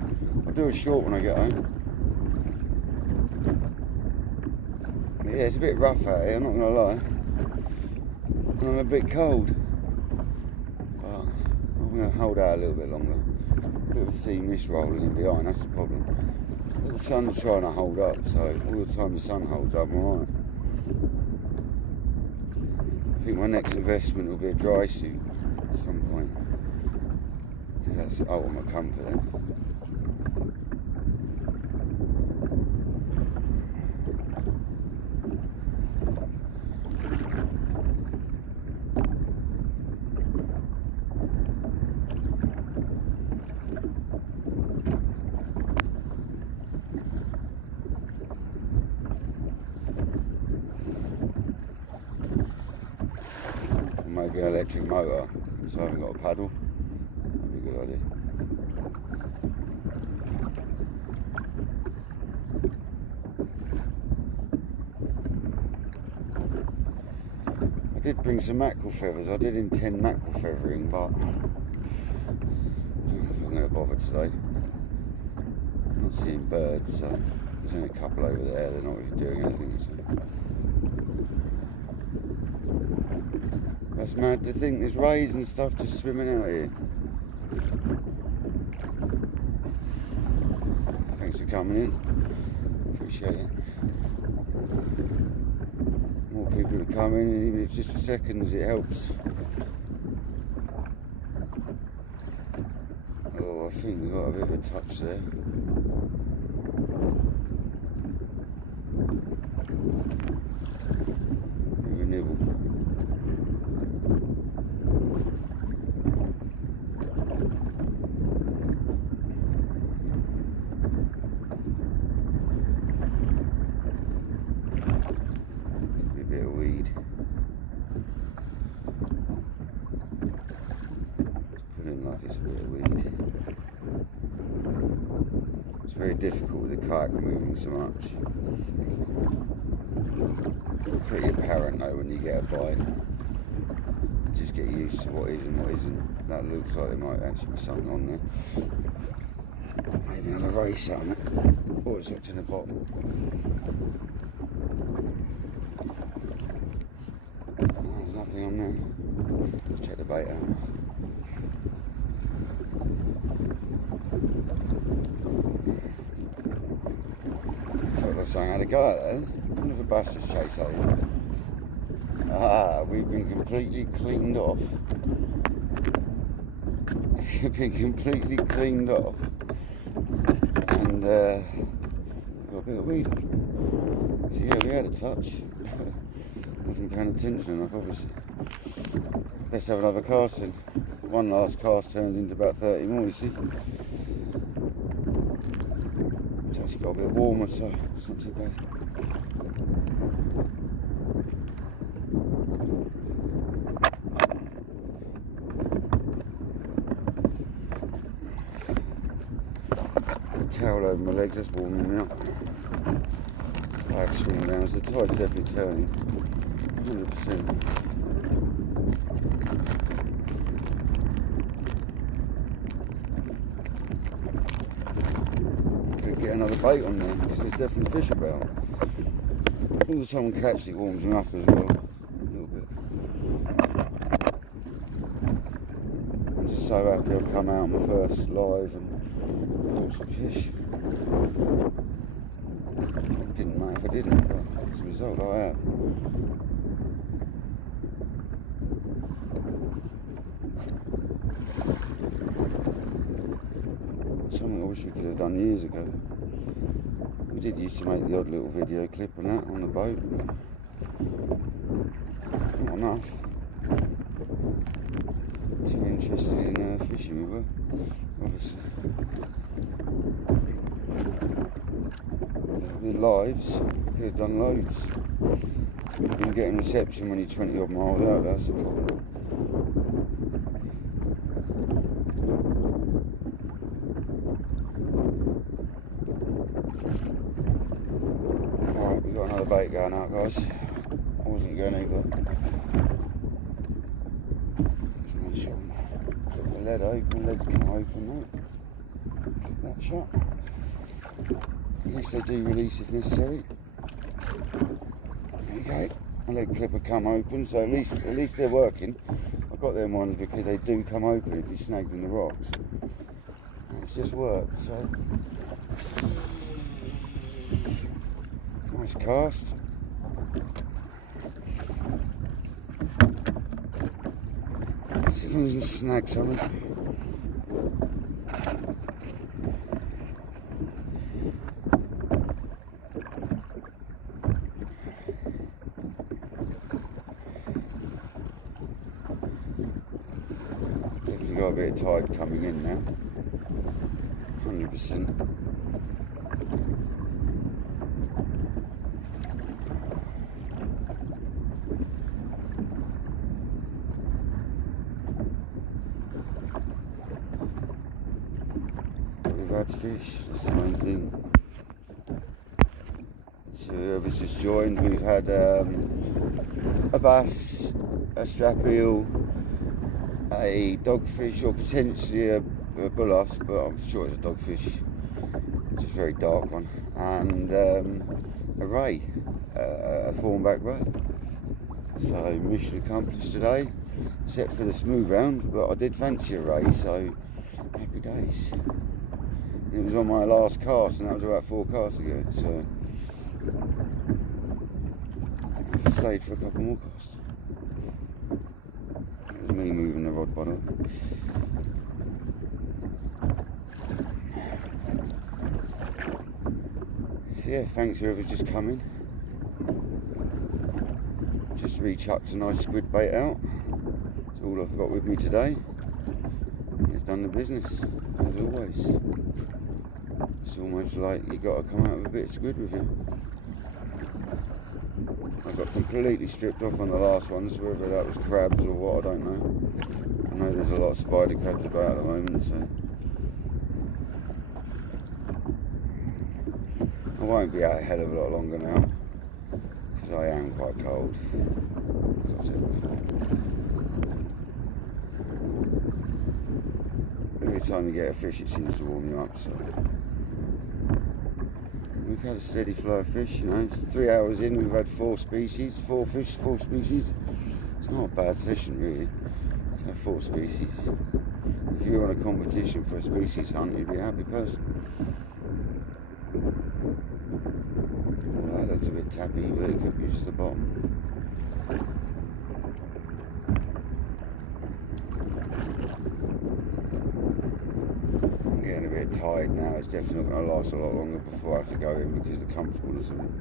I'll do a short when I get home. Yeah, it's a bit rough out here, I'm not going to lie. And I'm a bit cold. But I'm going to hold out a little bit longer. A bit of a sea mist rolling in behind, that's the problem. But the sun's trying to hold up, so all the time the sun holds up, I'm alright. I think my next investment will be a dry suit at some point. That's the ultimate comfort then. Maybe an electric motor, so I haven't got a paddle. That'd be a good idea. I did bring some mackerel feathers. I did intend mackerel feathering, but I don't know if I'm going to bother today. I'm not seeing birds, so there's only a couple over there. They're not really doing anything. So. That's mad to think there's rays and stuff just swimming out here. Thanks for coming in. Appreciate it. More people to come in, even if it's just for seconds, it helps. Oh, I think we've got a bit of a touch there. Bit of a nibble. It's very difficult with the kayak moving so much. It's pretty apparent though when you get a bite. You just get used to what is and what isn't. That looks like there might actually be something on there. Maybe another race on it. Oh, it's hooked in the bottom. No, there's nothing on there. Let's check the bait out. Saying how to go out there. I wonder if a bass just chase out here. Ah, we've been completely cleaned off. We've been completely cleaned off. And got a bit of weed on. So yeah, we had a touch. Wasn't paying attention enough, obviously. Let's have another cast in. One last cast turns into about 30 more, you see. It's actually got a bit warmer, so it's not too bad. The towel over my legs, that's warming me up. I have to swing down, so the tide is definitely turning. 100%. Get another bait on there because there's definitely fish about. All the time I catch it warms me up as well, a little bit. I'm just so happy I've come out on my first live and caught some fish. It didn't matter if I didn't, but as a result I have. Something I wish we could have done years ago. We did used to make the odd little video clip on that on the boat, but not enough. Too interested in fishing we were, obviously. The lives, could have done loads. We've been getting reception when you're 20 odd miles out, that's the problem. Alright, we've got another bait going out, guys. I wasn't going to, but just make sure I put the lead open, the lead's going to open now. Keep that shut. At least they do release if necessary. There you go. The leg clipper come open, so at least they're working. I've got them ones because they do come open if you're snagged in the rocks. And it's just worked, so nice cast. Let's see if I can snag something. Got a bit of tide coming in now, 100%. We've had fish, that's the main thing. So whoever's just joined, we've had a bass, a strap eel, a dogfish, or potentially a bullace, but I'm sure it's a dogfish. It's a very dark one, and a ray, a thornback ray. So mission accomplished today, except for the smooth round. But I did fancy a ray, so happy days. And it was on my last cast, and that was about 4 casts ago. So I've stayed for a couple more casts. Me moving the rod bottom. So yeah, thanks whoever's just coming. Just re-chucked a nice squid bait out. That's all I've got with me today. It's done the business, as always. It's almost like you got to come out with a bit of squid with you. I got completely stripped off on the last ones, whether that was crabs or what, I don't know. I know there's a lot of spider crabs about at the moment, so I won't be out a hell of a lot longer now, because I am quite cold, as I've said before. Every time you get a fish it seems to warm you up, so we've had a steady flow of fish, you know. It's 3 hours in, we've had 4 species, 4 fish, 4 species. It's not a bad session really, to have 4 species. If you were on a competition for a species hunt, you'd be a happy person. Well, that looks a bit tappy, but it could be just the bottom. Getting a bit tired now. It's definitely not going to last a lot longer before I have to go in because of the comfortableness of it.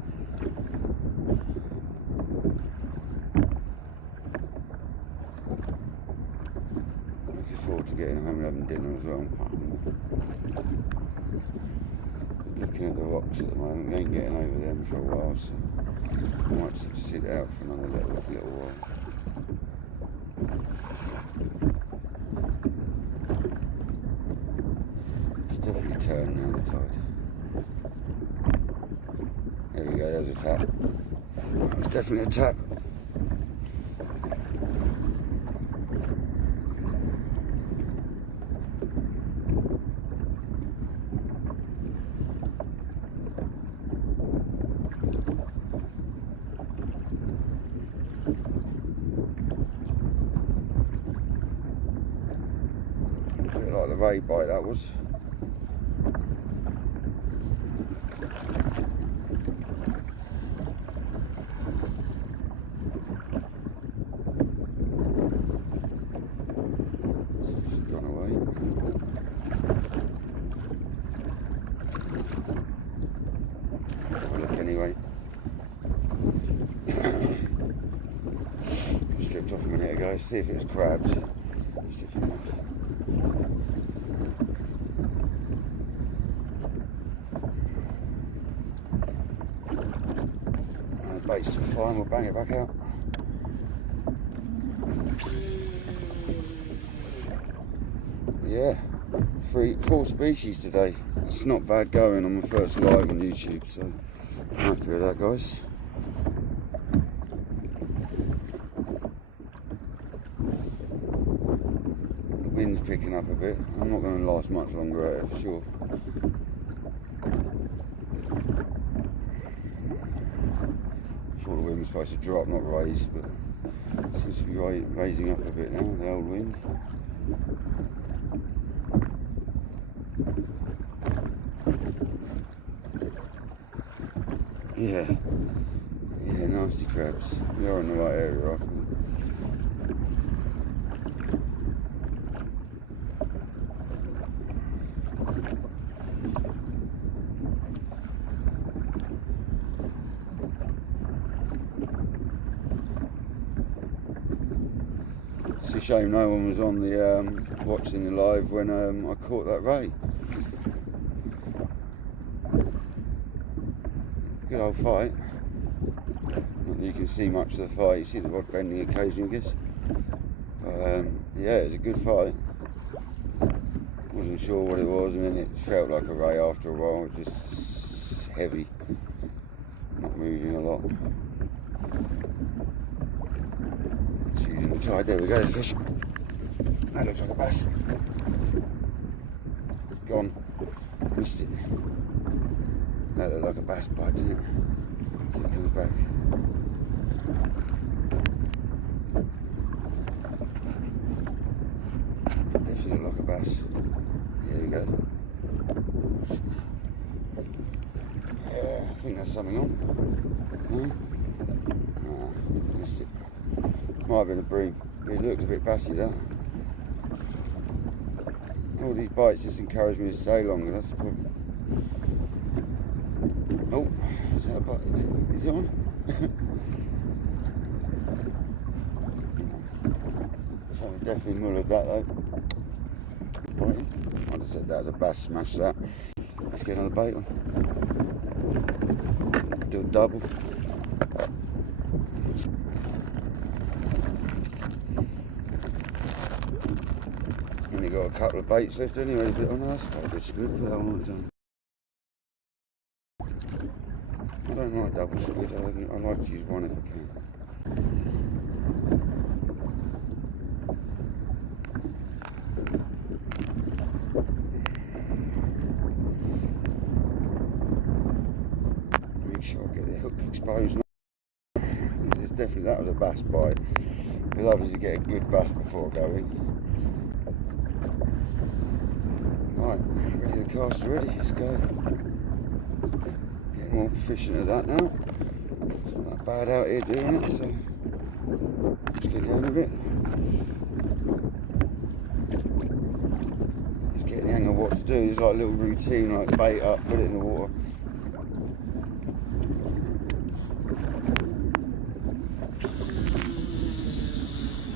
Looking forward to getting home and having dinner as well. Looking at the rocks at the moment, we ain't getting over them for a while, so I might just have to sit out for another little while. Definitely turned now, the tide. There we go, there's a tap. It's definitely a tap. A bit like the ray bite that was. go, see if it's crabs. Strip him off. The bait's still fine, we'll bang it back out. Yeah, 4 species today. It's not bad going on my first live on YouTube, so I'm happy with that, guys. The wind's picking up a bit. I'm not going to last much longer at it, for sure. I thought the wind was supposed to drop, not raise, but it seems to be raising up a bit now, the old wind. Yeah, nasty crabs. We are in the right area, I think. It's a shame no one was on the watching the live when I caught that ray. Good old fight. Not that you can see much of the fight, you see the rod bending occasionally, I guess. Yeah, it was a good fight. Wasn't sure what it was, and then it felt like a ray after a while, just heavy, not moving a lot. Just using the tide, there we go, the fish. That looks like a bass. Gone, missed it. That looked like a bass bite, didn't it? See it comes back. Definitely looked like a bass. Here we go. Yeah, I think that's something on. No? Nah, missed it. Might have been a bream. It looked a bit bassy, that. All these bites just encourage me to stay longer, that's the problem. Oh, is that a bite? Is it on? Something definitely mullered that though. Biting. I just said that was a bass, smash that. Let's get another bait on. Do a double. Only got a couple of baits left anyway, but on that's quite a good squid. Put that one on its own. I don't like double squid, I like to use one if I can. Make sure I get the hook exposed now. Definitely that was a bass bite. It'd be lovely to get a good bass before going. Right, ready to cast already, let's go. Getting more proficient at that now. It's not that bad out here doing it, so let's get going with it. Just getting the hang of what to do. There's like a little routine, like bait up, put it in the water.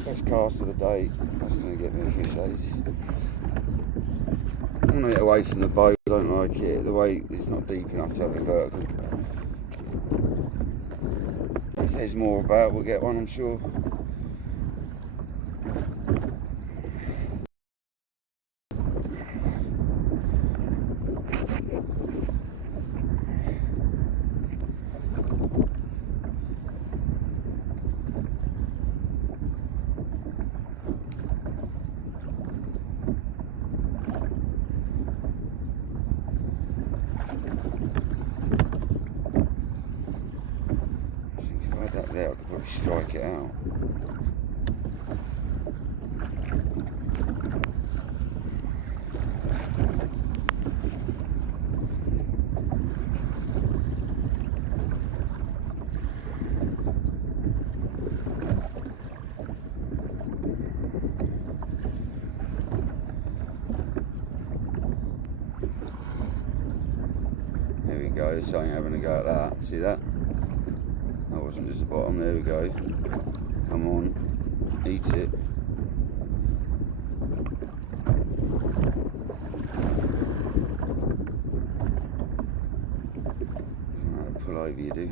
Best cast of the day. That's going to get me a fish easy. I want to get away from the boat, I don't like it, the way it's not deep enough to have it vertical. If there's more about, we'll get one, I'm sure. There, I could probably strike it out. There we go, something having a go at that. See that? That wasn't just the bottom, there we go. Come on. eat it. Pull over, you do.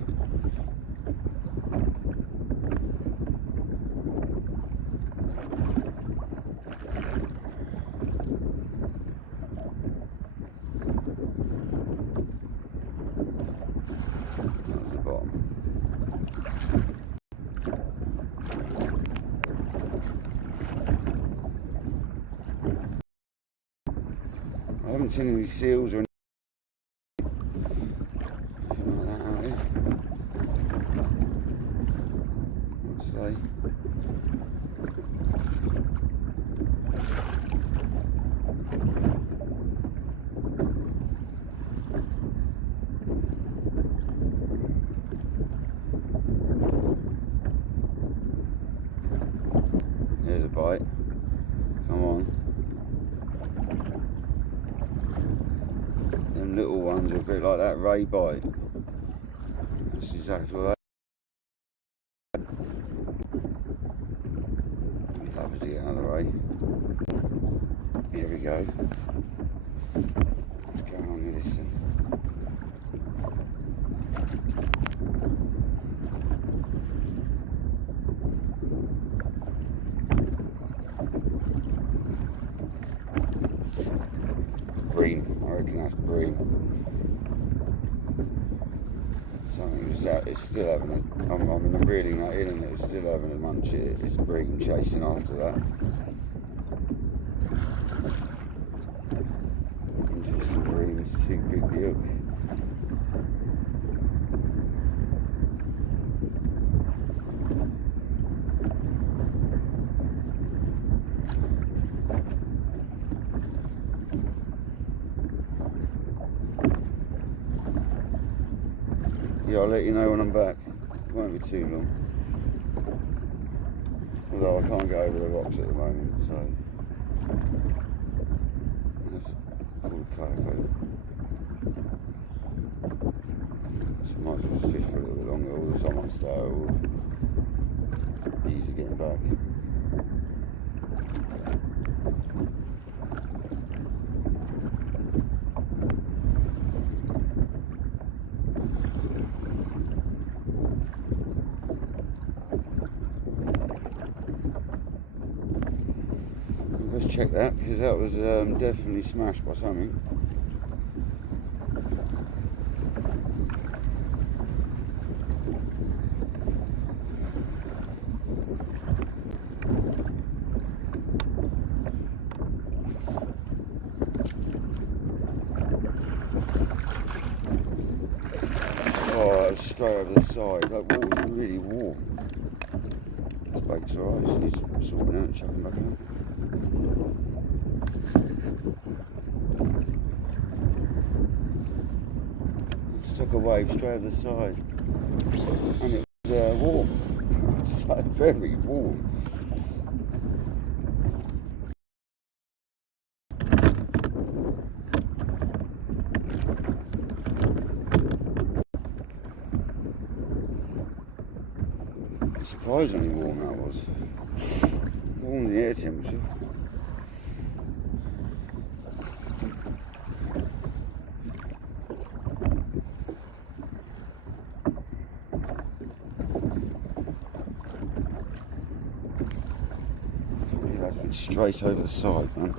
That was the bottom. I haven't seen any seals or anything like that out here. Not today. There's a bite. Come on. Them little ones are a bit like that ray bite. That's exactly what that. Love to get another ray. Here we go. What's going on with this thing? Green, I reckon that's green. Something was out, it's still having a, I mean I'm reeling that in and it's still having a munch at it. It's bream chasing after that. Interesting bream, it's too big to hook. Yeah, I'll let you know when I'm back. It won't be too long. Although I can't go over the rocks at the moment, so I have to pull the kayak over. So I might as well just fish for a little bit longer, all the time I stay or easy getting back. Let's check that, because that was definitely smashed by something. Oh, that was straight over the side. That water was really warm. This bait's alright, just needs sorting out and chucking back out. Took a wave straight over the side, and it was warm. I have to say, very warm. Surprisingly warm that was. Warm than the air temperature. Straight over the side, man.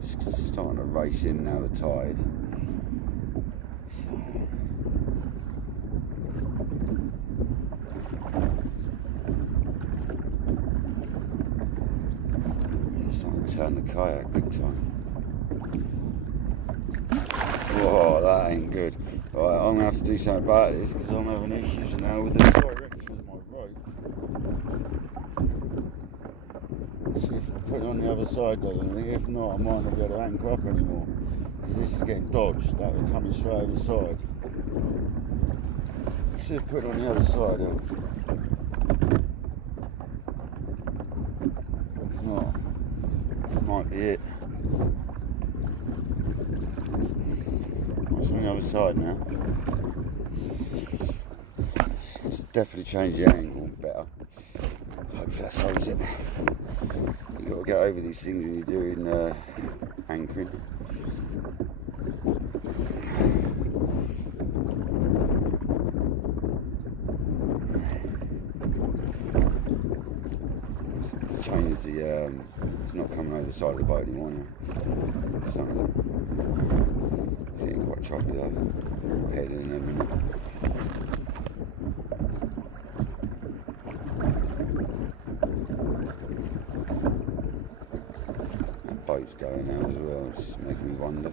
It's starting to race in now, the tide. Turn the kayak big time. Whoa, that ain't good. Right, I'm gonna have to do something about this because I'm having issues now with the direction of my rope. Let's see if I put it on the other side does anything. If not, I might not be able to anchor up anymore. because this is getting dodged. That was coming straight over the side. Let's see if put it on the other side helps. If not, might be it. It's on the other side now. It's definitely changed the angle better. Hopefully that saves it. You've got to get over these things when you're doing anchoring. It's changed the, it's not coming over the side of the boat anymore now. Something. It's getting quite choppy though. Head in a minute. That boat's going now as well, it's just making me wonder.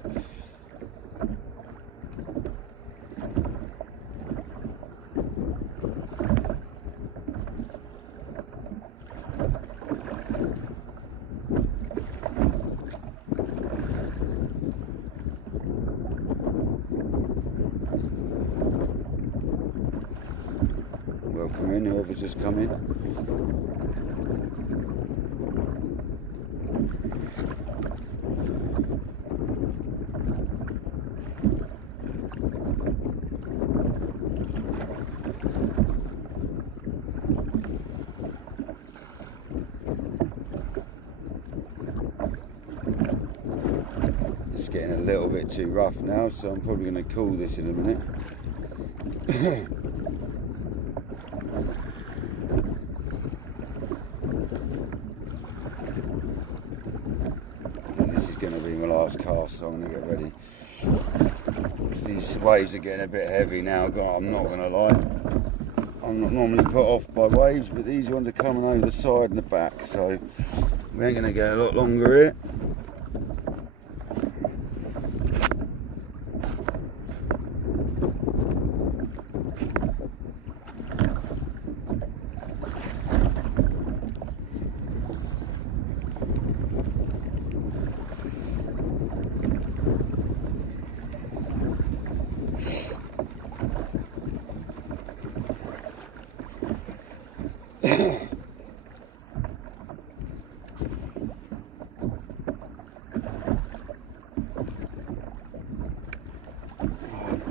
Welcome in, whoever's just come in. Just getting a little bit too rough now, so I'm probably going to cool this in a minute. This is going to be my last cast, so I'm going to get ready. These waves are getting a bit heavy now, I'm not going to lie. I'm not normally put off by waves, but these ones are coming over the side and the back, so we ain't going to get a lot longer here.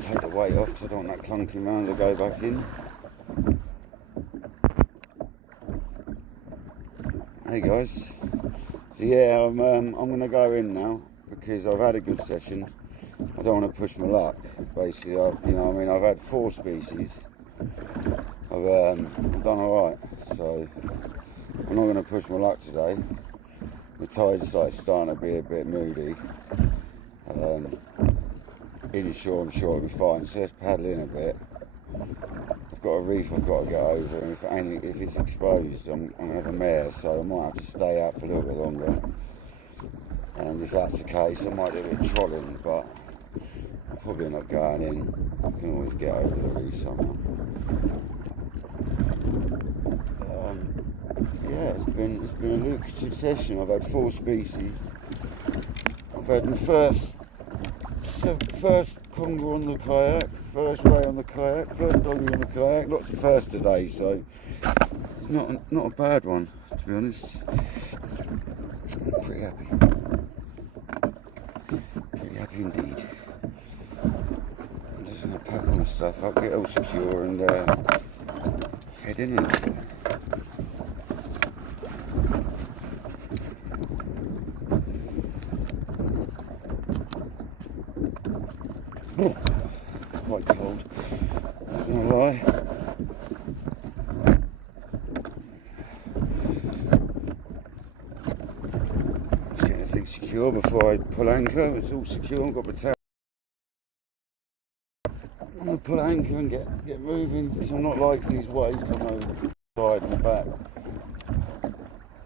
Take the weight off because I don't want that clunking round to go back in. Hey guys, so yeah, I'm going to go in now because I've had a good session. I don't want to push my luck. Basically, I've had 4 species. I've done all right, so I'm not going to push my luck today. The tide's like starting to be a bit moody. Inshore, I'm sure it'll be fine, so let's paddle in a bit. I've got a reef I've got to get over, and if it's exposed, I'm going to have a mare, so I might have to stay out for a little bit longer. And if that's the case, I might do a bit of trolling, but I'll probably end up going in. I can always get over the reef somehow. Yeah, it's been a lucrative session. I've had 4 species. I've had my first conger on the kayak, first ray on the kayak, first doggy on the kayak. Lots of firsts today, so it's not a bad one, to be honest. I'm pretty happy. Pretty happy indeed. I'm just going to pack all the stuff up, get it all secure, and head in into it. Oh, it's quite cold, not gonna lie. Just getting everything secure before I pull anchor. It's all secure, I've got my towel. I'm gonna pull anchor and get moving because I'm not liking these waves coming over the side and the back.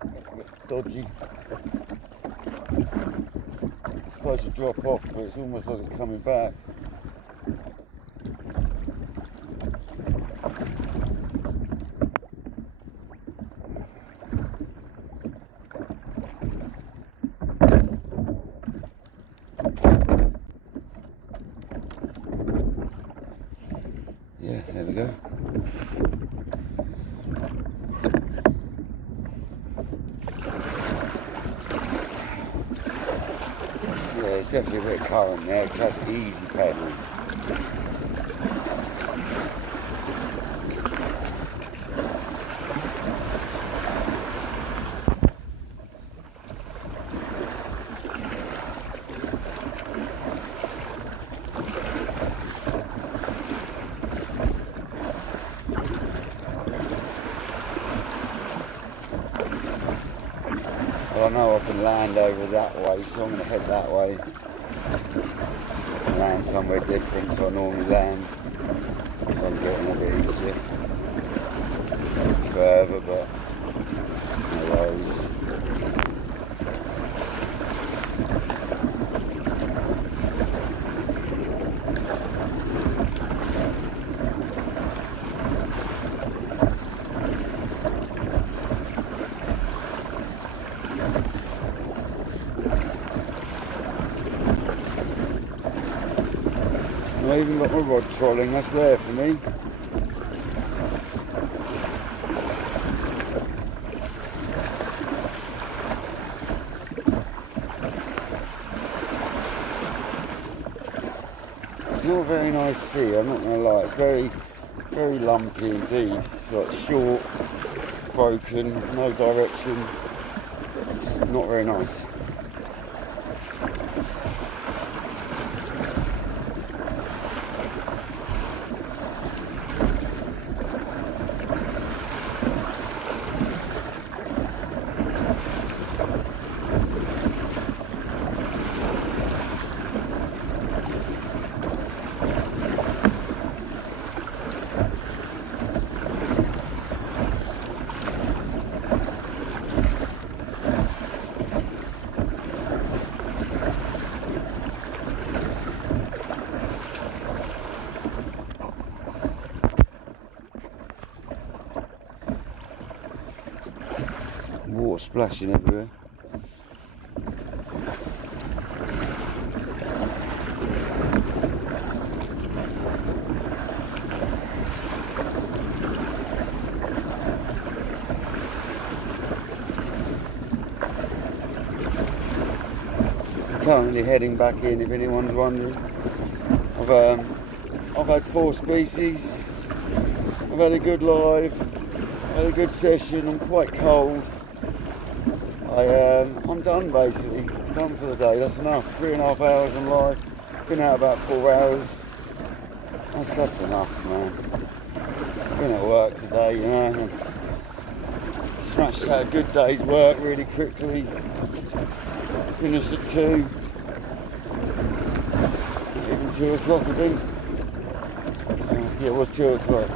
A bit dodgy. It's supposed to drop off, but it's almost like it's coming back. There we go. Yeah, there's definitely a bit of current there because that's easy pedaling. Well, I know I can land over that way, so I'm going to head that way. Land somewhere different so I normally land. So I'm getting a bit easier. Further, but no worries. I even got my rod trolling, that's rare for me. It's not a very nice sea, I'm not going to lie, it's very, very lumpy indeed. It's like short, broken, no direction, just not very nice. Water splashing everywhere. I'm currently heading back in if anyone's wondering. I've had 4 species. I've had a good live, had a good session. I'm quite cold. I'm done basically. I'm done for the day. That's enough. 3.5 hours on live. Been out about 4 hours. That's enough, man. Been at work today, you know. Smashed out a good day's work really quickly. Finished at 2. Even 2 o'clock, I think. Yeah, it was 2 o'clock.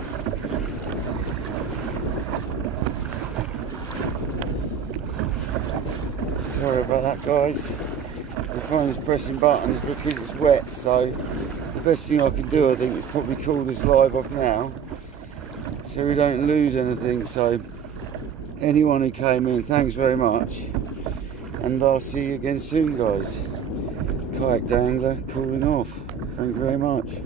Sorry about that, guys. The phone is pressing buttons because it's wet, so the best thing I can do, I think, is probably call this live off now so we don't lose anything. So anyone who came in, thanks very much, and I'll see you again soon, guys. Kayak dangler cooling off. Thank you very much.